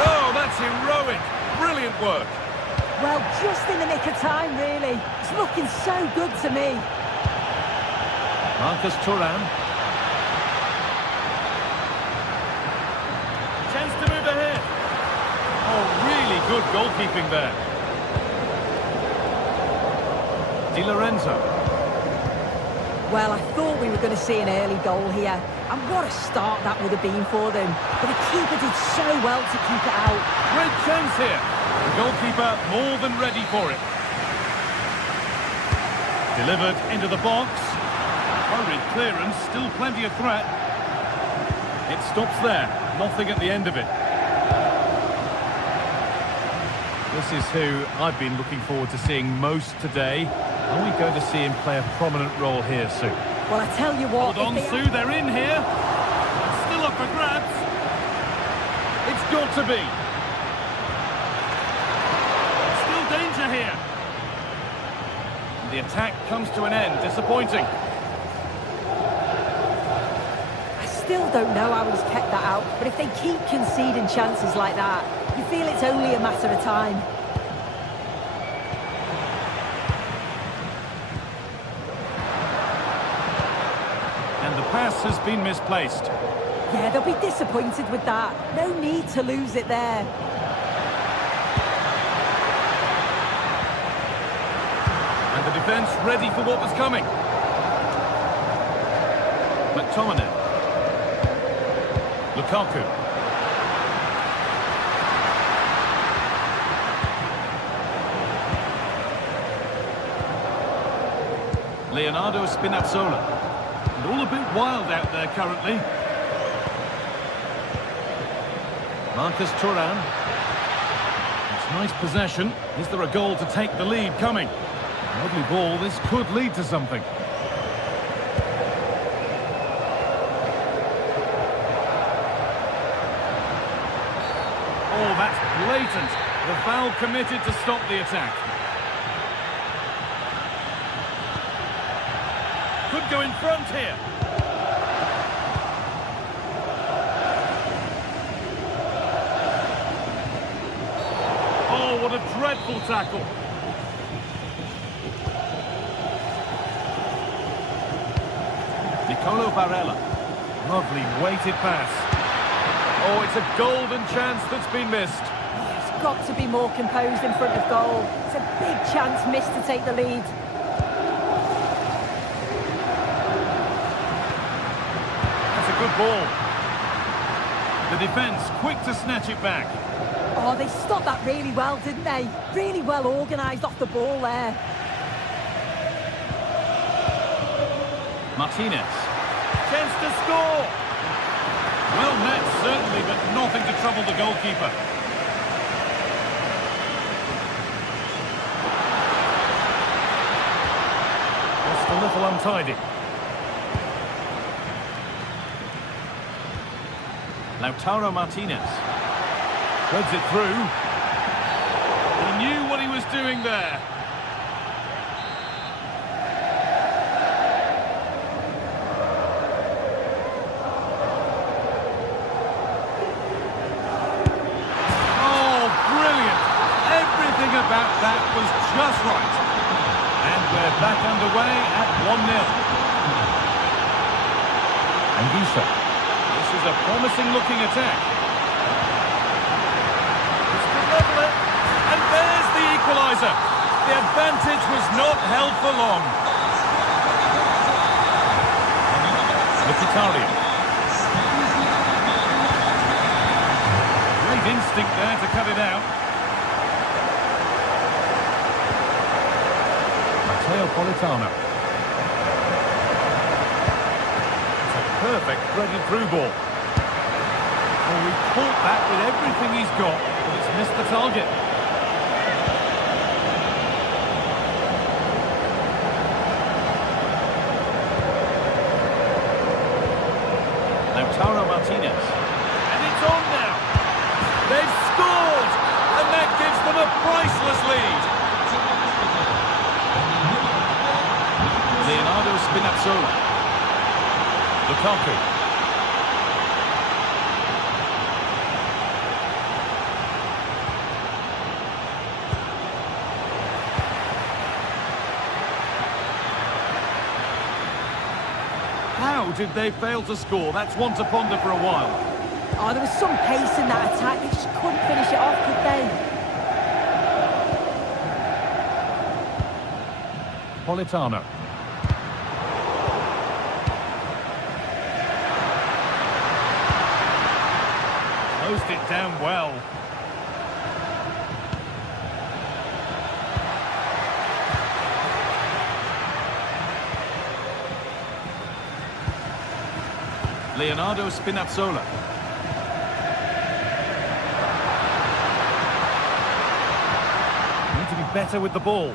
No, that's heroic. Brilliant work. Well, just in the nick of time, really. It's looking so good to me. Marcus Thuram. Chance to move ahead. Oh, really good goalkeeping there. Di Lorenzo. Well, I thought we were going to see an early goal here. And what a start that would have been for them. But the keeper did so well to keep it out. Great chance here. The goalkeeper more than ready for it. Delivered into the box. Hurried clearance, still plenty of threat. It stops there. Nothing at the end of it. This is who I've been looking forward to seeing most today. Are we going to see him play a prominent role here, Sue? Well, I tell you what... Hold on, Sue, they're in here. Still up for grabs. It's got to be. Still danger here. The attack comes to an end. Disappointing. Still don't know how he's kept that out, but if they keep conceding chances like that, you feel it's only a matter of time. And the pass has been misplaced. Yeah, they'll be disappointed with that. No need to lose it there. And the defence ready for what was coming. McTominay. Lukaku. Leonardo Spinazzola. And all a bit wild out there currently. Marcus Thuram. It's nice possession. Is there a goal to take the lead coming? Lovely ball. This could lead to something. Oh, that's blatant. The foul committed to stop the attack. Could go in front here. Oh, what a dreadful tackle. Nicolo Barella. Lovely weighted pass. Oh, it's a golden chance that's been missed. He's got to be more composed in front of goal. It's a big chance missed to take the lead. That's a good ball. The defence quick to snatch it back. Oh, they stopped that really well, didn't they? Really well organised off the ball there. Martinez. Chance to score. Well met, certainly, but nothing to trouble the goalkeeper. Just a little untidy. Lautaro Martinez. Threads it through. He knew what he was doing there. About that was just right. And we're back underway at 1-0. Anguissa. This is a promising looking attack. This could level it. And there's the equaliser. The advantage was not held for long. Mkhitaryan. Great instinct there to cut it out. Politano. It's a perfect threaded through ball. Oh, he caught that with everything he's got, but it's missed the target. Lautaro Martinez. And it's on now. They've scored! And that gives them a priceless lead. Spinazzola. Lukaku. How did they fail to score? That's one to ponder for a while. Oh, there was some pace in that attack. They just couldn't finish it off, could they? Politano. Closed it down well. Leonardo Spinazzola. Need to be better with the ball.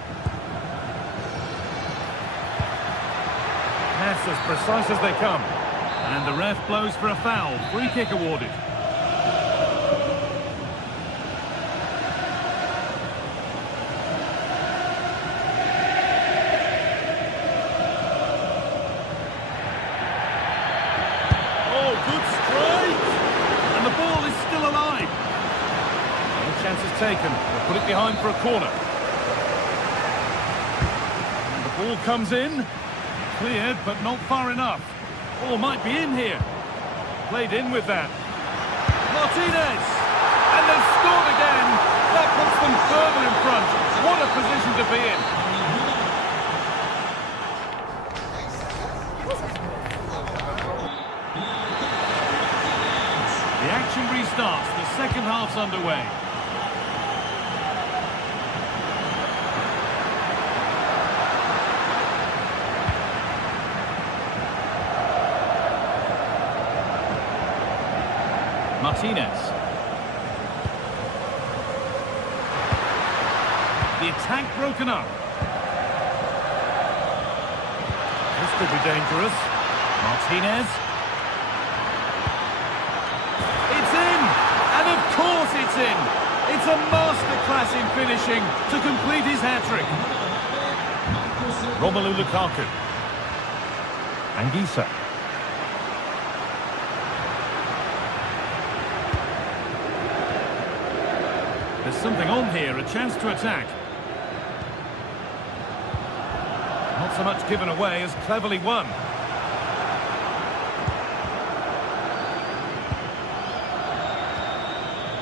Pass as precise as they come. And the ref blows for a foul. Free kick awarded. Chance is taken. They'll put it behind for a corner. And the ball comes in. Cleared, but not far enough. Ball might be in here. Played in with that. Martinez! And they've scored again. That puts them further in front. What a position to be in. The action restarts. The second half's underway. Martinez. The attack broken up. This could be dangerous. Martinez. It's in! And of course it's in! It's a masterclass in finishing to complete his hat-trick. Romelu Lukaku. Anguissa. There's something on here, a chance to attack. Not so much given away as cleverly won.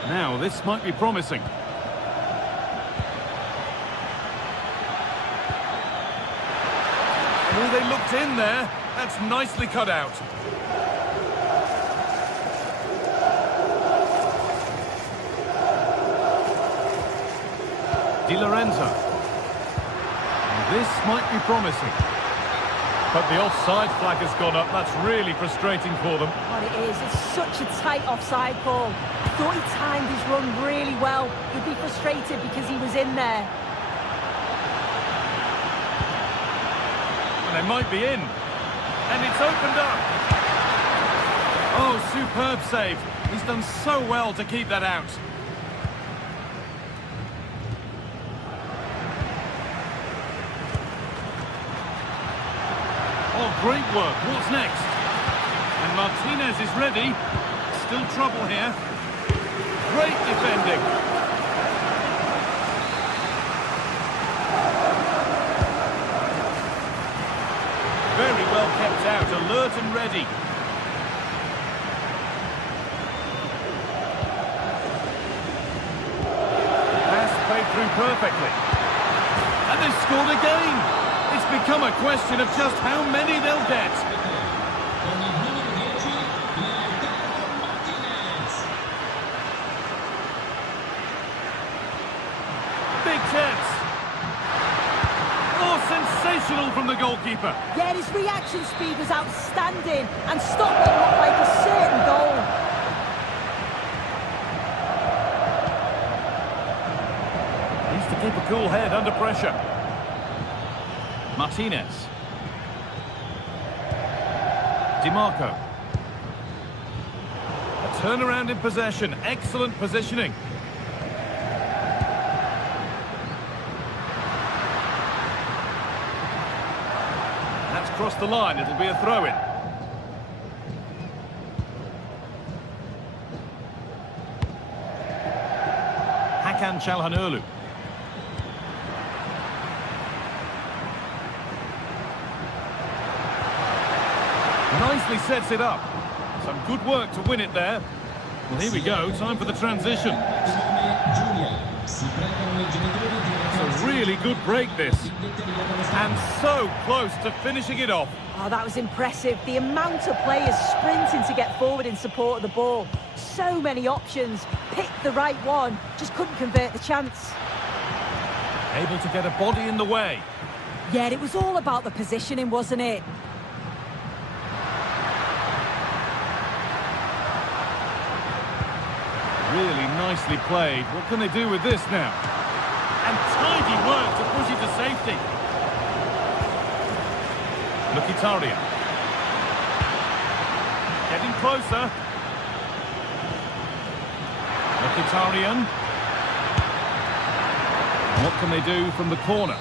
Now, this might be promising. Oh, they looked in there. That's nicely cut out. Di Lorenzo. This might be promising. But the offside flag has gone up. That's really frustrating for them. What it is, it's such a tight offside ball. I thought he timed his run really well. He'd be frustrated because he was in there. And they might be in. And it's opened up. Oh, superb save. He's done so well to keep that out. Oh, great work. What's next? And Martinez is ready. Still trouble here. Great defending. Very well kept out, alert and ready. Pass played through perfectly. they've scored again. It's become a question of just how many they'll get. Big chance. Oh, sensational from the goalkeeper. Yeah, his reaction speed was outstanding and stopped what looked like a certain goal. Needs to keep a cool head under pressure. Martinez. DiMarco. A turnaround in possession. Excellent positioning. That's crossed the line. It'll be a throw-in. Hakan Çalhanoğlu. Nicely sets it up. Some good work to win it there. Well, here we go. Time for the transition. It's a really good break, this. And so close to finishing it off. Oh, that was impressive. The amount of players sprinting to get forward in support of the ball. So many options. Picked the right one. Just couldn't convert the chance. Able to get a body in the way. Yeah, it was all about the positioning, wasn't it? Really nicely played. What can they do with this now? And tidy work to push it to safety. Mkhitaryan. Getting closer. Mkhitaryan. What can they do from the corner?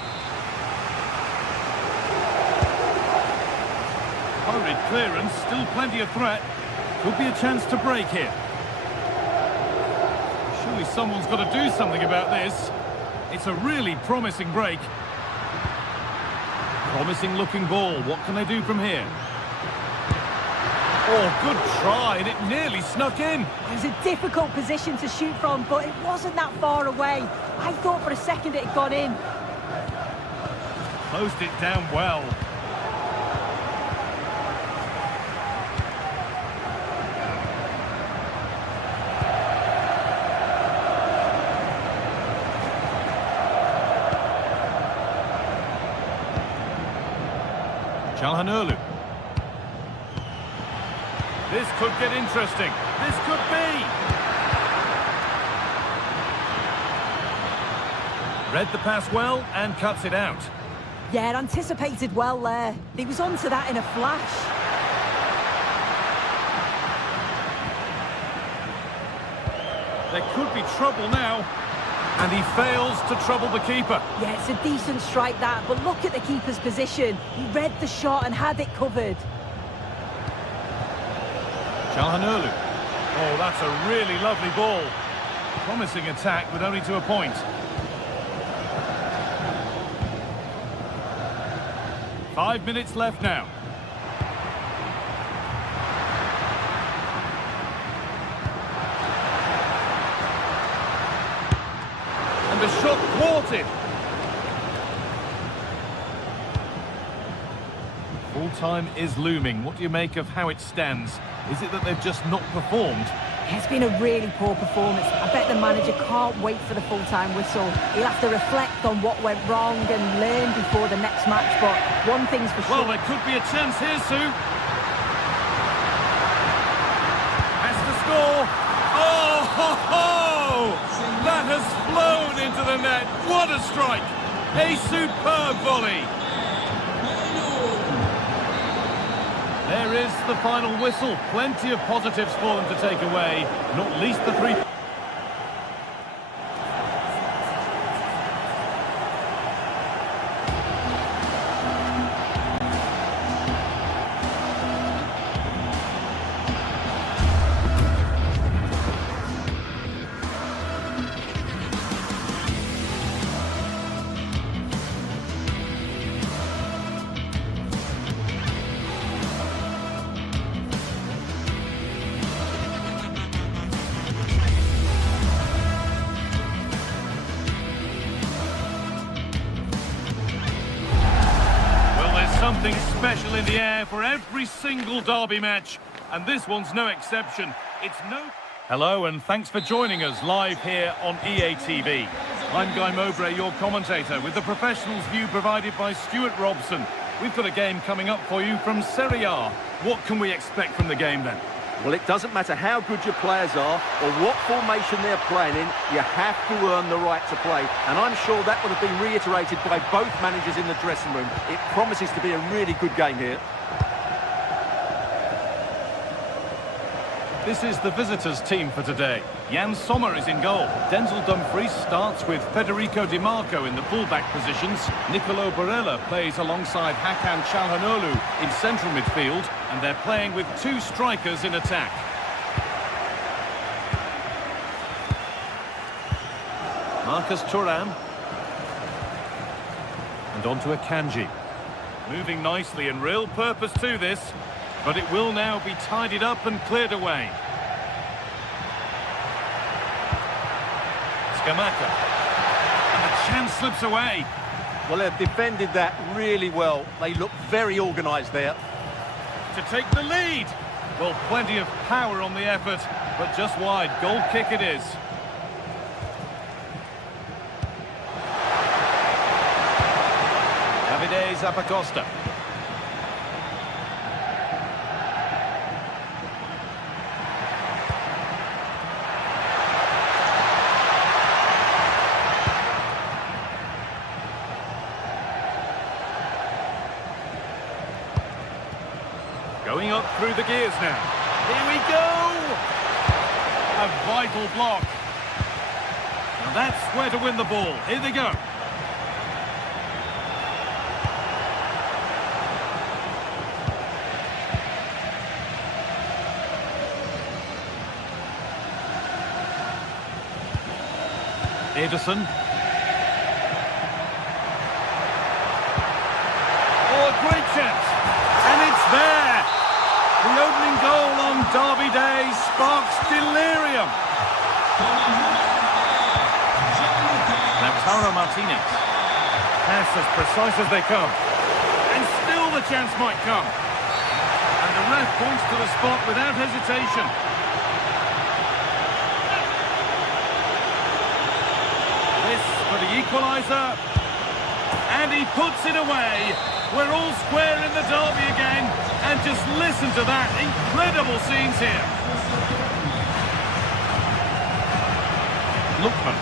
Hurried clearance, still plenty of threat. Could be a chance to break here. Surely someone's got to do something about this. It's a really promising break. Promising looking ball. What can they do from here? Oh, good try, and it nearly snuck in. It was a difficult position to shoot from, but it wasn't that far away. I thought for a second it had gone in. Closed it down well. Çalhanoğlu. This could get interesting. This could be. Read the pass well and cuts it out. Yeah, anticipated well there. He was onto that in a flash. There could be trouble now. And he fails to trouble the keeper. Yeah, it's a decent strike that, but look at the keeper's position. He read the shot and had it covered. Çalhanoğlu. Oh, that's a really lovely ball. Promising attack, but only to a point. Five minutes left now. And the shot thwarted. Full time is looming. What do you make of how it stands? Is it that they've just not performed? It's been a really poor performance. I bet the manager can't wait for the full-time whistle. He'll have to reflect on what went wrong and learn before the next match, but one thing's for sure. Well, there could be a chance here, Sue. Has to score. Oh, ho, ho! That has flown into the net. What a strike! A superb volley. There is the final whistle. Plenty of positives for them to take away, not least the three. something special in the air for every single derby match, and this one's no exception. It's no... Hello, and thanks for joining us live here on EA TV. I'm Guy Mowbray, your commentator, with the professionals' view provided by Stuart Robson. We've got a game coming up for you from Serie A. What can we expect from the game then? Well, it doesn't matter how good your players are or what formation they're playing in, you have to earn the right to play. And I'm sure that would have been reiterated by both managers in the dressing room. It promises to be a really good game here. This is the visitors' team for today. Jan Sommer is in goal. Denzel Dumfries starts with Federico Di Marco in the full-back positions. Nicolo Barella plays alongside Hakan Çalhanoğlu in central midfield, and they're playing with two strikers in attack. Marcus Thuram. And on to Akanji. Moving nicely and real purpose to this. But it will now be tidied up and cleared away. Scamacca. And the chance slips away. Well, they've defended that really well. They look very organised there. To take the lead. Well, plenty of power on the effort, but just wide. Goal kick it is. Davide Zappacosta. Going up through the gears now. Here we go! A vital block. Now that's where to win the ball. Here they go. Ederson. Oh, a great chance. And it's there. The opening goal on Derby Day sparks delirium. Lautaro Martinez. Pass as precise as they come. And still the chance might come. And the ref points to the spot without hesitation. This for the equaliser. And he puts it away. We're all square in the derby again. And just listen to that. Incredible scenes here. Lookman.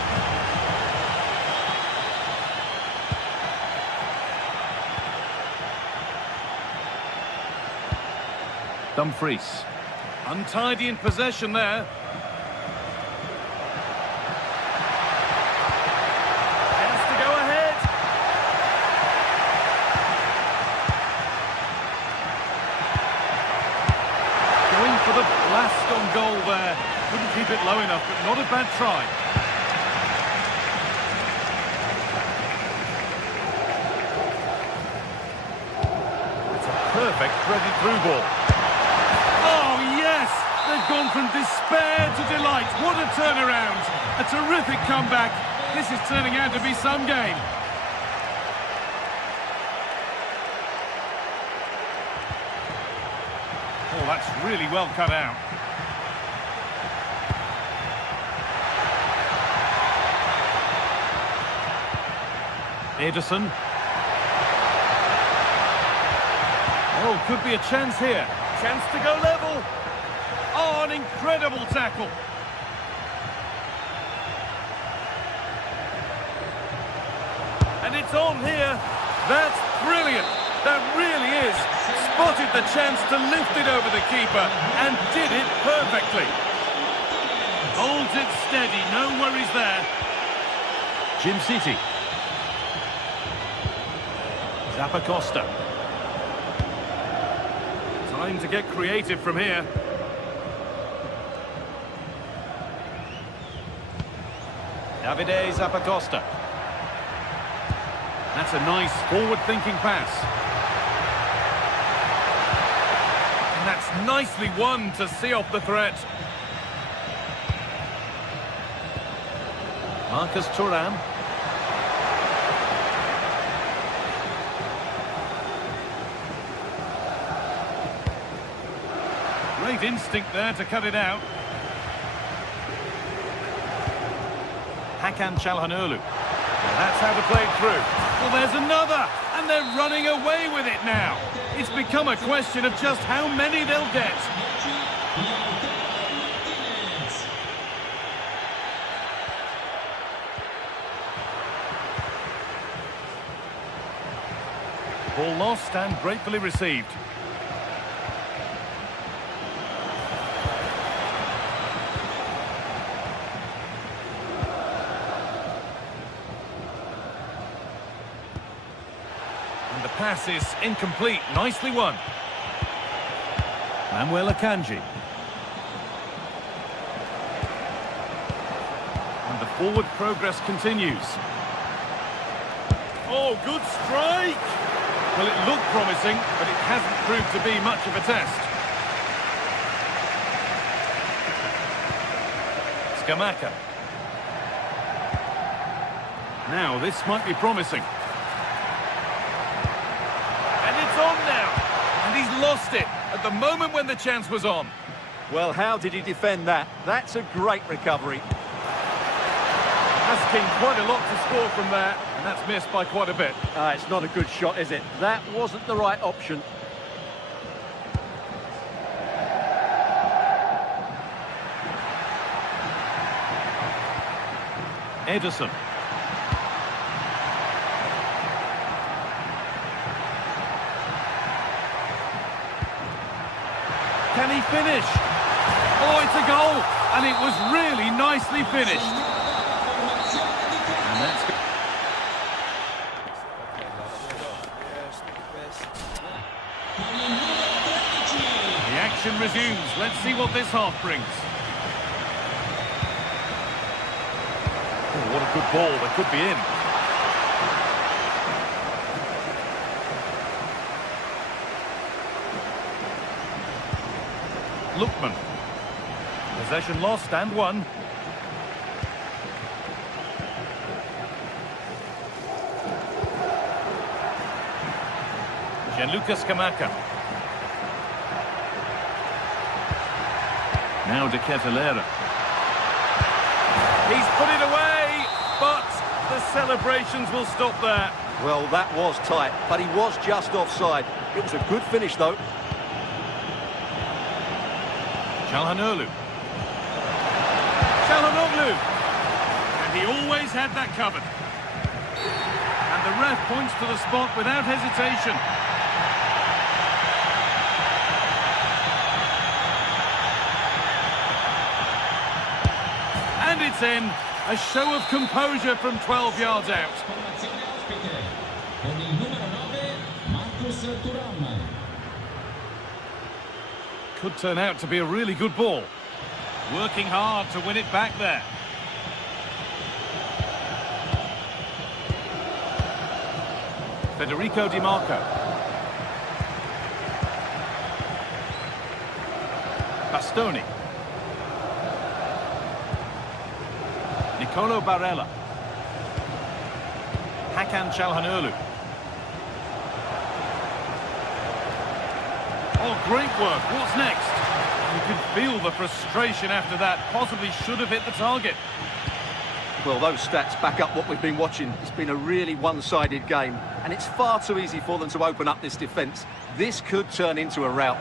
Dumfries. Untidy in possession there. Chance to go ahead. Going for the blast on goal there. Couldn't keep it low enough, but not a bad try. It's a perfect threaded through ball. Oh, yes! They've gone from despair to delight. What a turnaround. A terrific comeback. This is turning out to be some game. Oh, that's really well cut out. Ederson. Oh, could be a chance here. Chance to go level. Oh, an incredible tackle. And it's on here. That's brilliant. That really is. Spotted the chance to lift it over the keeper and did it perfectly. Holds it steady, no worries there. Jim City. Zappacosta. Time to get creative from here. Davide Zappacosta. That's a nice forward-thinking pass. And that's nicely won to see off the threat. Marcus Thuram. Great instinct there to cut it out. Hakan Çalhanoğlu. That's how to play it through. Well, there's another, and they're running away with it now. It's become a question of just how many they'll get. Ball lost and gratefully received. And the pass is incomplete. Nicely won. Manuel Akanji. And the forward progress continues. Oh, good strike! Well, it looked promising, but it hasn't proved to be much of a test. Scamacca. Now, this might be promising. And it's on now. And he's lost it at the moment when the chance was on. Well, how did he defend that? That's a great recovery. Asking quite a lot to score from there, and that's missed by quite a bit. It's not a good shot, is it? That wasn't the right option. Ederson. Can he finish? Oh, it's a goal, and it was really nicely finished. And that's good. The action resumes. Let's see what this half brings. Oh, what a good ball. That could be in. Lookman. Possession lost and won. Gianluca Scamacca. Now De Ketelaere. He's put it away, but the celebrations will stop there. Well, that was tight, but he was just offside. It was a good finish, though. Çalhanoğlu. Çalhanoğlu. And he always had that covered. And the ref points to the spot without hesitation. And it's in. A show of composure from 12 yards out. Could turn out to be a really good ball. Working hard to win it back there. Federico Di Marco. Bastoni. Nicolo Barella. Hakan Çalhanoğlu. Oh, great work. What's next? You can feel the frustration after that. Possibly should have hit the target. Well, those stats back up what we've been watching. It's been a really one-sided game, and it's far too easy for them to open up this defence. This could turn into a rout.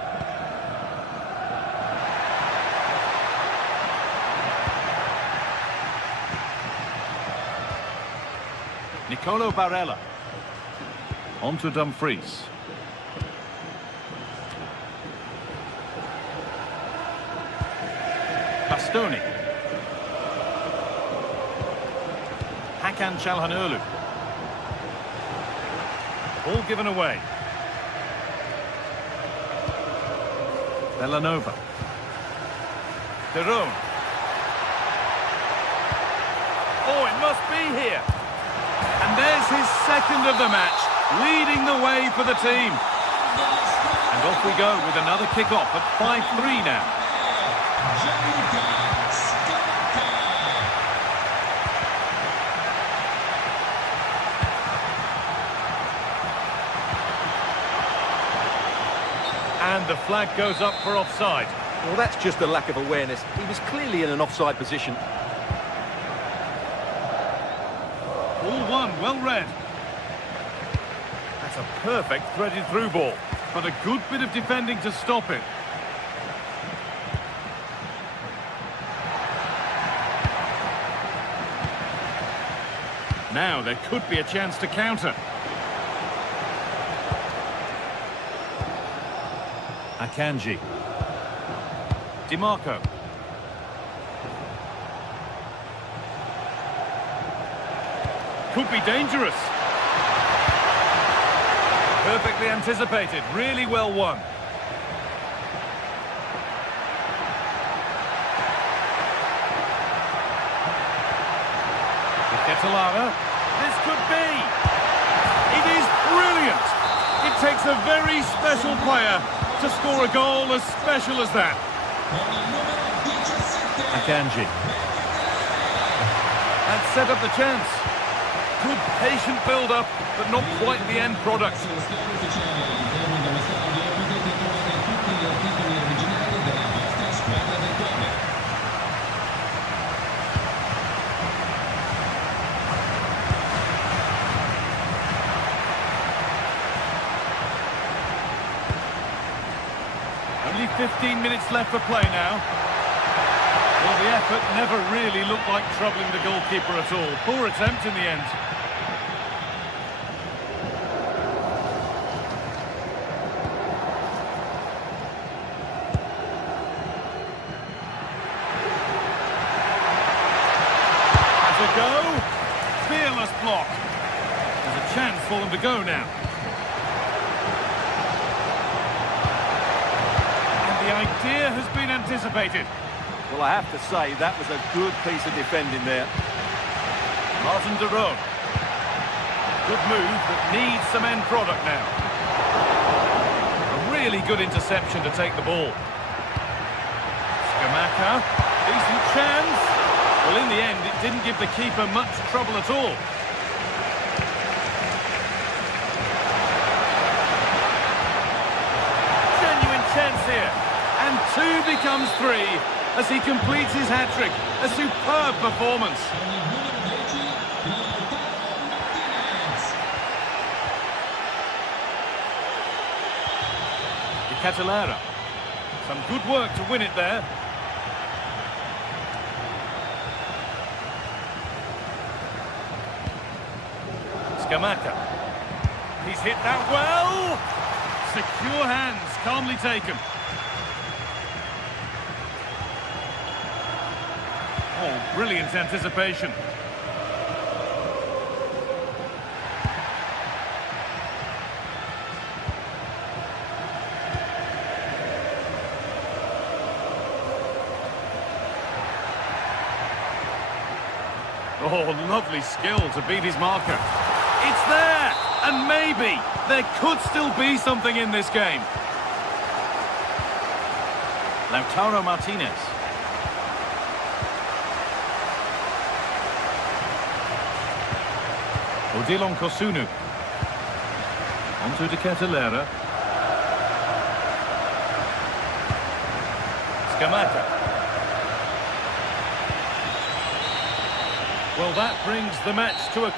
Nicolo Barella. On to Dumfries. Bastoni. Hakan Çalhanoğlu. Ball given away. Villanova. De Roon. Oh, it must be here. And there's his second of the match, leading the way for the team. And off we go with another kick-off at 5-3 now. And the flag goes up for offside. Well, that's just a lack of awareness. He was clearly in an offside position. All one, well read. That's a perfect threaded through ball, but a good bit of defending to stop it. Now there could be a chance to counter. Akanji. DiMarco. Could be dangerous. Perfectly anticipated, really well won. Catalara. This could be. It is brilliant. It takes a very special player to score a goal as special as that. Akanji. And set up the chance. Good patient build-up, but not quite the end product. Only 15 minutes left for play now. Well, the effort never really looked like troubling the goalkeeper at all. Poor attempt in the end. Has a go. Fearless block. There's a chance for them to go now. The idea has been anticipated. Well, I have to say, that was a good piece of defending there. Martin de Roon. Good move that needs some end product now. A really good interception to take the ball. Scamacca. Decent chance. Well, in the end, it didn't give the keeper much trouble at all. Genuine chance here. And 2 becomes 3 as he completes his hat-trick. A superb performance. Catalara. Some good work to win it there. Scamacca. He's hit that well. Secure hands, calmly taken. Oh, brilliant anticipation. Oh, lovely skill to beat his marker. It's there! And maybe there could still be something in this game. Lautaro Martinez. Odilon Kosunu. Onto De Catalara. Scamacca. Well, that brings the match to a...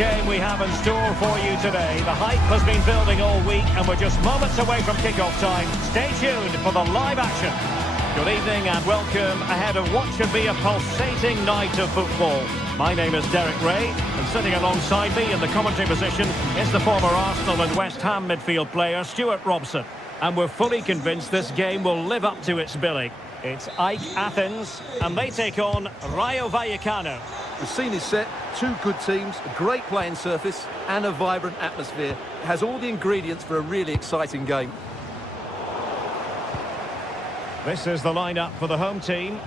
game we have in store for you today. The hype has been building all week and we're just moments away from kick-off time. Stay tuned for the live action. Good evening and welcome ahead of what should be a pulsating night of football. My name is Derek Ray, and sitting alongside me in the commentary position is the former Arsenal and West Ham midfield player Stuart Robson. And we're fully convinced this game will live up to its billing. It's Ike Athens, and they take on Rayo Vallecano. The scene is set, two good teams, a great playing surface and a vibrant atmosphere. It has all the ingredients for a really exciting game. This is the lineup for the home team.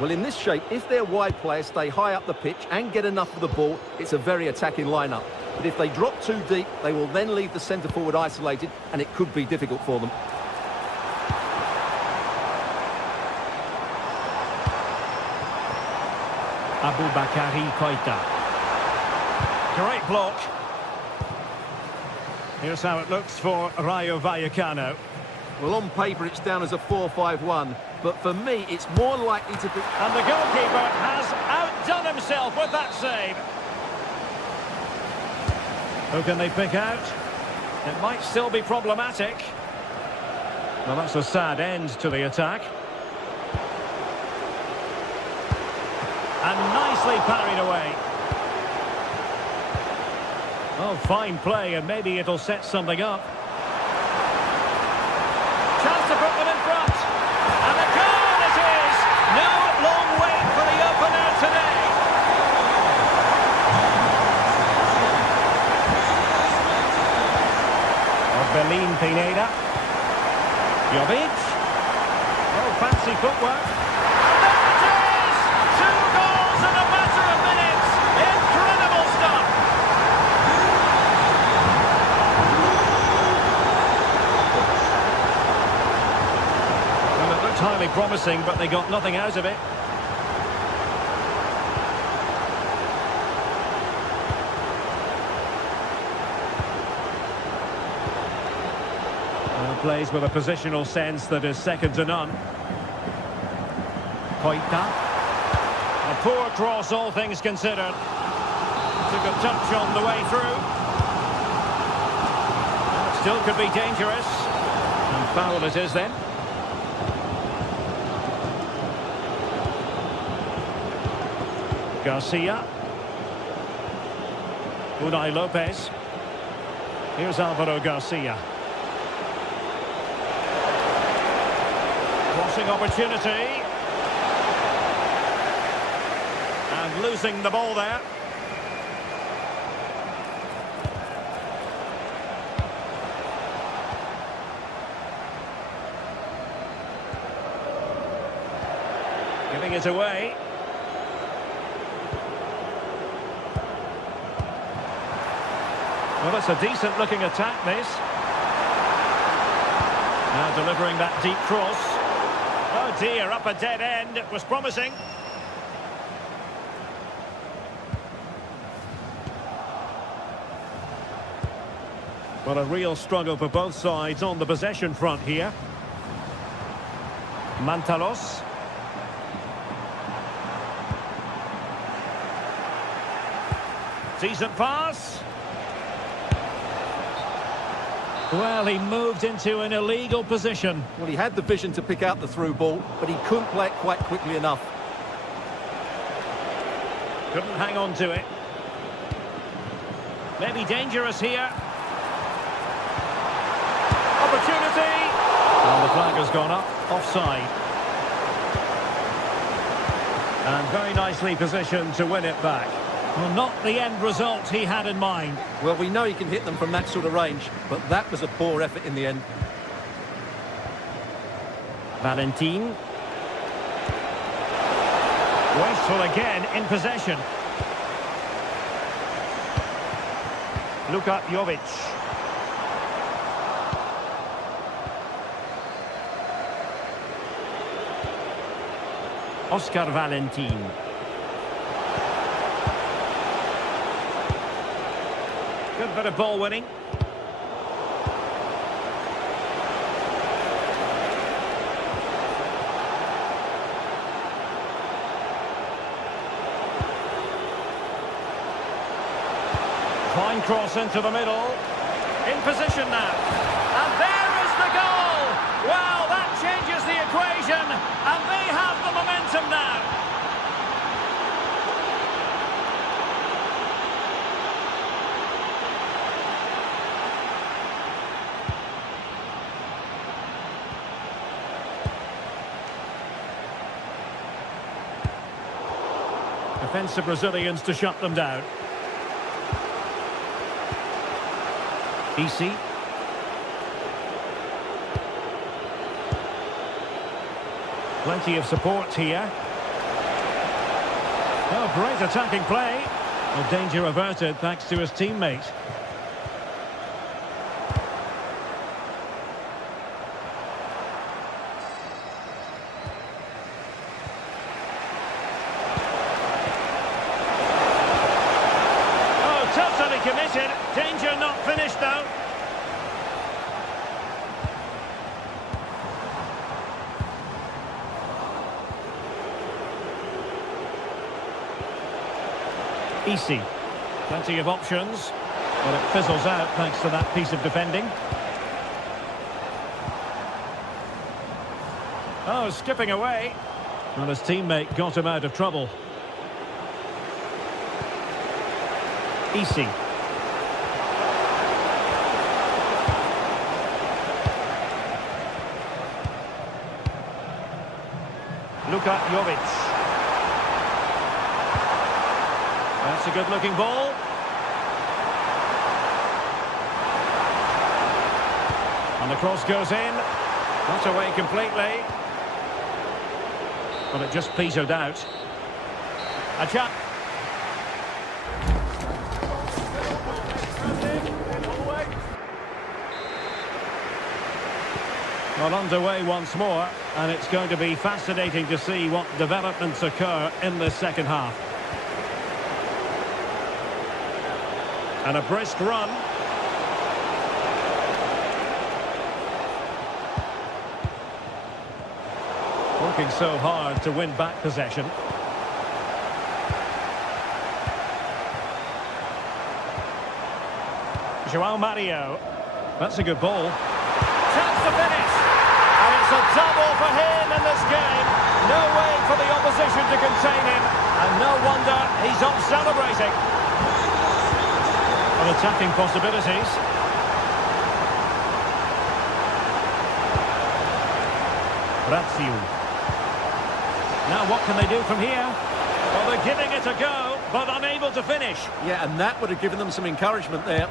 Well, in this shape, if their wide players stay high up the pitch and get enough of the ball, it's a very attacking lineup. But if they drop too deep, they will then leave the centre-forward isolated, and it could be difficult for them. Aboubakary Koita. Great block. Here's how it looks for Rayo Vallecano. Well, on paper, it's down as a 4-5-1, but for me, it's more likely to be... And the goalkeeper has outdone himself with that save. Who can they pick out? It might still be problematic. Well, that's a sad end to the attack. And nicely parried away. Oh, fine play, and maybe it'll set something up. Chance to put them in front. And a goal it is! No long wait for the opener today. Belin Pineda. Jovic. Oh, fancy footwork. There it is! 2 goals in a matter of minutes. Incredible stuff. Well, it looked highly promising, but they got nothing out of it. Plays with a positional sense that is second to none. Koita. A poor cross, all things considered. Took a touch on the way through. Still could be dangerous. And foul it is then. Garcia. Unai Lopez. Here's Alvaro Garcia. Crossing opportunity. And losing the ball there. Giving it away. Well, that's a decent looking attack, this. Now delivering that deep cross. Oh dear, up a dead end. It was promising. Well, a real struggle for both sides on the possession front here. Mantalos. Decent pass. Well, he moved into an illegal position. Well, he had the vision to pick out the through ball, but he couldn't play it quite quickly enough. Couldn't hang on to it. Maybe dangerous here. Opportunity! And the flag has gone up, offside. And very nicely positioned to win it back. Well, not the end result he had in mind. Well, we know he can hit them from that sort of range, but that was a poor effort in the end. Valentin. Wasteful again in possession. Luka Jovic. Oscar Valentin. Good bit of ball winning. cross into the middle. In position now. And there is the goal! Well, that changes the equation, and they have the momentum now. Defensive Brazilians to shut them down. Easy. Plenty of support here. Oh, great attacking play. Well, danger averted thanks to his teammate. Totally committed. Danger not finished though. Easy. Plenty of options, but it fizzles out thanks to that piece of defending. Oh, skipping away. Well, his teammate got him out of trouble. Easy. Luka Jovic. That's a good-looking ball. And the cross goes in. Not away completely. But it just petered out. A chance. Well, underway once more, and it's going to be fascinating to see what developments occur in the second half. And a brisk run. Working so hard to win back possession. João Mario. That's a good ball. Chance to finish. And it's a double for him in this game. No way for the opposition to contain him. And no wonder he's off celebrating. On attacking possibilities. Razio. Now what can they do from here? Well, they're giving it a go, but unable to finish. Yeah, and that would have given them some encouragement there.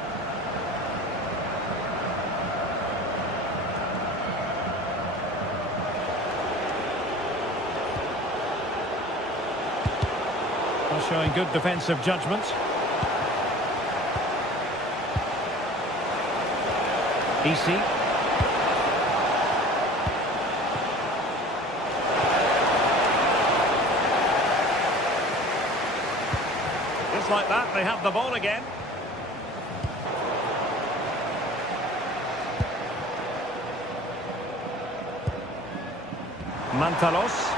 Showing good defensive judgment. Easy. Just like that, they have the ball again. Mantalos.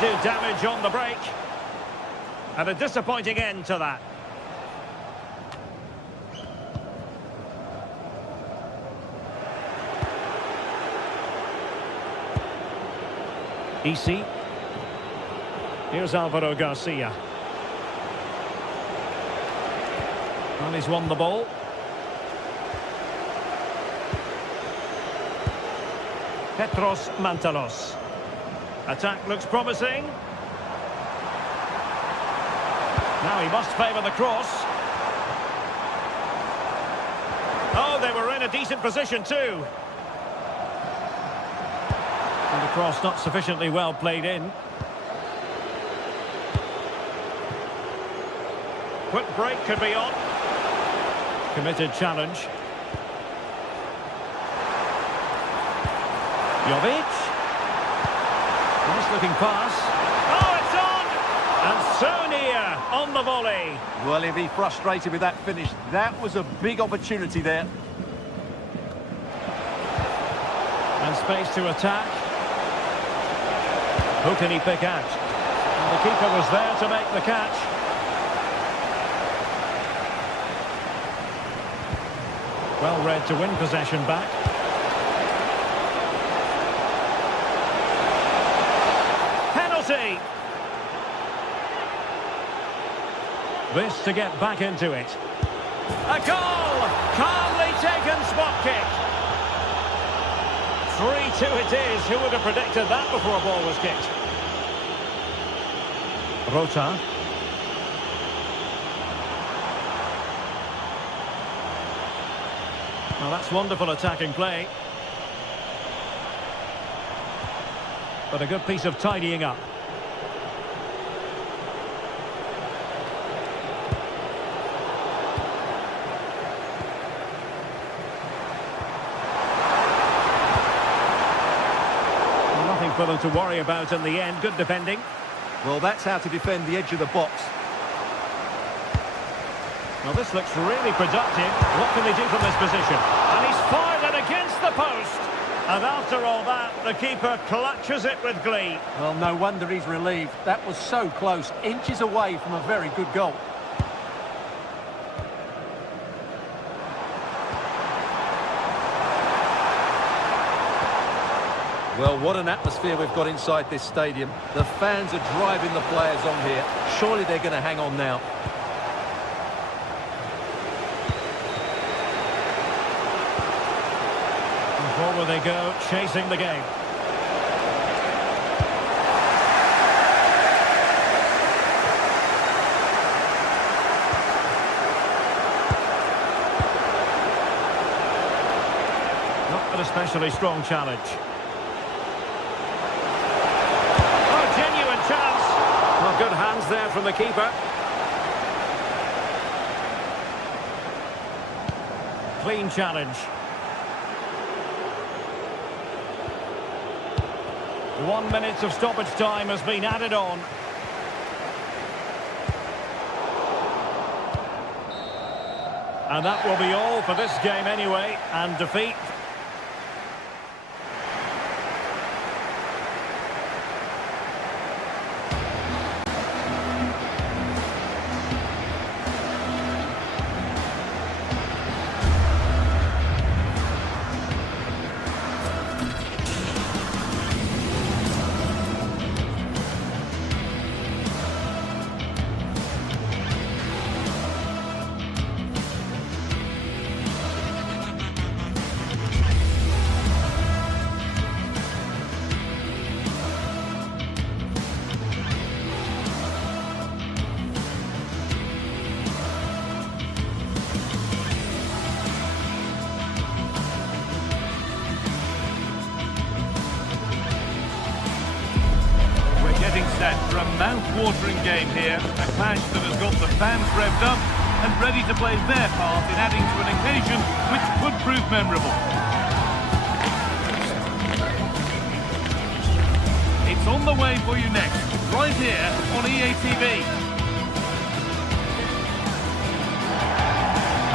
Do damage on the break. And a disappointing end to that. Easy. Here's Alvaro Garcia. And he's won the ball. Petros Mantalos. Attack looks promising. Now he must favour the cross. Oh, they were in a decent position too. And the cross not sufficiently well played in. Quick break could be on. Committed challenge. Jovic. Nice looking pass. Oh, it's on! And So near on the volley. Well, he'll be frustrated with that finish. That was a big opportunity there. And space to attack. Who can he pick out? And the keeper was there to make the catch. Well read to win possession back. Penalty! This to get back into it. A goal! Calmly taken spot kick. 3-2 it is. Who would have predicted that before a ball was kicked? Rota. Well, that's wonderful attacking play. But a good piece of tidying up. For them to worry about in the end. Good defending. Well, that's how to defend the edge of the box. Well, this looks really productive. What can they do from this position? And he's fired it against the post. And after all that, the keeper clutches it with glee. Well, no wonder he's relieved. That was so close, inches away from a very good goal. Well, what an atmosphere we've got inside this stadium. The fans are driving the players on here. Surely they're going to hang on now. And forward they go, chasing the game. Not an especially strong challenge. Well, good hands there from the keeper. Clean challenge. 1 minute of stoppage time has been added on. And that will be all for this game anyway, and defeat. Set for a mouth-watering game here, a clash that has got the fans revved up and ready to play their part in adding to an occasion which could prove memorable. It's on the way for you next, right here on EA TV.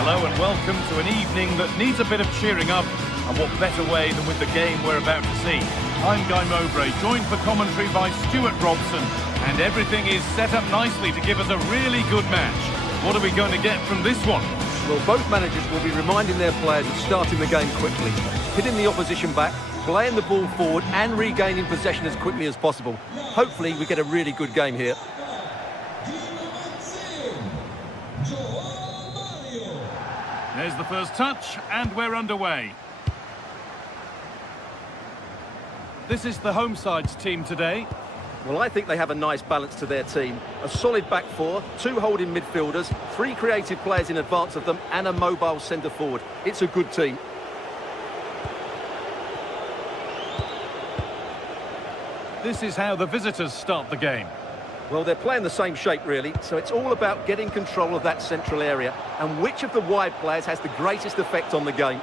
Hello and welcome to an evening that needs a bit of cheering up, and what better way than with the game we're about to see. I'm Guy Mowbray, joined for commentary by Stuart Robson, and everything is set up nicely to give us a really good match. What are we going to get from this one? Well, both managers will be reminding their players of starting the game quickly, hitting the opposition back, playing the ball forward and regaining possession as quickly as possible. Hopefully we get a really good game here. There's the first touch, and we're underway. This is the home side's team today. Well, I think they have a nice balance to their team. A solid back four, 2 holding midfielders, 3 creative players in advance of them, and a mobile centre forward. It's a good team. This is how the visitors start the game. Well, they're playing the same shape, really, so it's all about getting control of that central area and which of the wide players has the greatest effect on the game.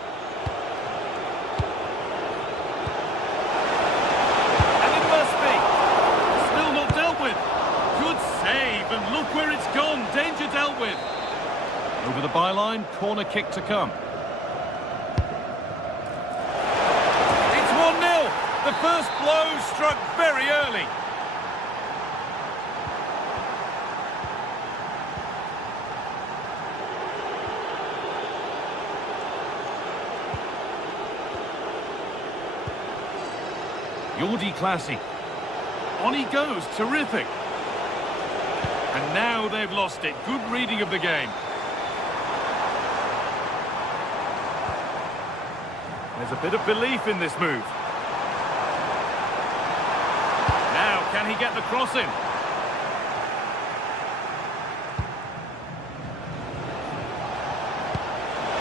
And it must be. Still not dealt with. Good save, and the byline, corner kick to come. It's 1-0. The first blow struck very early. Jordi Classy. On he goes, terrific. And now they've lost it. Good reading of the game. There's a bit of belief in this move. Now, can he get the cross in?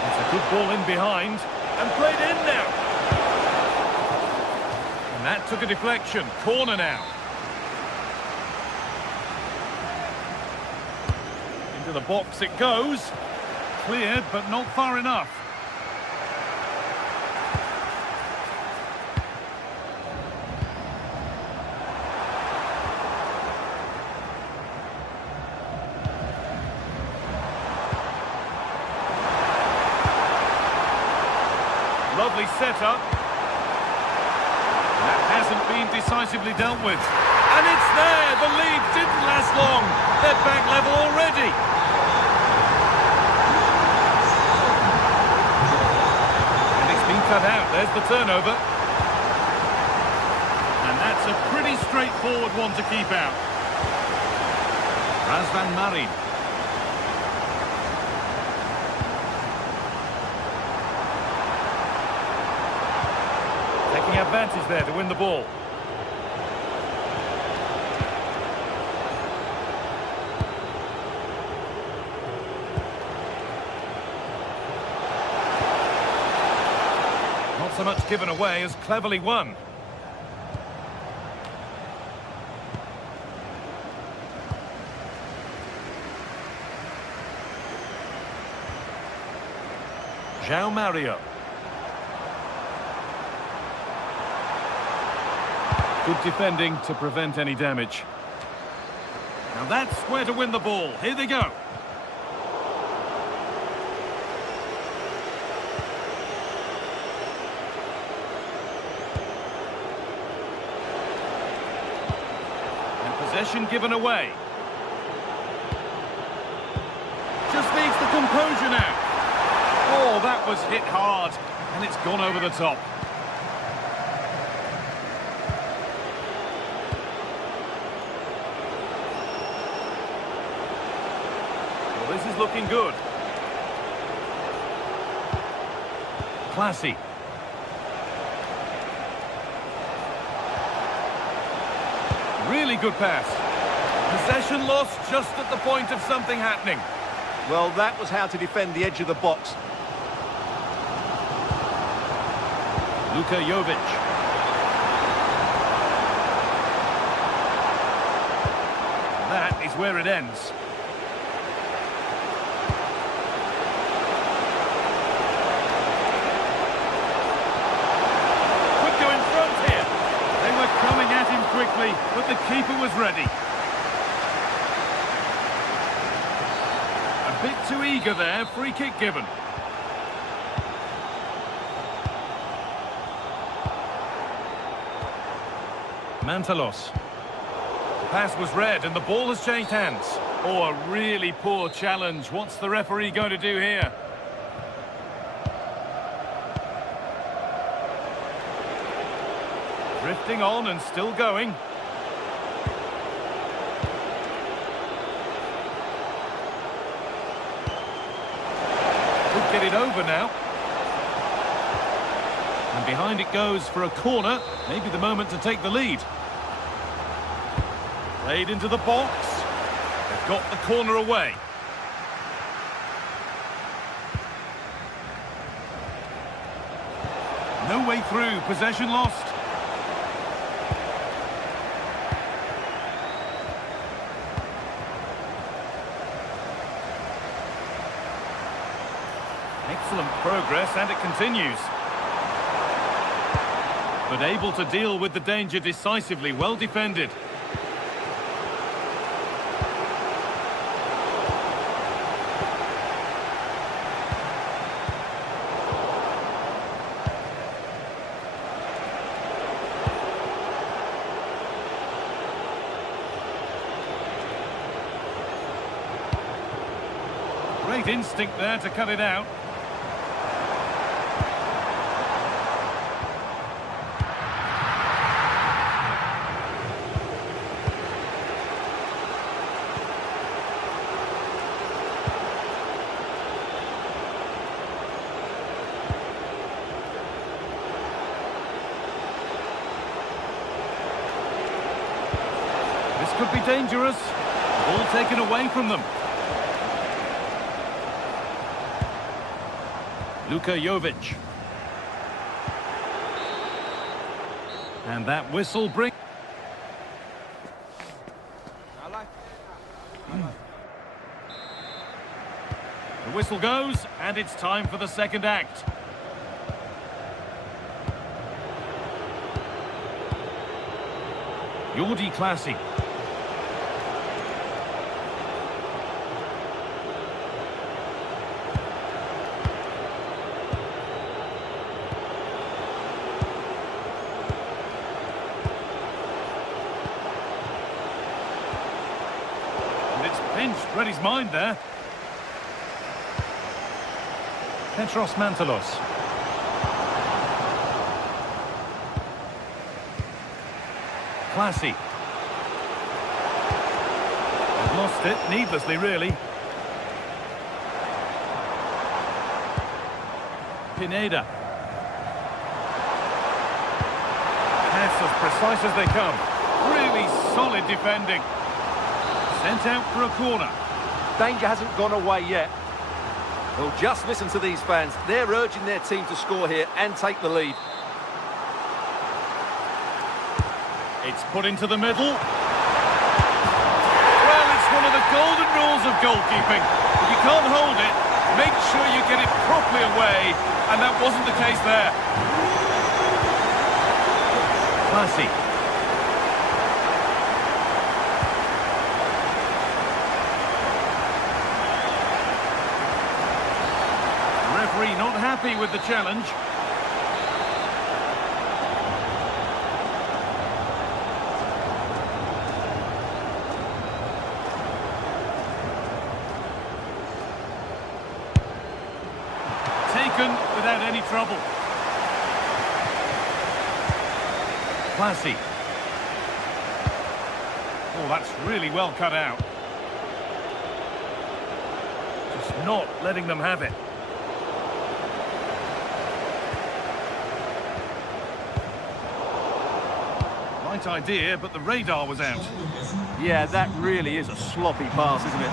It's a good ball in behind. And played in now. And that took a deflection. Corner now. Into the box it goes. Cleared, but not far enough. Lovely setup. That hasn't been decisively dealt with. And it's there! The lead didn't last long. They're back level already. And it's been cut out. There's the turnover. And that's a pretty straightforward one to keep out. Razvan Marin. Taking advantage there to win the ball. Not so much given away as cleverly won. João Mario. Good defending to prevent any damage. Now that's where to win the ball. Here they go. And possession given away. Just needs the composure now. Oh, that was hit hard. And it's gone over the top. This is looking good. Classy. Really good pass. Possession lost just at the point of something happening. Well, that was how to defend the edge of the box. Luka Jovic. That is where it ends. Coming at him quickly, but the keeper was ready. A bit too eager there, free kick given. Mantalos. The pass was read and the ball has changed hands. Oh, a really poor challenge. What's the referee going to do here? Drifting on and still going. Could get it over now. And behind it goes for a corner. Maybe the moment to take the lead. Played into the box. They've got the corner away. No way through. Possession lost. Excellent progress, and it continues. But able to deal with the danger decisively, well defended. Great instinct there to cut it out. This could be dangerous. Ball taken away from them. Luka Jovic. And that whistle brings... The whistle goes, and it's time for the second act. Jordi Clasie. Pinched, read his mind there. Petros Mantalos. Clasie. They've lost it, needlessly really. Pineda. Pass as precise as they come. Really solid defending. Sent out for a corner. Danger hasn't gone away yet. Well, just listen to these fans. They're urging their team to score here and take the lead. It's put into the middle. Well, it's one of the golden rules of goalkeeping. If you can't hold it, make sure you get it properly away, and that wasn't the case there. Clasie. Referee not happy with the challenge. Taken without any trouble. Clasie. Oh, that's really well cut out. Just not letting them have it. Right idea, but the radar was out. Yeah, that really is a sloppy pass, isn't it?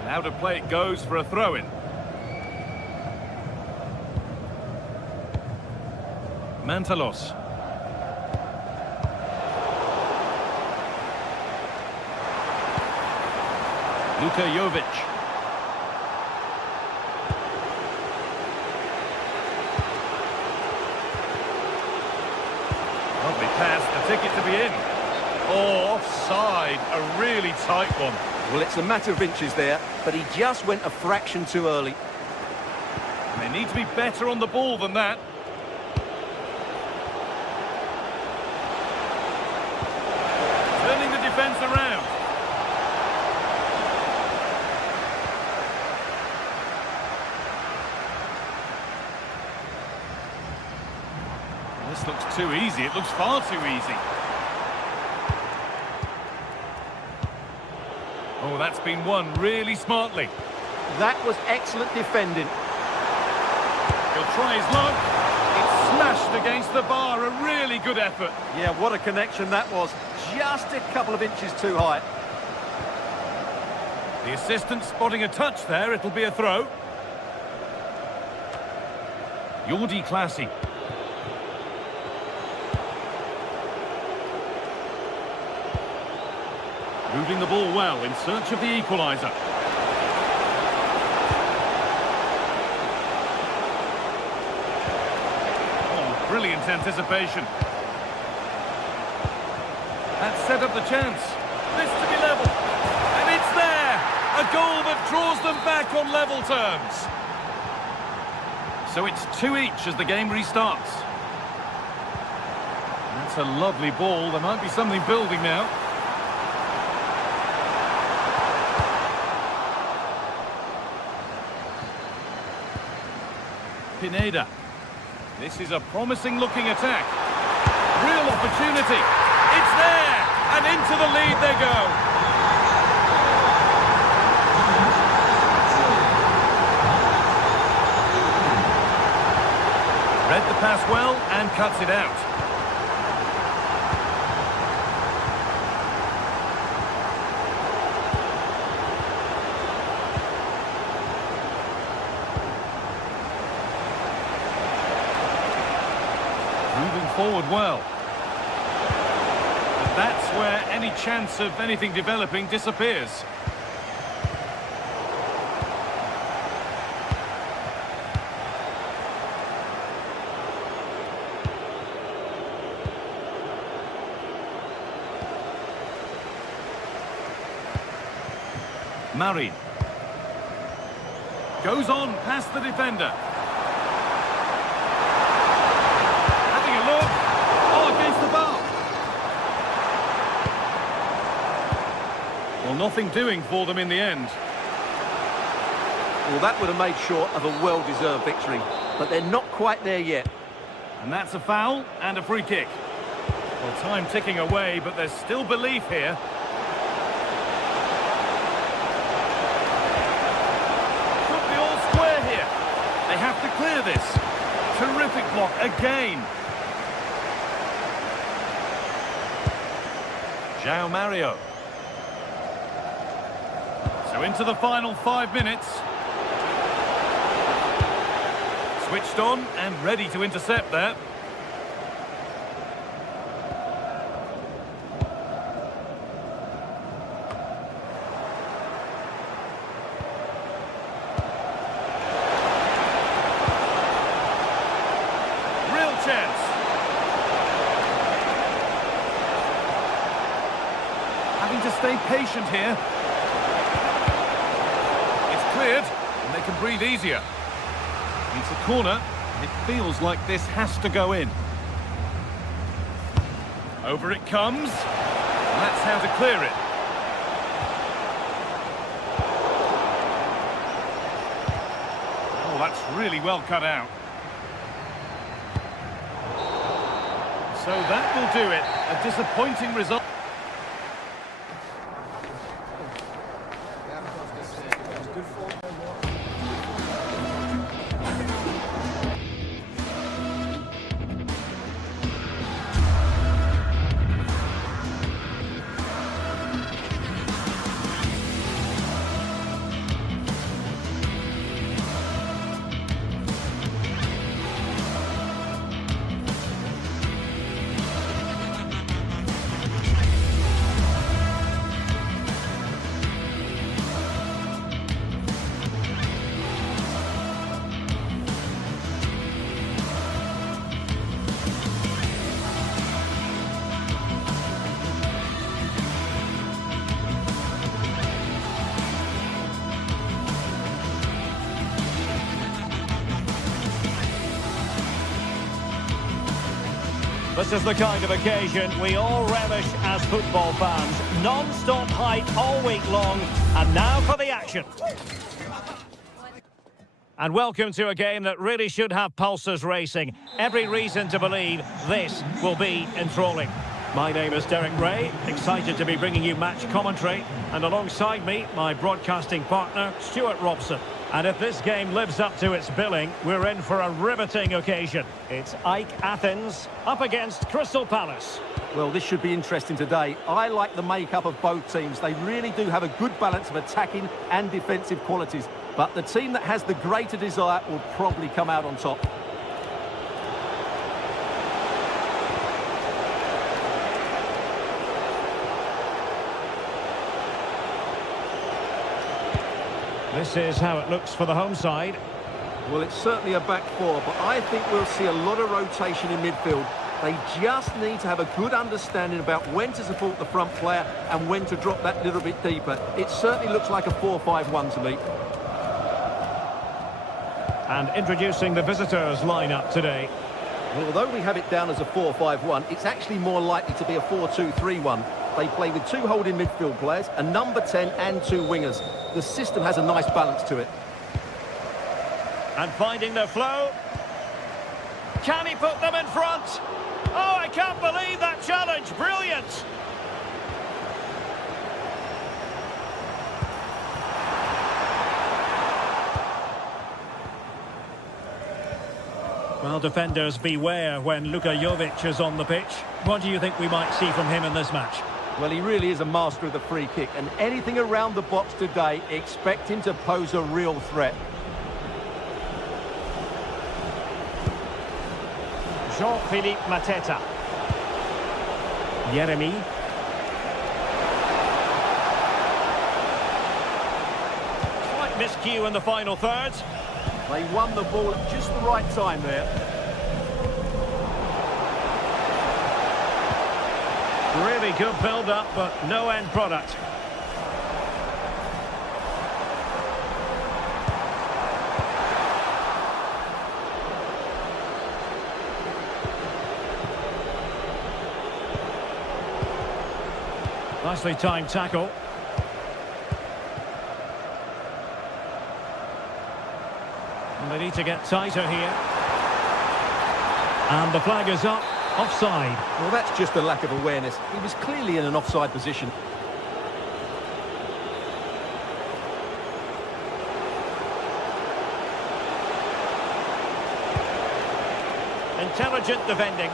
And out of play it goes for a throw-in. Mantalos. Luka Jovic. Lovely pass, the ticket to be in. Oh, offside, a really tight one. Well, it's a matter of inches there, but he just went a fraction too early. They need to be better on the ball than that. Turning the defence around. This looks too easy. It looks far too easy. Oh, that's been won really smartly. That was excellent defending. He'll try his luck. It's smashed against the bar. A really good effort. Yeah, what a connection that was. Just a couple of inches too high. The assistant spotting a touch there. It'll be a throw. Jordi Clasie. Moving the ball well in search of the equaliser. Oh, brilliant anticipation. That set up the chance. This to be level. And it's there! A goal that draws them back on level terms. So it's 2 each as the game restarts. That's a lovely ball. There might be something building now. Pineda. This is a promising looking attack. Real opportunity. It's there! And into the lead they go. Read the pass well and cuts it out. Moving forward well. But that's where any chance of anything developing disappears. Marin. Goes on past the defender. Having a look. Oh, against the bar. Well, nothing doing for them in the end. Well, that would have made sure of a well-deserved victory, but they're not quite there yet. And that's a foul and a free kick. Well, time ticking away, but there's still belief here. Could be all square here. They have to clear this. Terrific block again. João Mario. So into the final 5 minutes. Switched on and ready to intercept there. Real chance. Having to stay patient here. It's cleared and they can breathe easier. It's a corner. It feels like this has to go in. Over it comes. And that's how to clear it. Oh, that's really well cut out. So that will do it. A disappointing result. This is the kind of occasion we all relish as football fans. Non-stop hype all week long, and now for the action. And welcome to a game that really should have pulses racing. Every reason to believe this will be enthralling. My name is Derek Ray, excited to be bringing you match commentary, and alongside me, my broadcasting partner, Stuart Robson. And if this game lives up to its billing, we're in for a riveting occasion. It's AEK Athens up against Crystal Palace. Well, this should be interesting today. I like the makeup of both teams. They really do have a good balance of attacking and defensive qualities. But the team that has the greater desire will probably come out on top. This is how it looks for the home side. Well, it's certainly a back four, but I think we'll see a lot of rotation in midfield. They just need to have a good understanding about when to support the front player and when to drop that little bit deeper. It certainly looks like a 4-5-1 to me. And introducing the visitors lineup today. Well, although we have it down as a 4-5-1, it's actually more likely to be a 4-2-3-1. They play with 2 holding midfield players, a number 10 and 2 wingers. The system has a nice balance to it. And finding the flow. Can he put them in front? Oh, I can't believe that challenge. Brilliant. Well, defenders beware when Luka Jovic is on the pitch. What do you think we might see from him in this match? Well, he really is a master of the free kick, and anything around the box today, expect him to pose a real threat. Jean-Philippe Mateta. Yeremi. Slight miscue in the final third. They won the ball at just the right time there. Really good build-up, but no end product. Nicely timed tackle. And they need to get tighter here. And the flag is up. Offside. Well, that's just a lack of awareness. He was clearly in an offside position. Intelligent defending.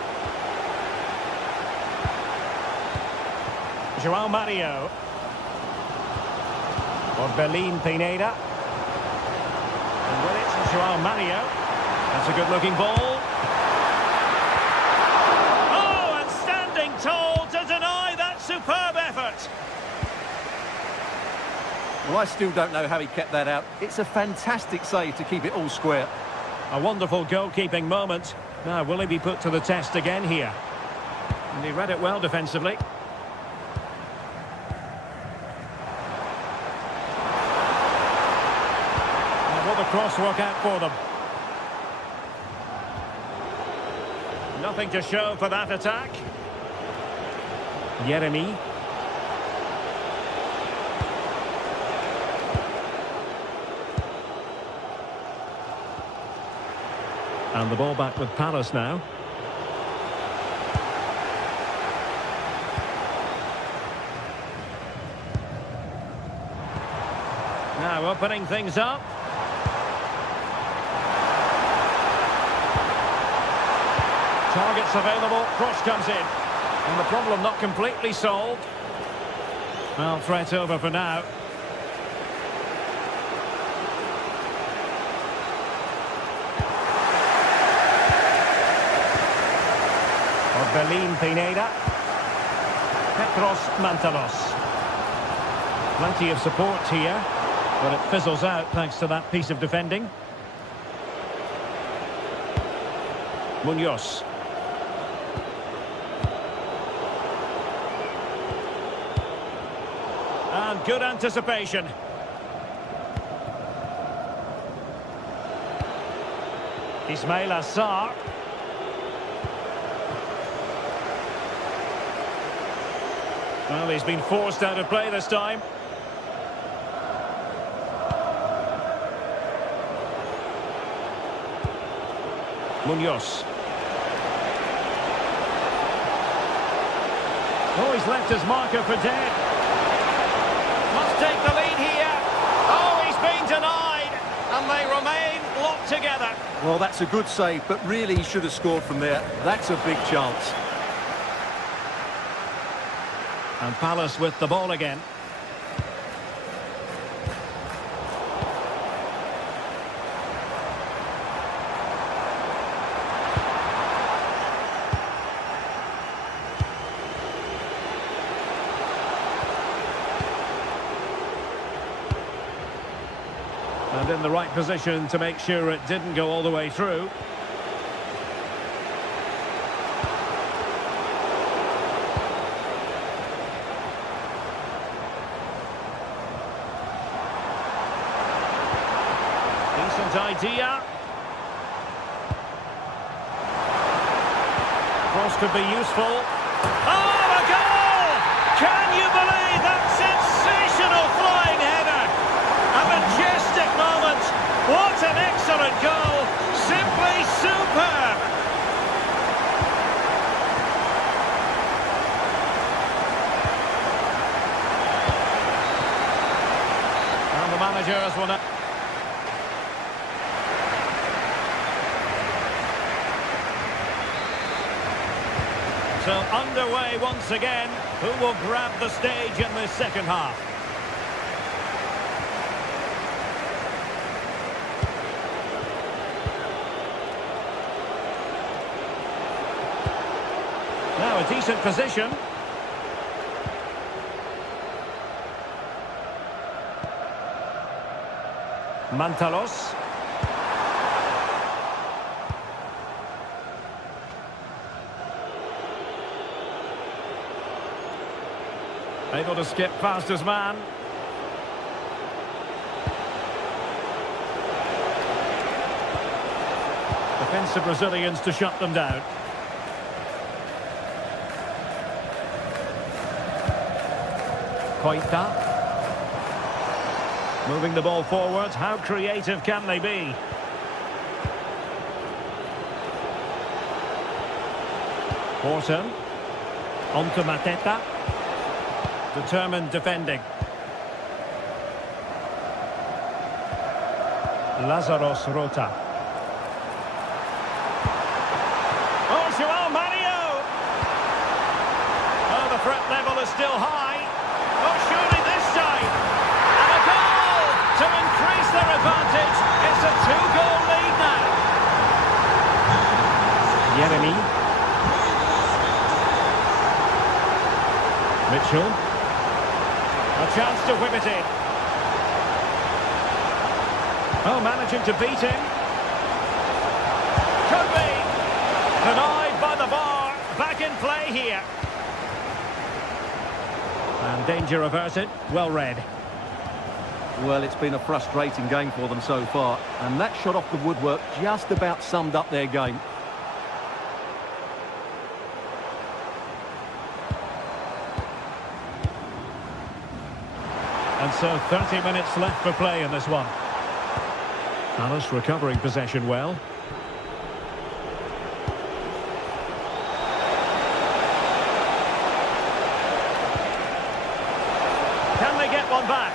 João Mario. Orbelín Pineda. And with it, João Mario. That's a good-looking ball. Told to deny that superb effort. Well, I still don't know how he kept that out. It's a fantastic save to keep it all square. A wonderful goalkeeping moment. Now, will he be put to the test again here? And he read it well defensively. And will the cross work out for them? Nothing to show for that attack. Yeremi. And the ball back with Palace now. Now opening things up. Targets available, cross comes in. And the problem not completely solved. Well, threat over for now. Orbelín Pineda. Petros Mantalos. Plenty of support here, but it fizzles out thanks to that piece of defending. Munoz. And good anticipation. Ismail Assar. Well, he's been forced out of play this time. Munoz. Oh, he's left his marker for dead. Must take the lead here. Oh, he's been denied. And they remain locked together. Well, that's a good save, but really he should have scored from there. That's a big chance. And Palace with the ball again. And in the right position to make sure it didn't go all the way through. Decent idea. Cross could be useful. Oh, a goal! Can you believe that sensational flying header? A majestic moment. What an excellent goal. Simply superb. And the manager has won it. So underway once again. Who will grab the stage in this second half? Now a decent position. Mantalos. Able to skip past his man. Defensive Brazilians to shut them down. Coita. Moving the ball forwards. How creative can they be? Horton. On to Mateta. Determined defending. Lazaros Rota. Oh, João Mario! Oh, the threat level is still high. Oh, surely this time. And a goal to increase their advantage. It's a 2-goal lead now. Yeremy. Mitchell. A chance to whip it in. Oh, managing to beat him. Could be. Denied by the bar. Back in play here. And danger averted. Well read. Well, it's been a frustrating game for them so far. And that shot off the woodwork just about summed up their game. And so 30 minutes left for play in this one. Palace recovering possession well. Can they get one back?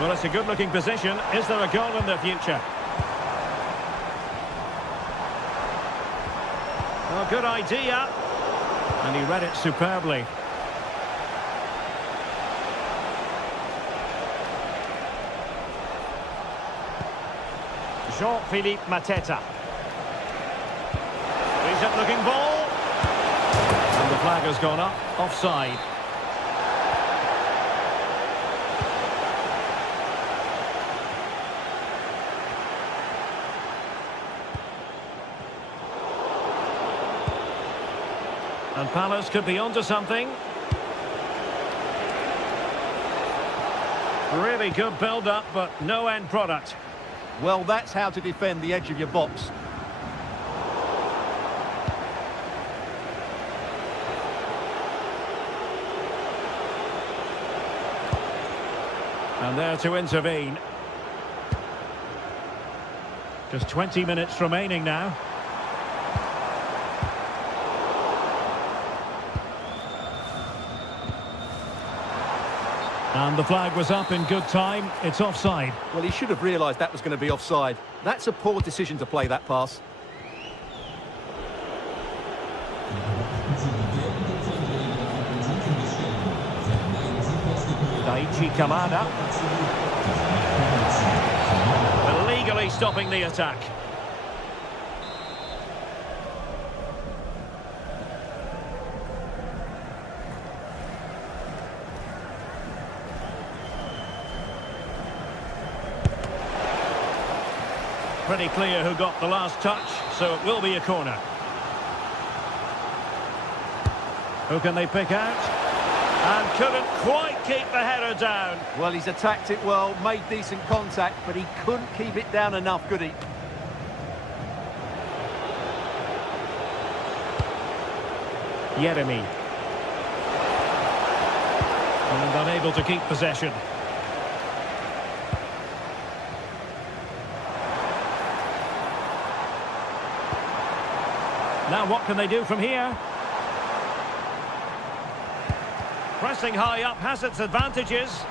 Well, it's a good-looking position. Is there a goal in the future? Oh, good idea. And he read it superbly. Jean-Philippe Mateta. Decent looking ball. And the flag has gone up. Offside. And Palace could be onto something. Really good build-up, but no end product. Well, that's how to defend the edge of your box. And there to intervene. Just 20 minutes remaining now. And the flag was up in good time. It's offside. Well, he should have realised that was going to be offside. That's a poor decision to play that pass. Daichi Kamada. Illegally stopping the attack. Pretty clear who got the last touch, so it will be a corner. Who can they pick out? And couldn't quite keep the header down. Well, he's attacked it well, made decent contact, but he couldn't keep it down enough, could he? Jeremy. And unable to keep possession. Now what can they do from here? Pressing high up has its advantages.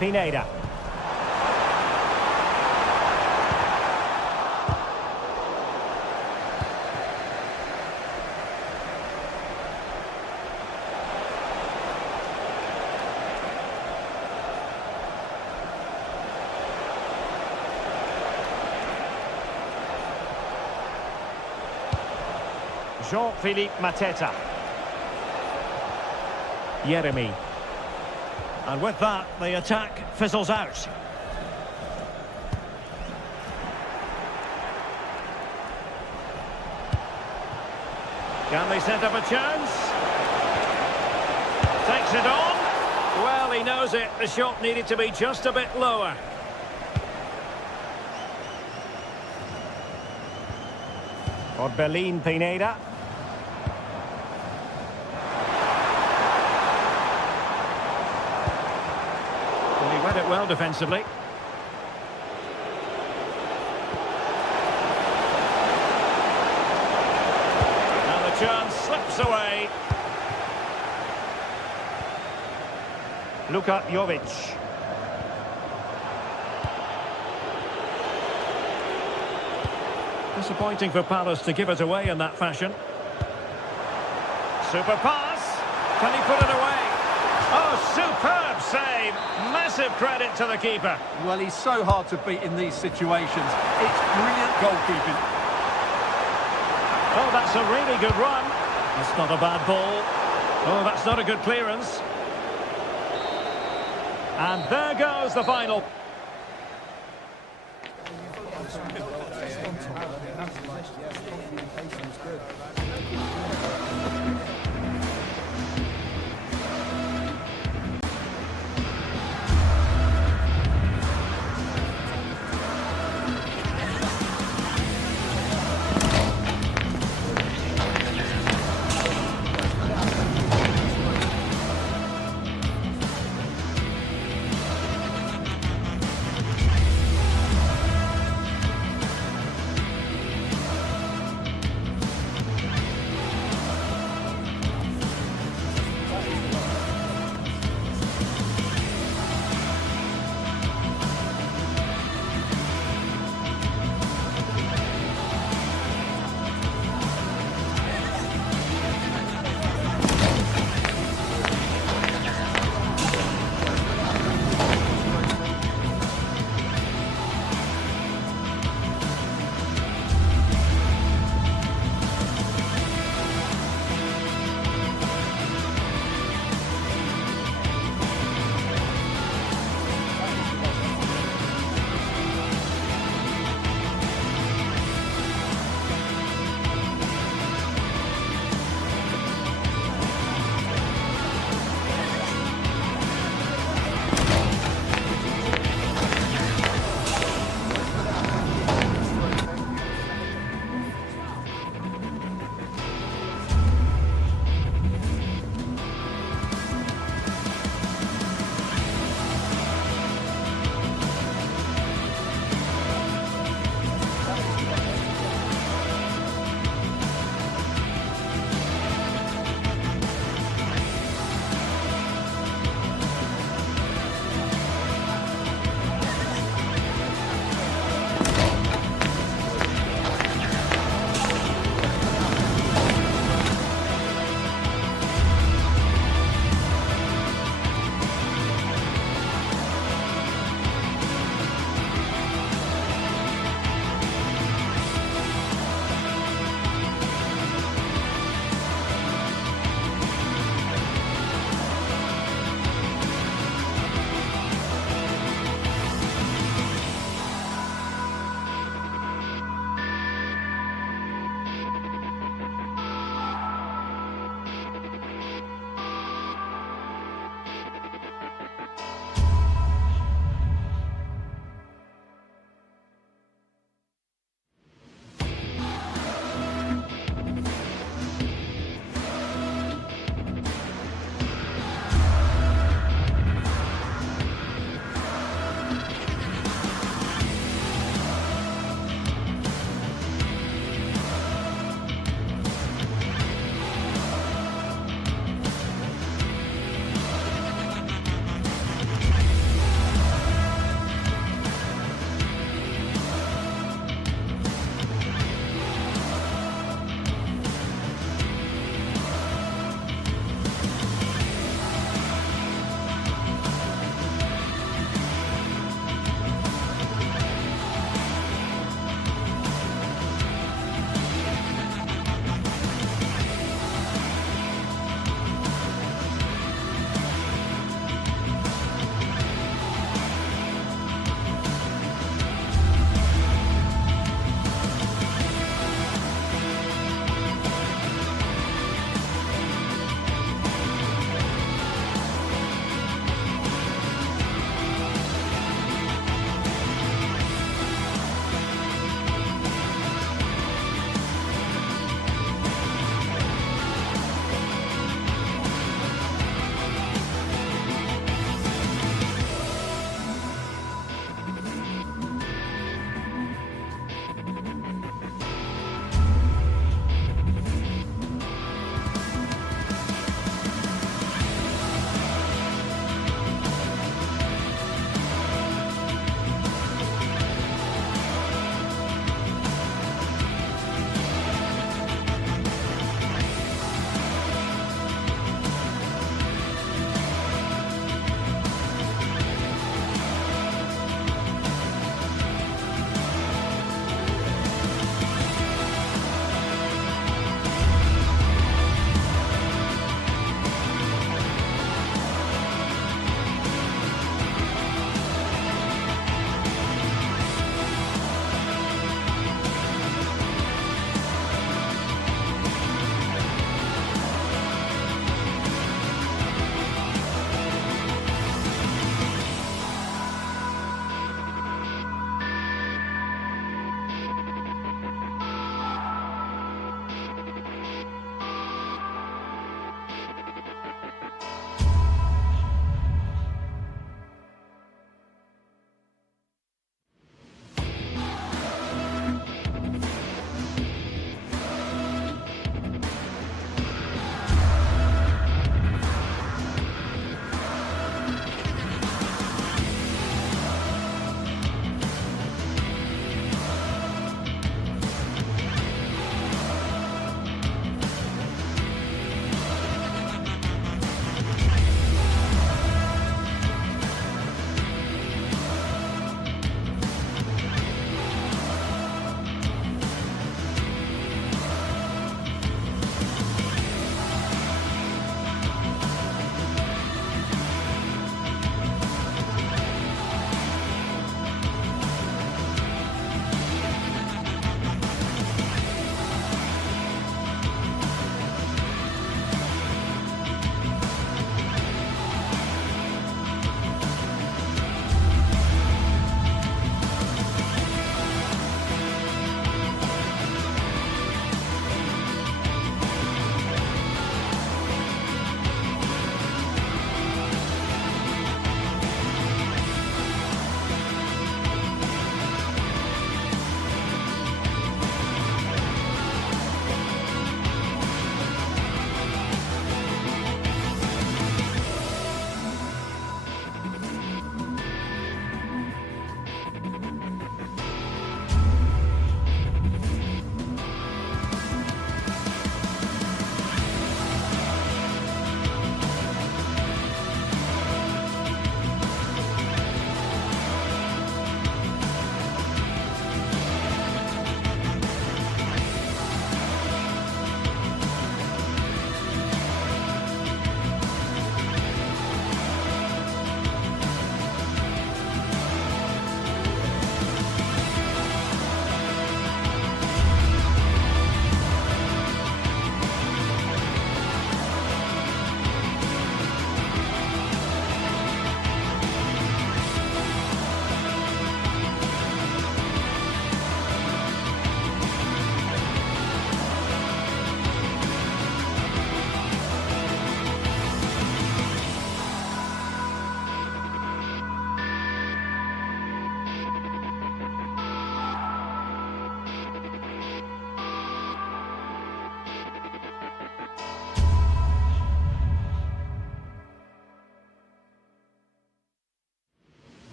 Pineda. Jean-Philippe Mateta. Jeremy. And with that, the attack fizzles out. Can they set up a chance? Takes it on. Well, he knows it. The shot needed to be just a bit lower. Orbelin Pineda. Well, he read it well defensively. And the chance slips away. Luka Jovic. Disappointing for Palace to give it away in that fashion. Super pass. Can he put it away? Oh, superb save. Massive credit to the keeper. Well, he's so hard to beat in these situations. It's brilliant goalkeeping. Oh, that's a really good run. That's not a bad ball. Oh, that's not a good clearance. And there goes the final.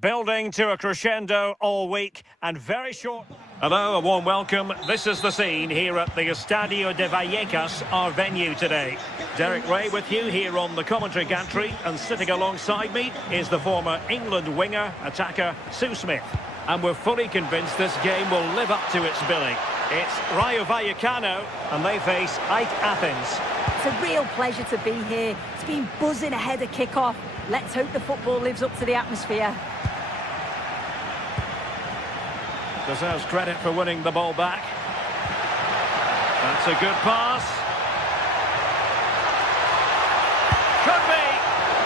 Building to a crescendo all week and very short. Hello, a warm welcome. This is the scene here at the Estadio de Vallecas, our venue today. Derek Ray with you here on the commentary gantry, and sitting alongside me is the former England winger, attacker Sue Smith. And we're fully convinced this game will live up to its billing. It's Rayo Vallecano and they face AEK Athens. It's a real pleasure to be here. It's been buzzing ahead of kick-off. Let's hope the football lives up to the atmosphere. Deserves credit for winning the ball back. That's a good pass. Could be.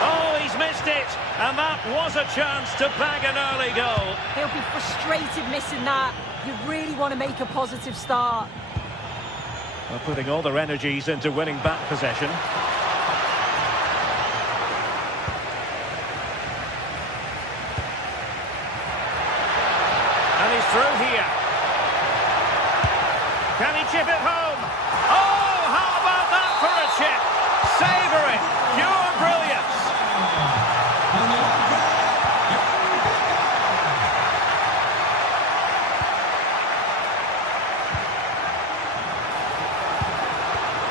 Oh, he's missed it. And that was a chance to bag an early goal. He'll be frustrated missing that. You really want to make a positive start. They're putting all their energies into winning back possession. And he's through here. Can he chip it home? Oh, how about that for a chip? Savour it. Pure brilliance.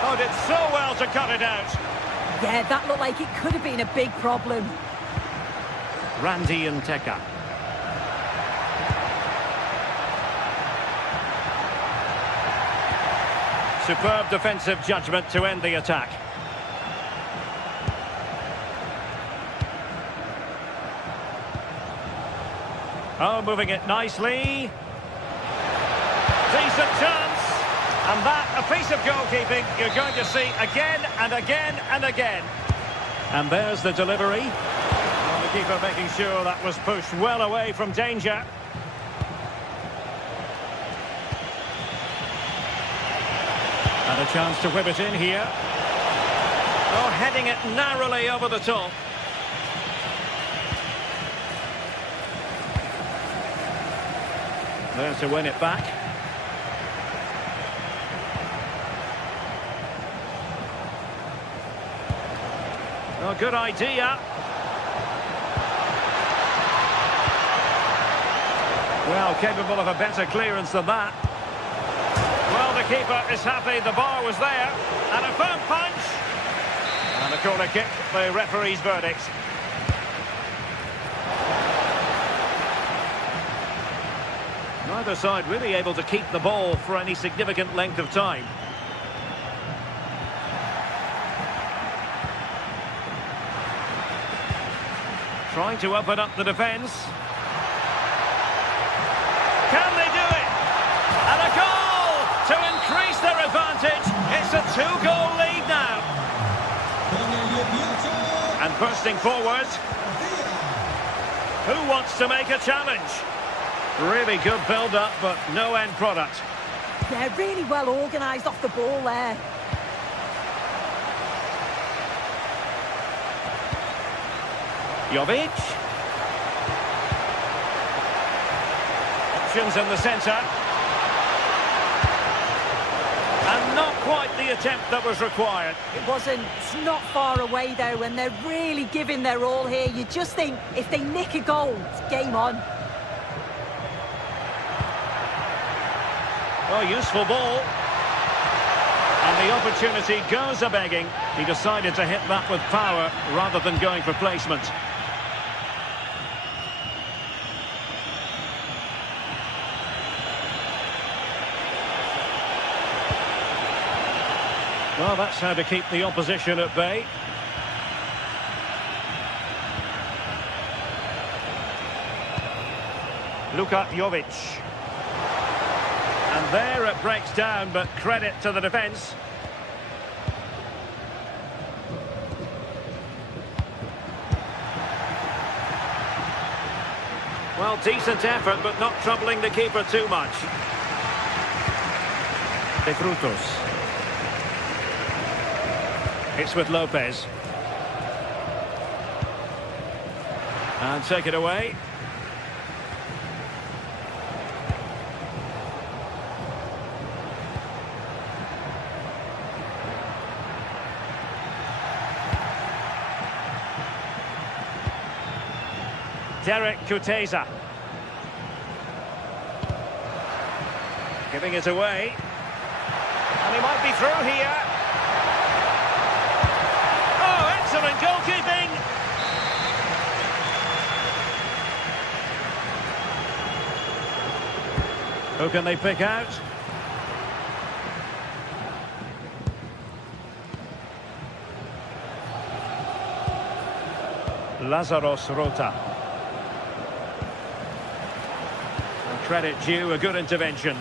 Oh, did so well to cut it out. Yeah, that looked like it could have been a big problem. Randy and Teka. Superb defensive judgment to end the attack. Oh, moving it nicely. Decent chance. And that, a piece of goalkeeping you're going to see again and again and again. And there's the delivery. Well, the keeper making sure that was pushed well away from danger. And a chance to whip it in here. Oh, heading it narrowly over the top. There to win it back. Oh, good idea. Well, capable of a better clearance than that. Well, the keeper is happy the bar was there. And a firm punch. And a corner kick, the referee's verdict. Neither side really able to keep the ball for any significant length of time. Trying to open up the defence. Can they do it? And a goal to increase their advantage. It's a 2-goal lead now. And bursting forward. Who wants to make a challenge? Really good build-up, but no end product. Yeah, really well organised off the ball there. Jovic. Options in the centre. And not quite the attempt that was required. It wasn't. It's not far away, though, and they're really giving their all here. You just think, if they nick a goal, it's game on. Oh, useful ball. And the opportunity goes a-begging. He decided to hit that with power rather than going for placement. Well, that's how to keep the opposition at bay. Luka Jovic. And there it breaks down, but credit to the defence. Well, decent effort, but not troubling the keeper too much. De Frutos. It's with Lopez. And take it away. Derek Kuteza. Giving it away. And he might be through here. Oh, excellent goalkeeping. Who can they pick out? Lazaros Rota. And credit due, a good intervention.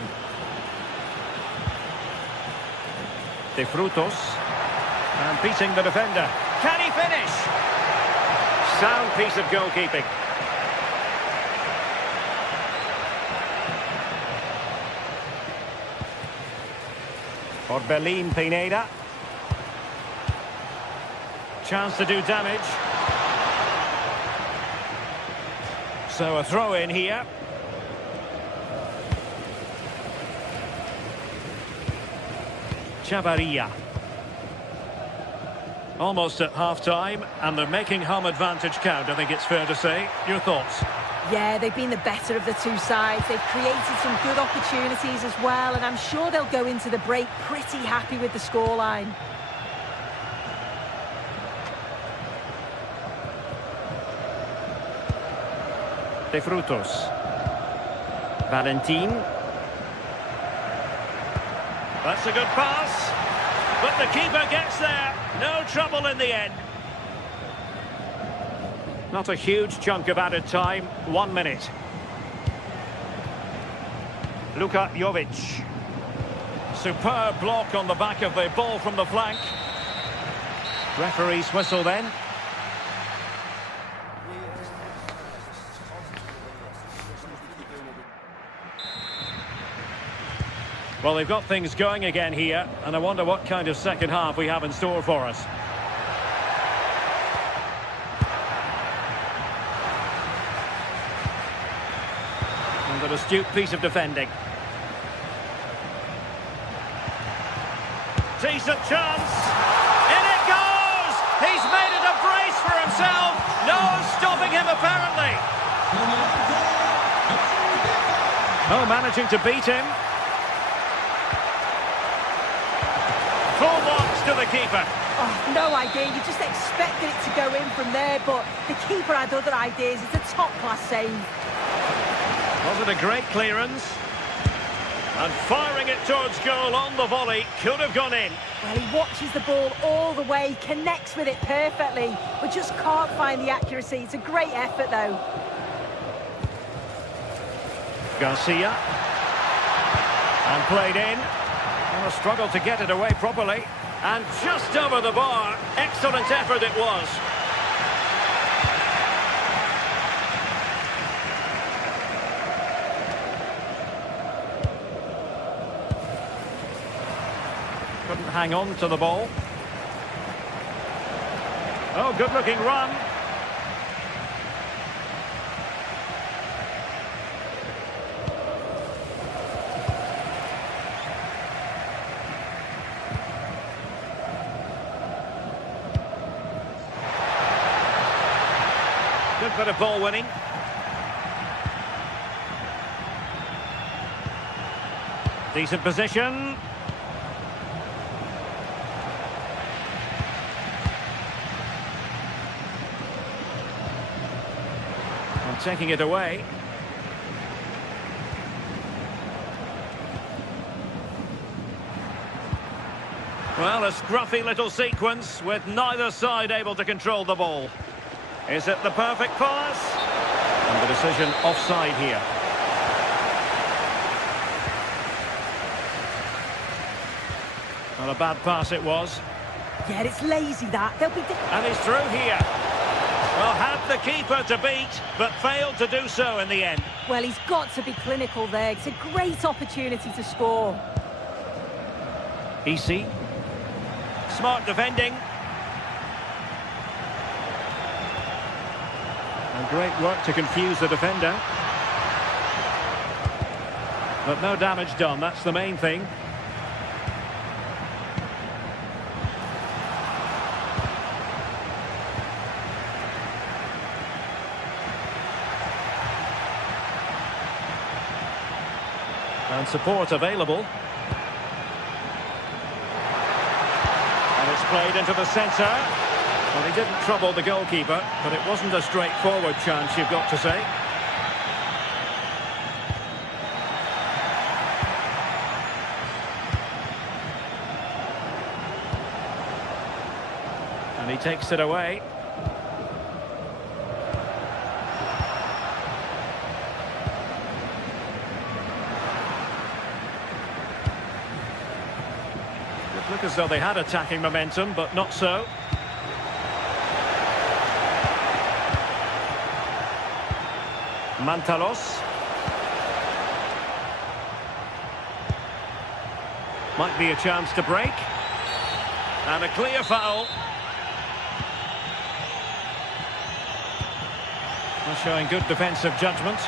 De Frutos. And beating the defender. Can he finish? Sound piece of goalkeeping. Orbelín Pineda. Chance to do damage. So a throw in here. Chavarria. Almost at half-time, and they're making home advantage count, I think it's fair to say. Your thoughts? Yeah, they've been the better of the two sides. They've created some good opportunities as well, and I'm sure they'll go into the break pretty happy with the scoreline. De Frutos. Valentin. That's a good pass. But the keeper gets there. No trouble in the end. Not a huge chunk of added time. 1 minute. Luka Jovic. Superb block on the back of the ball from the flank. Referee's whistle then. Well, they've got things going again here, and I wonder what kind of second half we have in store for us. And an astute piece of defending. Decent chance. In it goes! He's made it a brace for himself. No stopping him, apparently. Oh, managing to beat him. Full marks to the keeper. Oh, no idea. You just expected it to go in from there, but the keeper had other ideas. It's a top-class save. Was it a great clearance? And firing it towards goal on the volley. Could have gone in. Well, he watches the ball all the way, connects with it perfectly, but just can't find the accuracy. It's a great effort, though. Garcia. And played in. And a struggle to get it away properly. And just over the bar. Excellent effort it was. Couldn't hang on to the ball. Oh, good-looking run. Good bit of ball winning. Decent position. And taking it away. Well, a scruffy little sequence with neither side able to control the ball. Is it the perfect pass? And the decision offside here. Not a bad pass it was. Yeah, it's lazy that. They'll be... And he's through here. Well, had the keeper to beat, but failed to do so in the end. Well, he's got to be clinical there. It's a great opportunity to score. Easy. Smart defending. And great work to confuse the defender. But no damage done, that's the main thing. And support available. And it's played into the centre. Well, he didn't trouble the goalkeeper, but it wasn't a straightforward chance, you've got to say. And he takes it away. It looked as though they had attacking momentum, but not so. Mantalos. Might be a chance to break. And a clear foul. Well, showing good defensive judgment.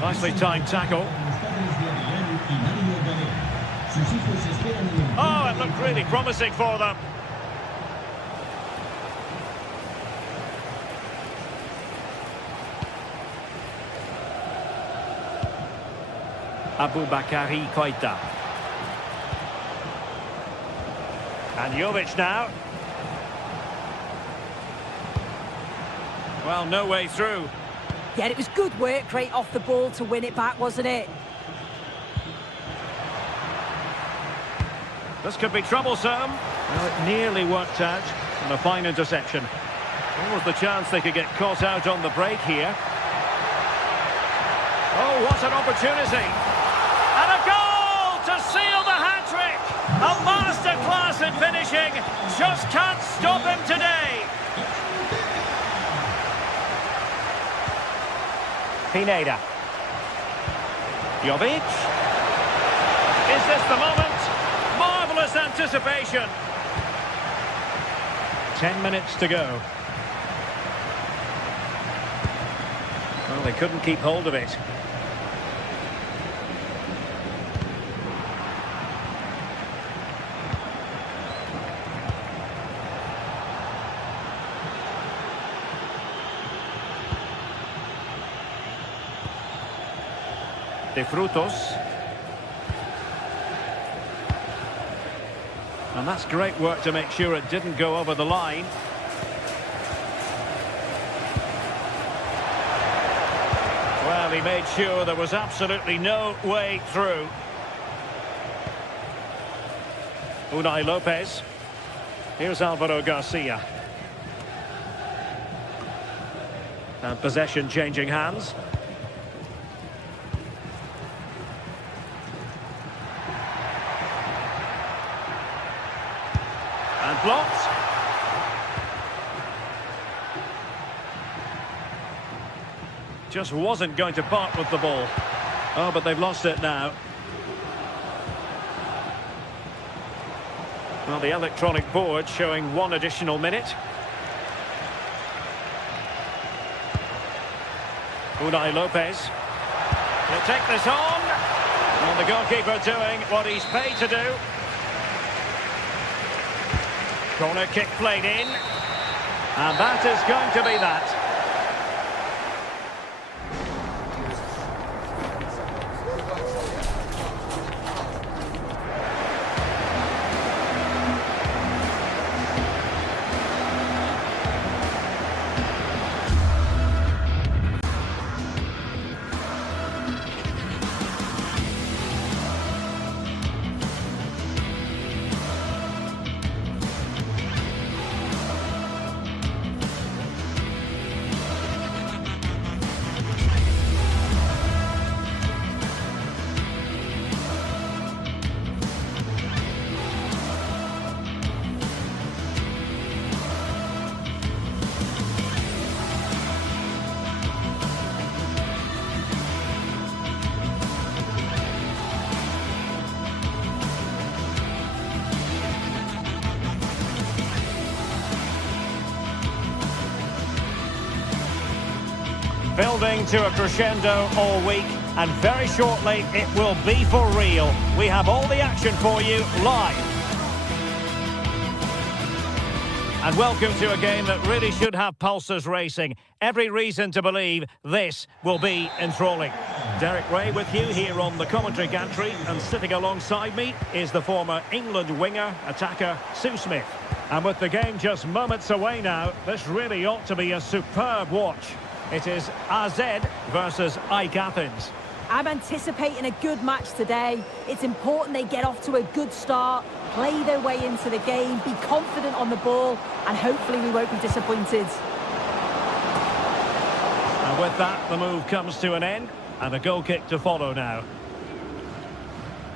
Nicely timed tackle. Oh, it looked really promising for them. Aboubakary Koita. And Jovic now. Well, no way through. Yeah, it was good work rate off the ball to win it back, wasn't it? This could be troublesome. Well, it nearly worked out. And a fine interception. What was the chance they could get caught out on the break here? Oh, what an opportunity. And a goal to seal the hat-trick. A masterclass in finishing. Just can't stop him today. Pineda. Jovic. Is this the moment? Marvellous anticipation. 10 minutes to go. Well, they couldn't keep hold of it. De Frutos. And that's great work to make sure it didn't go over the line. Well, he made sure there was absolutely no way through. Unai Lopez. Here's Alvaro Garcia. And possession changing hands. And blocked. Just wasn't going to part with the ball. Oh, but they've lost it now. Well, the electronic board showing 1 additional minute. Unai Lopez. He'll take this on. And the goalkeeper doing what he's paid to do. Corner kick played in. And that is going to be that. Building to a crescendo all week. and very shortly it will be for real. We have all the action for you live. And welcome to a game that really should have pulses racing. Every reason to believe this will be enthralling. Derek Ray with you here on the commentary gantry, and sitting alongside me is the former England winger, attacker, Sue Smith. And with the game just moments away now, this really ought to be a superb watch. It is AZ versus AEK Athens. I'm anticipating a good match today. It's important they get off to a good start, play their way into the game, be confident on the ball, and hopefully we won't be disappointed. And with that, the move comes to an end, and a goal kick to follow now.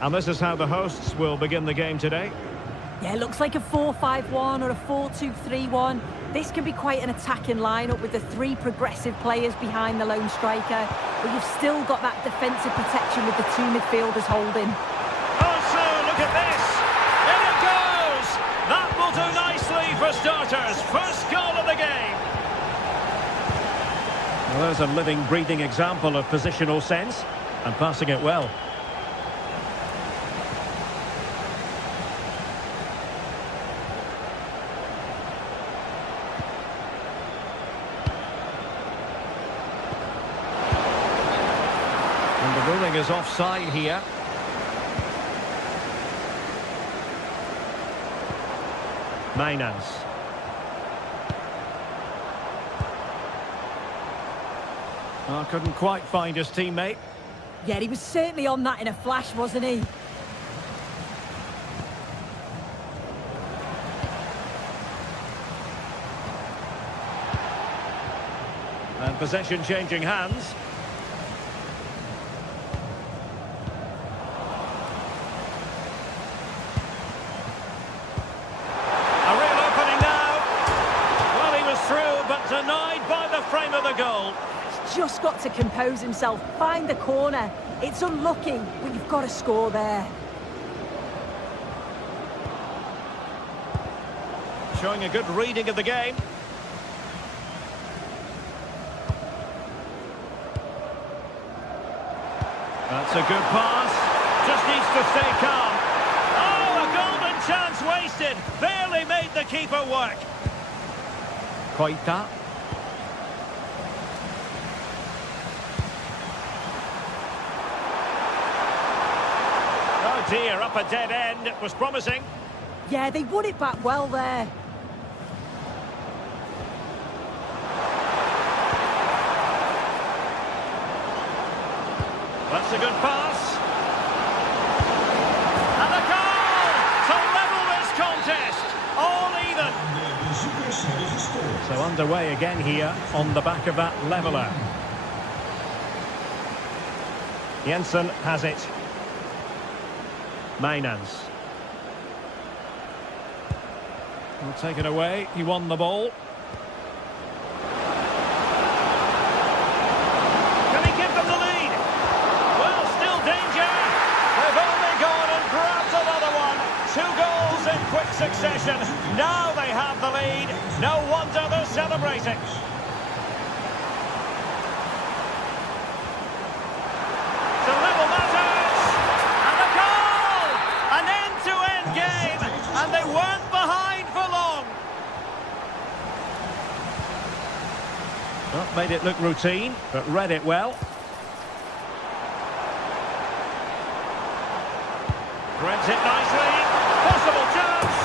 And this is how the hosts will begin the game today. Yeah, it looks like a 4-5-1 or a 4-2-3-1. This can be quite an attacking lineup with the three progressive players behind the lone striker, but you've still got that defensive protection with the two midfielders holding. Also, look at this! In it goes! That will do nicely for starters. First goal of the game. Well, there's a living, breathing example of positional sense, and passing it well. The ruling is offside here. Mainans. Oh, couldn't quite find his teammate. Yeah, he was certainly on that in a flash, wasn't he? And possession changing hands. Denied by the frame of the goal. He's just got to compose himself, find the corner. It's unlucky, but you've got to score there. Showing a good reading of the game. That's a good pass. Just needs to stay calm. Oh, a golden chance wasted. Barely made the keeper work. Koita. Oh dear, up a dead end. It was promising. Yeah, they won it back well there. That's a good pass. And a goal to level this contest. All even. So underway again here on the back of that leveller. Jensen has it. Mainans. Will take it away. He won the ball. Can he give them the lead? Well, still danger. They've only gone and grabbed another one. 2 goals in quick succession. Now they have the lead. No wonder they're celebrating. To level matters. And a goal! An end-to-end game. And they weren't behind for long. Well, made it look routine, but read it well. Threads it nicely. Possible chance.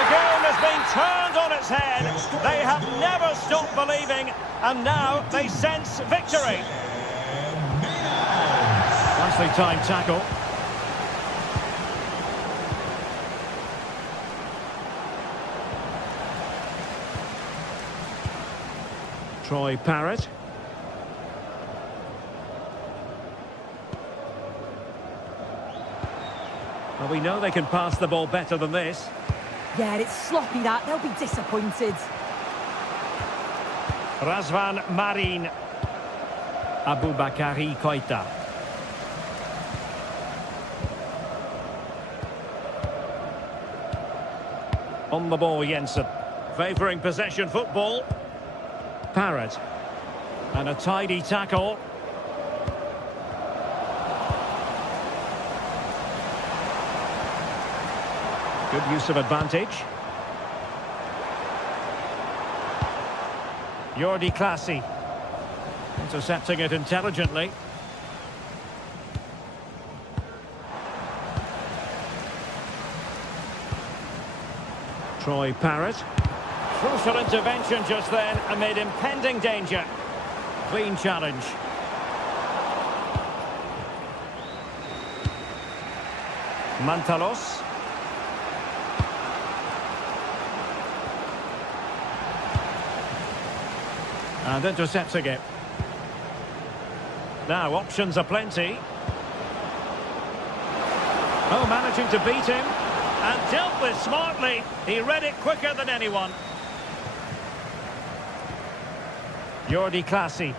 The game has been turned on its head. They have never stopped believing, and now they sense victory. Nicely timed tackle. Troy Parrott. Well, we know they can pass the ball better than this. Yeah, it's sloppy that. They'll be disappointed. Razvan Marin. Aboubakari Koita. On the ball, Jensen. Favouring possession football. Parrott. And a tidy tackle. Good use of advantage. Jordi Clasie. Intercepting it intelligently. Troy Parrott. Crucial intervention just then amid impending danger. Clean challenge. Mantalos. And intercepting it. Now options are plenty. Oh, managing to beat him. And dealt with smartly. He read it quicker than anyone. Jordi Clasie.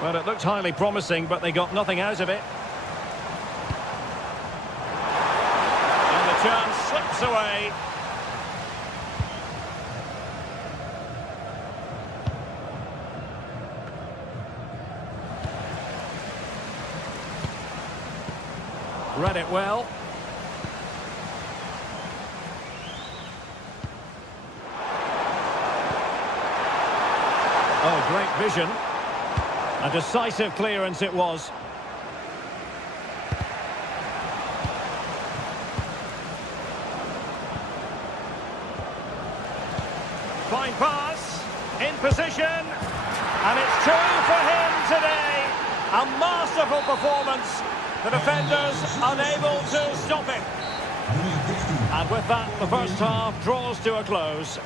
Well, it looked highly promising, but they got nothing out of it. And the chance slips away. Read it well. Oh, great vision. A decisive clearance it was. Fine pass. In position. And it's two for him today. A masterful performance. The defenders unable to stop him. And with that, the first half draws to a close.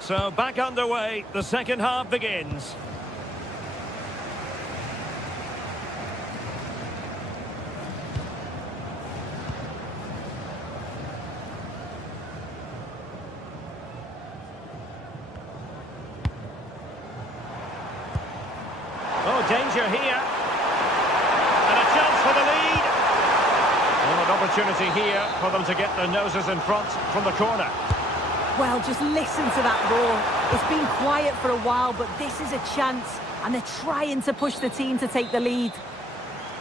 So back underway, the second half begins. Oh, danger here. And a chance for the lead. Oh, an opportunity here for them to get their noses in front from the corner. Well, just listen to that roar. It's been quiet for a while, but this is a chance. And they're trying to push the team to take the lead.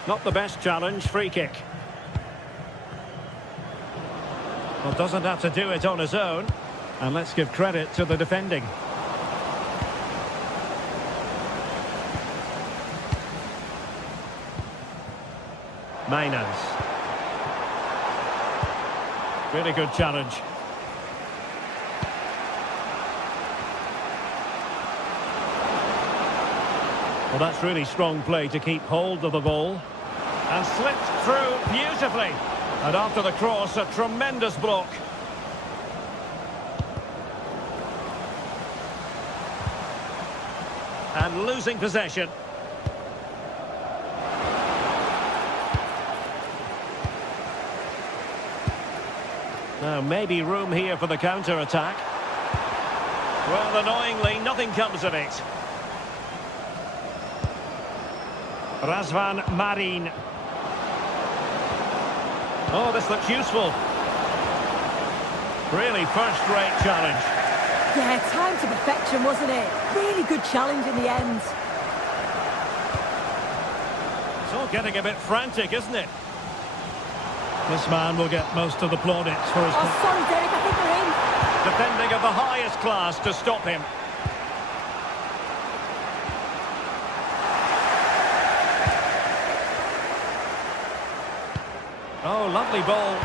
Not the best challenge, free kick. Well, doesn't have to do it on his own. And let's give credit to the defending. Mainans. Really good challenge. Well, that's really strong play to keep hold of the ball. And slipped through beautifully. And after the cross, a tremendous block. And losing possession. Now, maybe room here for the counter-attack. Well, annoyingly, nothing comes of it. Razvan Marin. Oh, this looks useful. Really first-rate challenge. Yeah, time to perfection, wasn't it? Really good challenge in the end. It's all getting a bit frantic, isn't it? This man will get most of the plaudits for his... Oh, sorry, Derek, I think we're in. Defending of the highest class to stop him. Oh, lovely ball.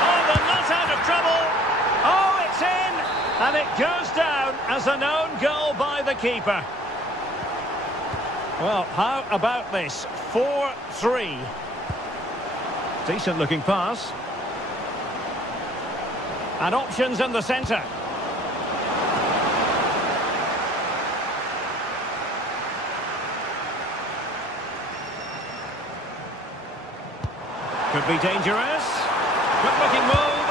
Oh, they're not out of trouble. Oh, it's in. And it goes down as an own goal by the keeper. Well, how about this? 4-3. Decent looking pass. And options in the centre. Could be dangerous. Good looking move.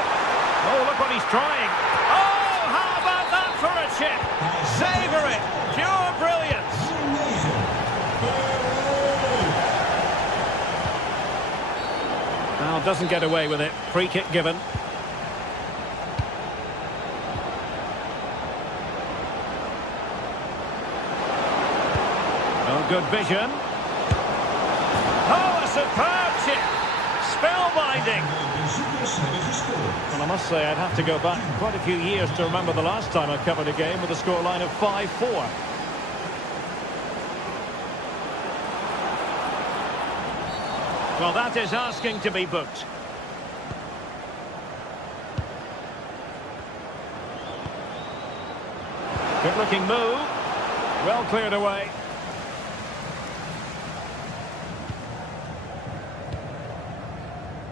Oh, look what he's trying. Oh, how about that for a chip? Savour it. Pure brilliance. Now doesn't get away with it. Free kick given. Oh, good vision. Oh, a superb chip. Spellbinding. Well, I must say, I'd have to go back quite a few years to remember the last time I covered a game with a scoreline of 5-4. Well, that is asking to be booked. Good-looking move. Well cleared away.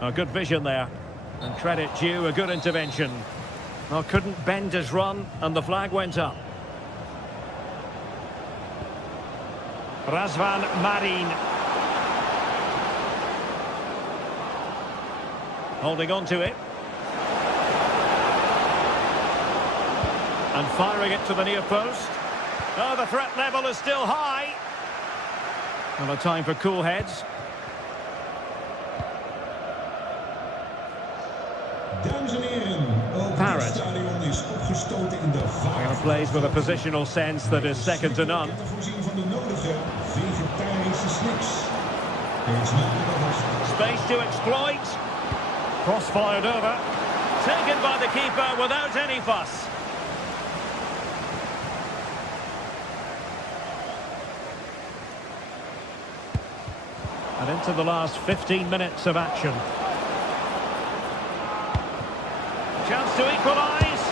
Oh, good vision there. And credit due, a good intervention. Oh, couldn't bend his run, and the flag went up. Razvan Marin. Holding on to it. And firing it to the near post. Oh, the threat level is still high. Well, a time for cool heads. Parrott. Well, plays with a positional sense that is second to none. Space to exploit. Cross-fired over. Taken by the keeper without any fuss. And into the last 15 minutes of action. Chance to equalise.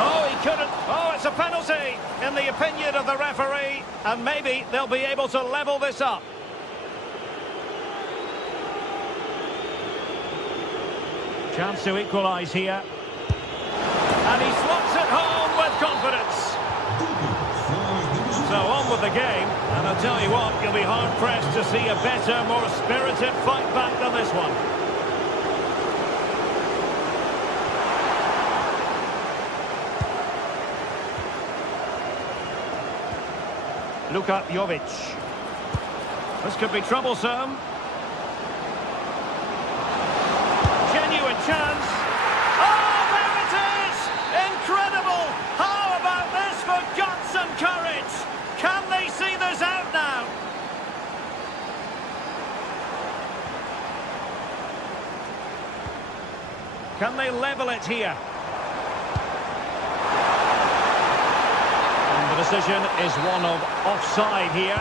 Oh, he couldn't. Oh, it's a penalty in the opinion of the referee. And maybe they'll be able to level this up. Chance to equalise here. And he slots it home with confidence. So on with the game. And I'll tell you what, you'll be hard-pressed to see a better, more spirited fight back than this one. Luka Jovic. This could be troublesome. Genuine chance. Oh, there it is! Incredible! How about this for guts and courage? Can they see this out now? Can they level it here? And the decision is one of offside here.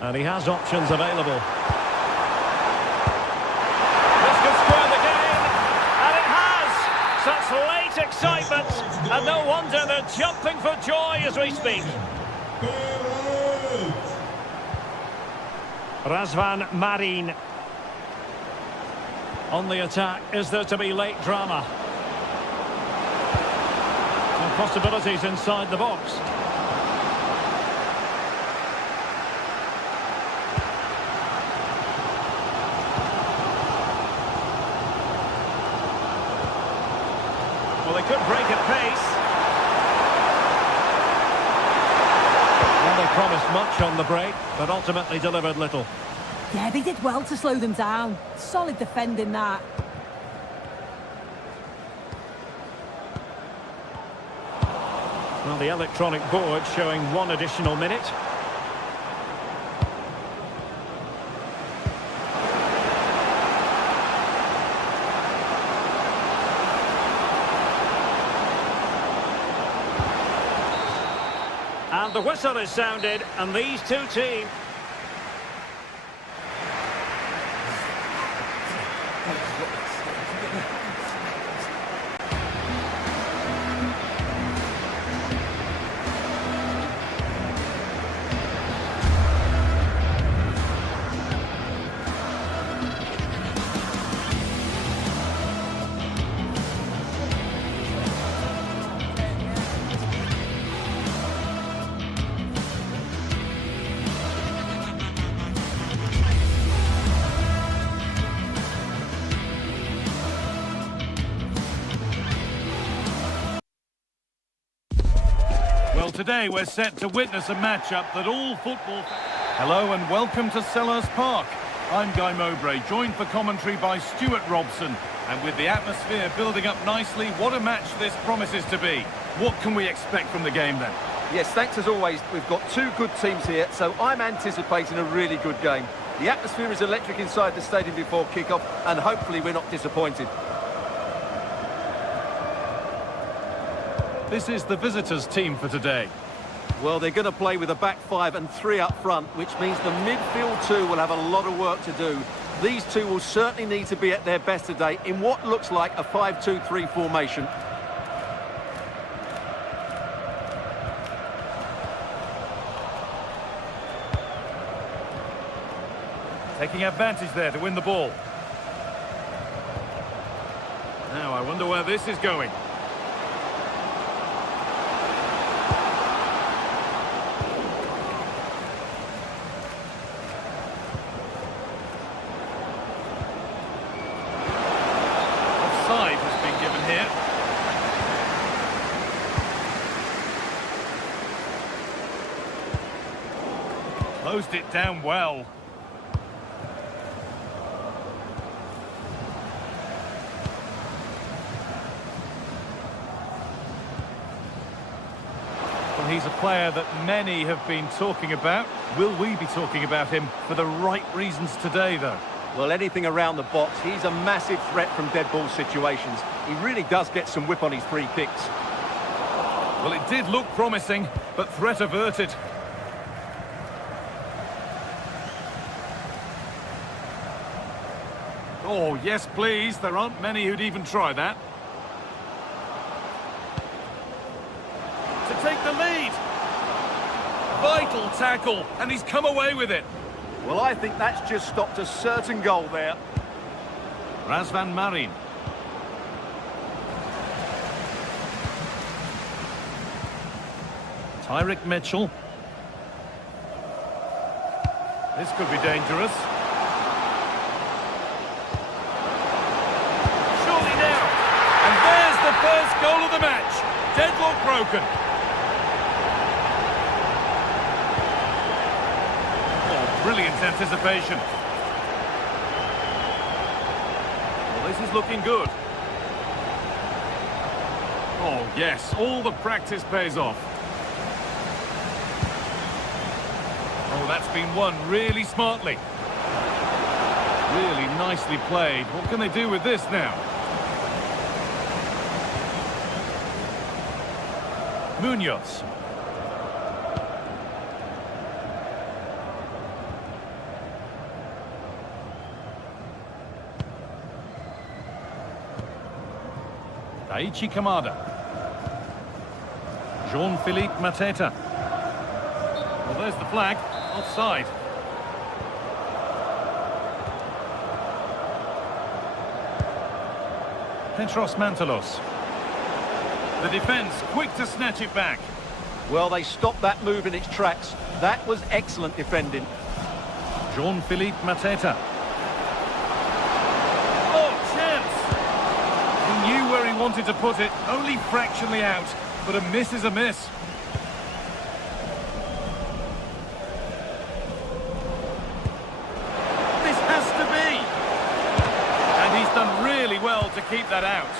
And he has options available. This could square the game, and it has! Such late excitement, and no wonder they're jumping for joy as we speak. Razvan Marin. On the attack, is there to be late drama? And possibilities inside the box. Well, they could break at pace. Well, they promised much on the break, but ultimately delivered little. Yeah, they did well to slow them down. Solid defending that. Well, the electronic board showing one additional minute. And the whistle is sounded, and these two teams... Well, today we're set to witness a matchup that all football... Hello and welcome to Selhurst Park. I'm Guy Mowbray, joined for commentary by Stuart Robson. And with the atmosphere building up nicely, what a match this promises to be. What can we expect from the game then? Yes, thanks as always. We've got two good teams here, so I'm anticipating a really good game. The atmosphere is electric inside the stadium before kick-off, and hopefully we're not disappointed. This is the visitors' team for today. Well, they're going to play with a back five and three up front, which means the midfield two will have a lot of work to do. These two will certainly need to be at their best today in what looks like a 5-2-3 formation. Taking advantage there to win the ball. Now, I wonder where this is going. Offside has been given here. Closed it down well. He's a player that many have been talking about. Will we be talking about him for the right reasons today, though? Well, anything around the box, he's a massive threat from dead ball situations. He really does get some whip on his free kicks. Well, it did look promising, but threat averted. Oh, yes, please. There aren't many who'd even try that. To take the lead. Vital tackle, and he's come away with it. Well, I think that's just stopped a certain goal there. Razvan Marin. Tyrick Mitchell. This could be dangerous. Surely now. And there's the first goal of the match. Deadlock broken. Brilliant anticipation. Well, this is looking good. Oh, yes, all the practice pays off. Oh, that's been won really smartly. Really nicely played. What can they do with this now? Munoz. Daichi Kamada. Jean-Philippe Mateta. Well, there's the flag. Offside. Petros Mantalos. The defence quick to snatch it back. Well, they stopped that move in its tracks. That was excellent defending. Jean-Philippe Mateta. He knew where he wanted to put it, only fractionally out, but a miss is a miss. This has to be! And he's done really well to keep that out.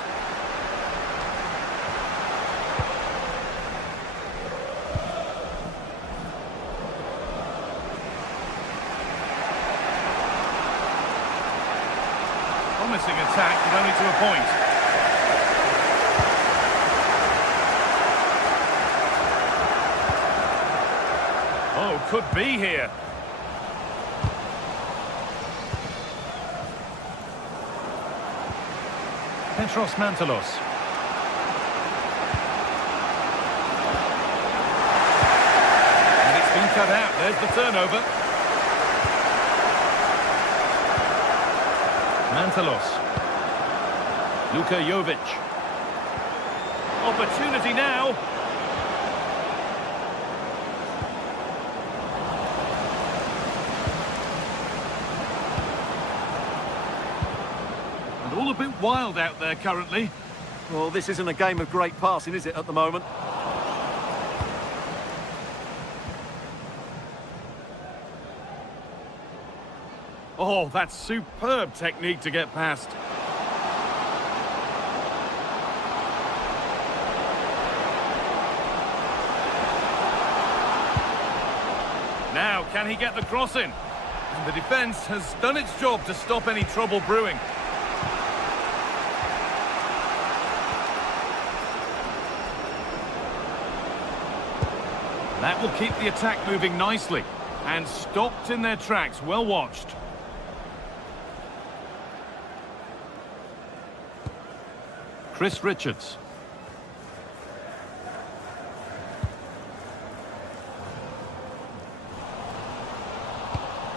Promising attack, but only to a point. Oh, could be here. Petros Mantalos. And it's been cut out. There's the turnover. Mantalos. Luka Jovic. Opportunity now. All a bit wild out there currently. Well, this isn't a game of great passing, is it, at the moment? Oh, that's superb technique to get past. Now, can he get the cross in? And the defence has done its job to stop any trouble brewing. That will keep the attack moving nicely. And stopped in their tracks. Well watched. Chris Richards.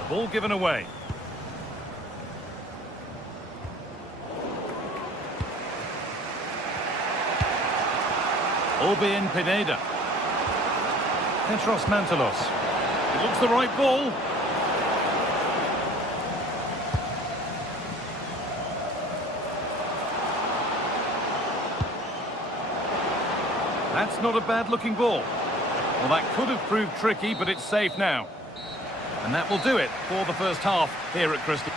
Ball given away. Orbin Pineda. Petros Mantalos. It looks the right ball. That's not a bad-looking ball. Well, that could have proved tricky, but it's safe now. And that will do it for the first half here at Crystal.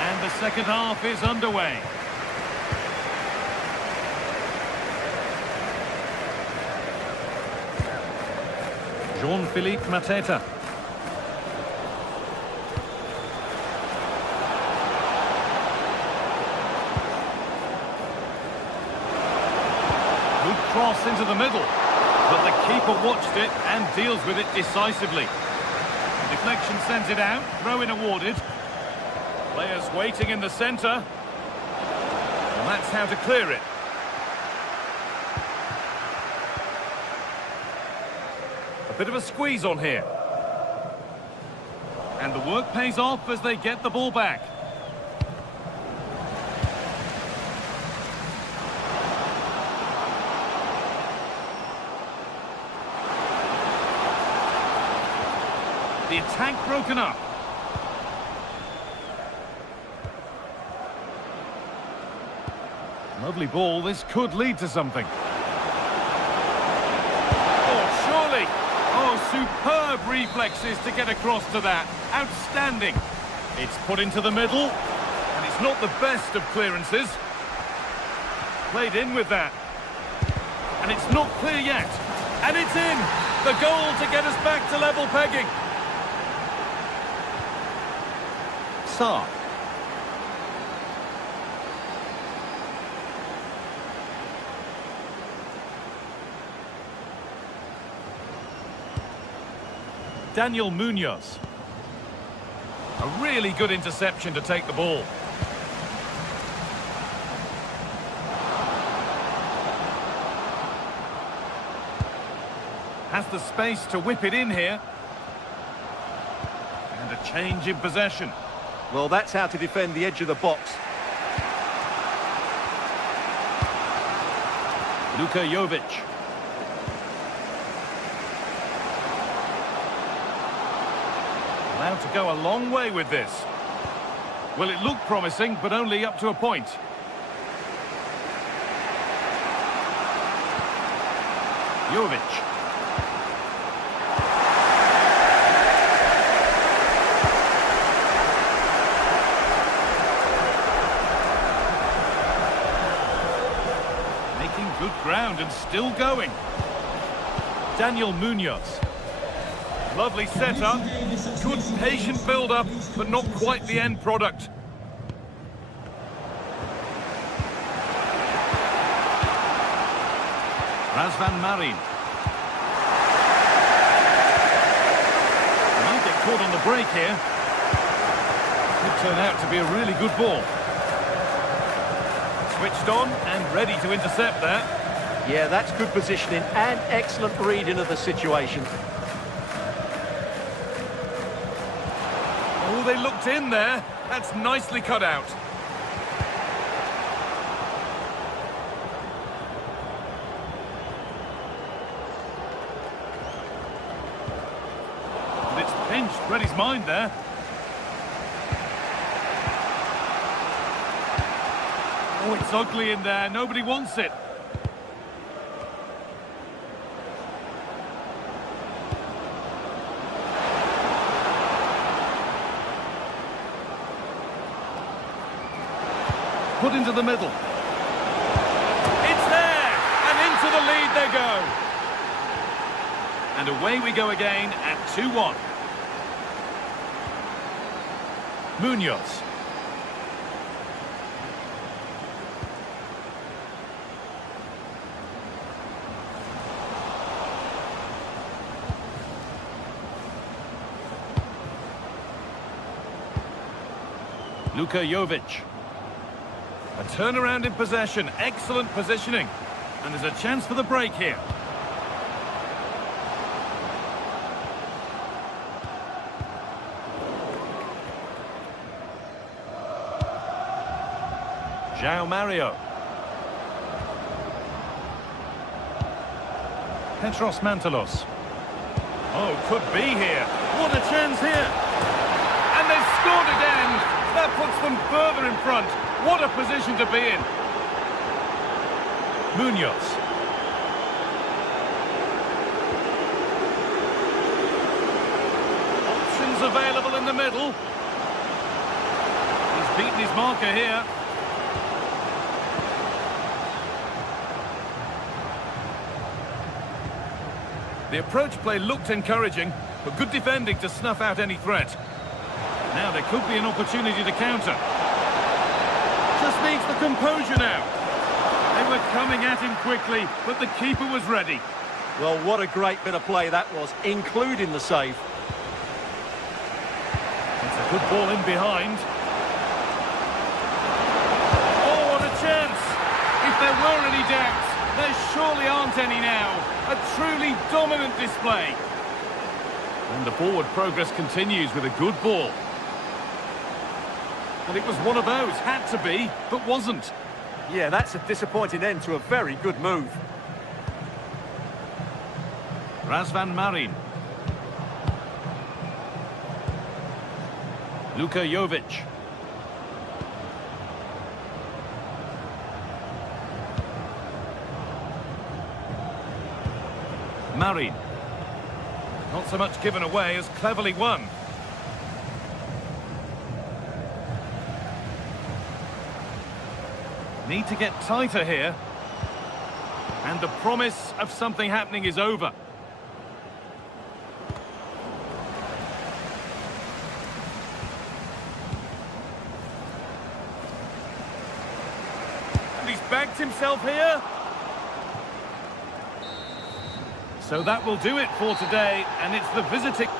And the second half is underway. Jean-Philippe Mateta. Good cross into the middle, but the keeper watched it and deals with it decisively. Deflection sends it out, throw-in awarded. Players waiting in the centre. And that's how to clear it. Bit of a squeeze on here. And the work pays off as they get the ball back. The attack broken up. Lovely ball. This could lead to something. Oh, surely. Oh, superb reflexes to get across to that. Outstanding. It's put into the middle, and it's not the best of clearances. Played in with that. And it's not clear yet. And it's in. The goal to get us back to level pegging. Saar. Daniel Munoz. A really good interception to take the ball. Has the space to whip it in here. And a change in possession. Well, that's how to defend the edge of the box. Luka Jovic. Allowed to go a long way with this. Well, it looked promising, but only up to a point. Jovic. Making good ground and still going. Daniel Munoz. Lovely setup, good patient build-up, but not quite the end product. Razvan Marin. Might get caught on the break here. Could turn out to be a really good ball. Switched on and ready to intercept that. Yeah, that's good positioning and excellent reading of the situation. Oh, they looked in there. That's nicely cut out. And it's pinched. Read his mind there. Oh, it's ugly in there. Nobody wants it. put into the middle. It's there! And into the lead they go. And away we go again at 2-1. Munoz. Luka Jovic. A turnaround in possession, excellent positioning. And there's a chance for the break here. João Mario. Petros Mantalos. Oh, could be here. What a chance here. And they've scored again. That puts them further in front. What a position to be in. Munoz. Options available in the middle. He's beaten his marker here. The approach play looked encouraging, but good defending to snuff out any threat. Now there could be an opportunity to counter. Just needs the composure now. They were coming at him quickly, but the keeper was ready. Well, what a great bit of play that was, including the save. It's a good ball in behind. Oh, what a chance! If there were any doubts, there surely aren't any now. A truly dominant display. And the forward progress continues with a good ball. Well, it was one of those, had to be, but wasn't. Yeah, that's a disappointing end to a very good move. Razvan Marin. Luka Jovic. Marin. Not so much given away as cleverly won. Need to get tighter here. And the promise of something happening is over. And he's backed himself here. So that will do it for today, and it's the visiting...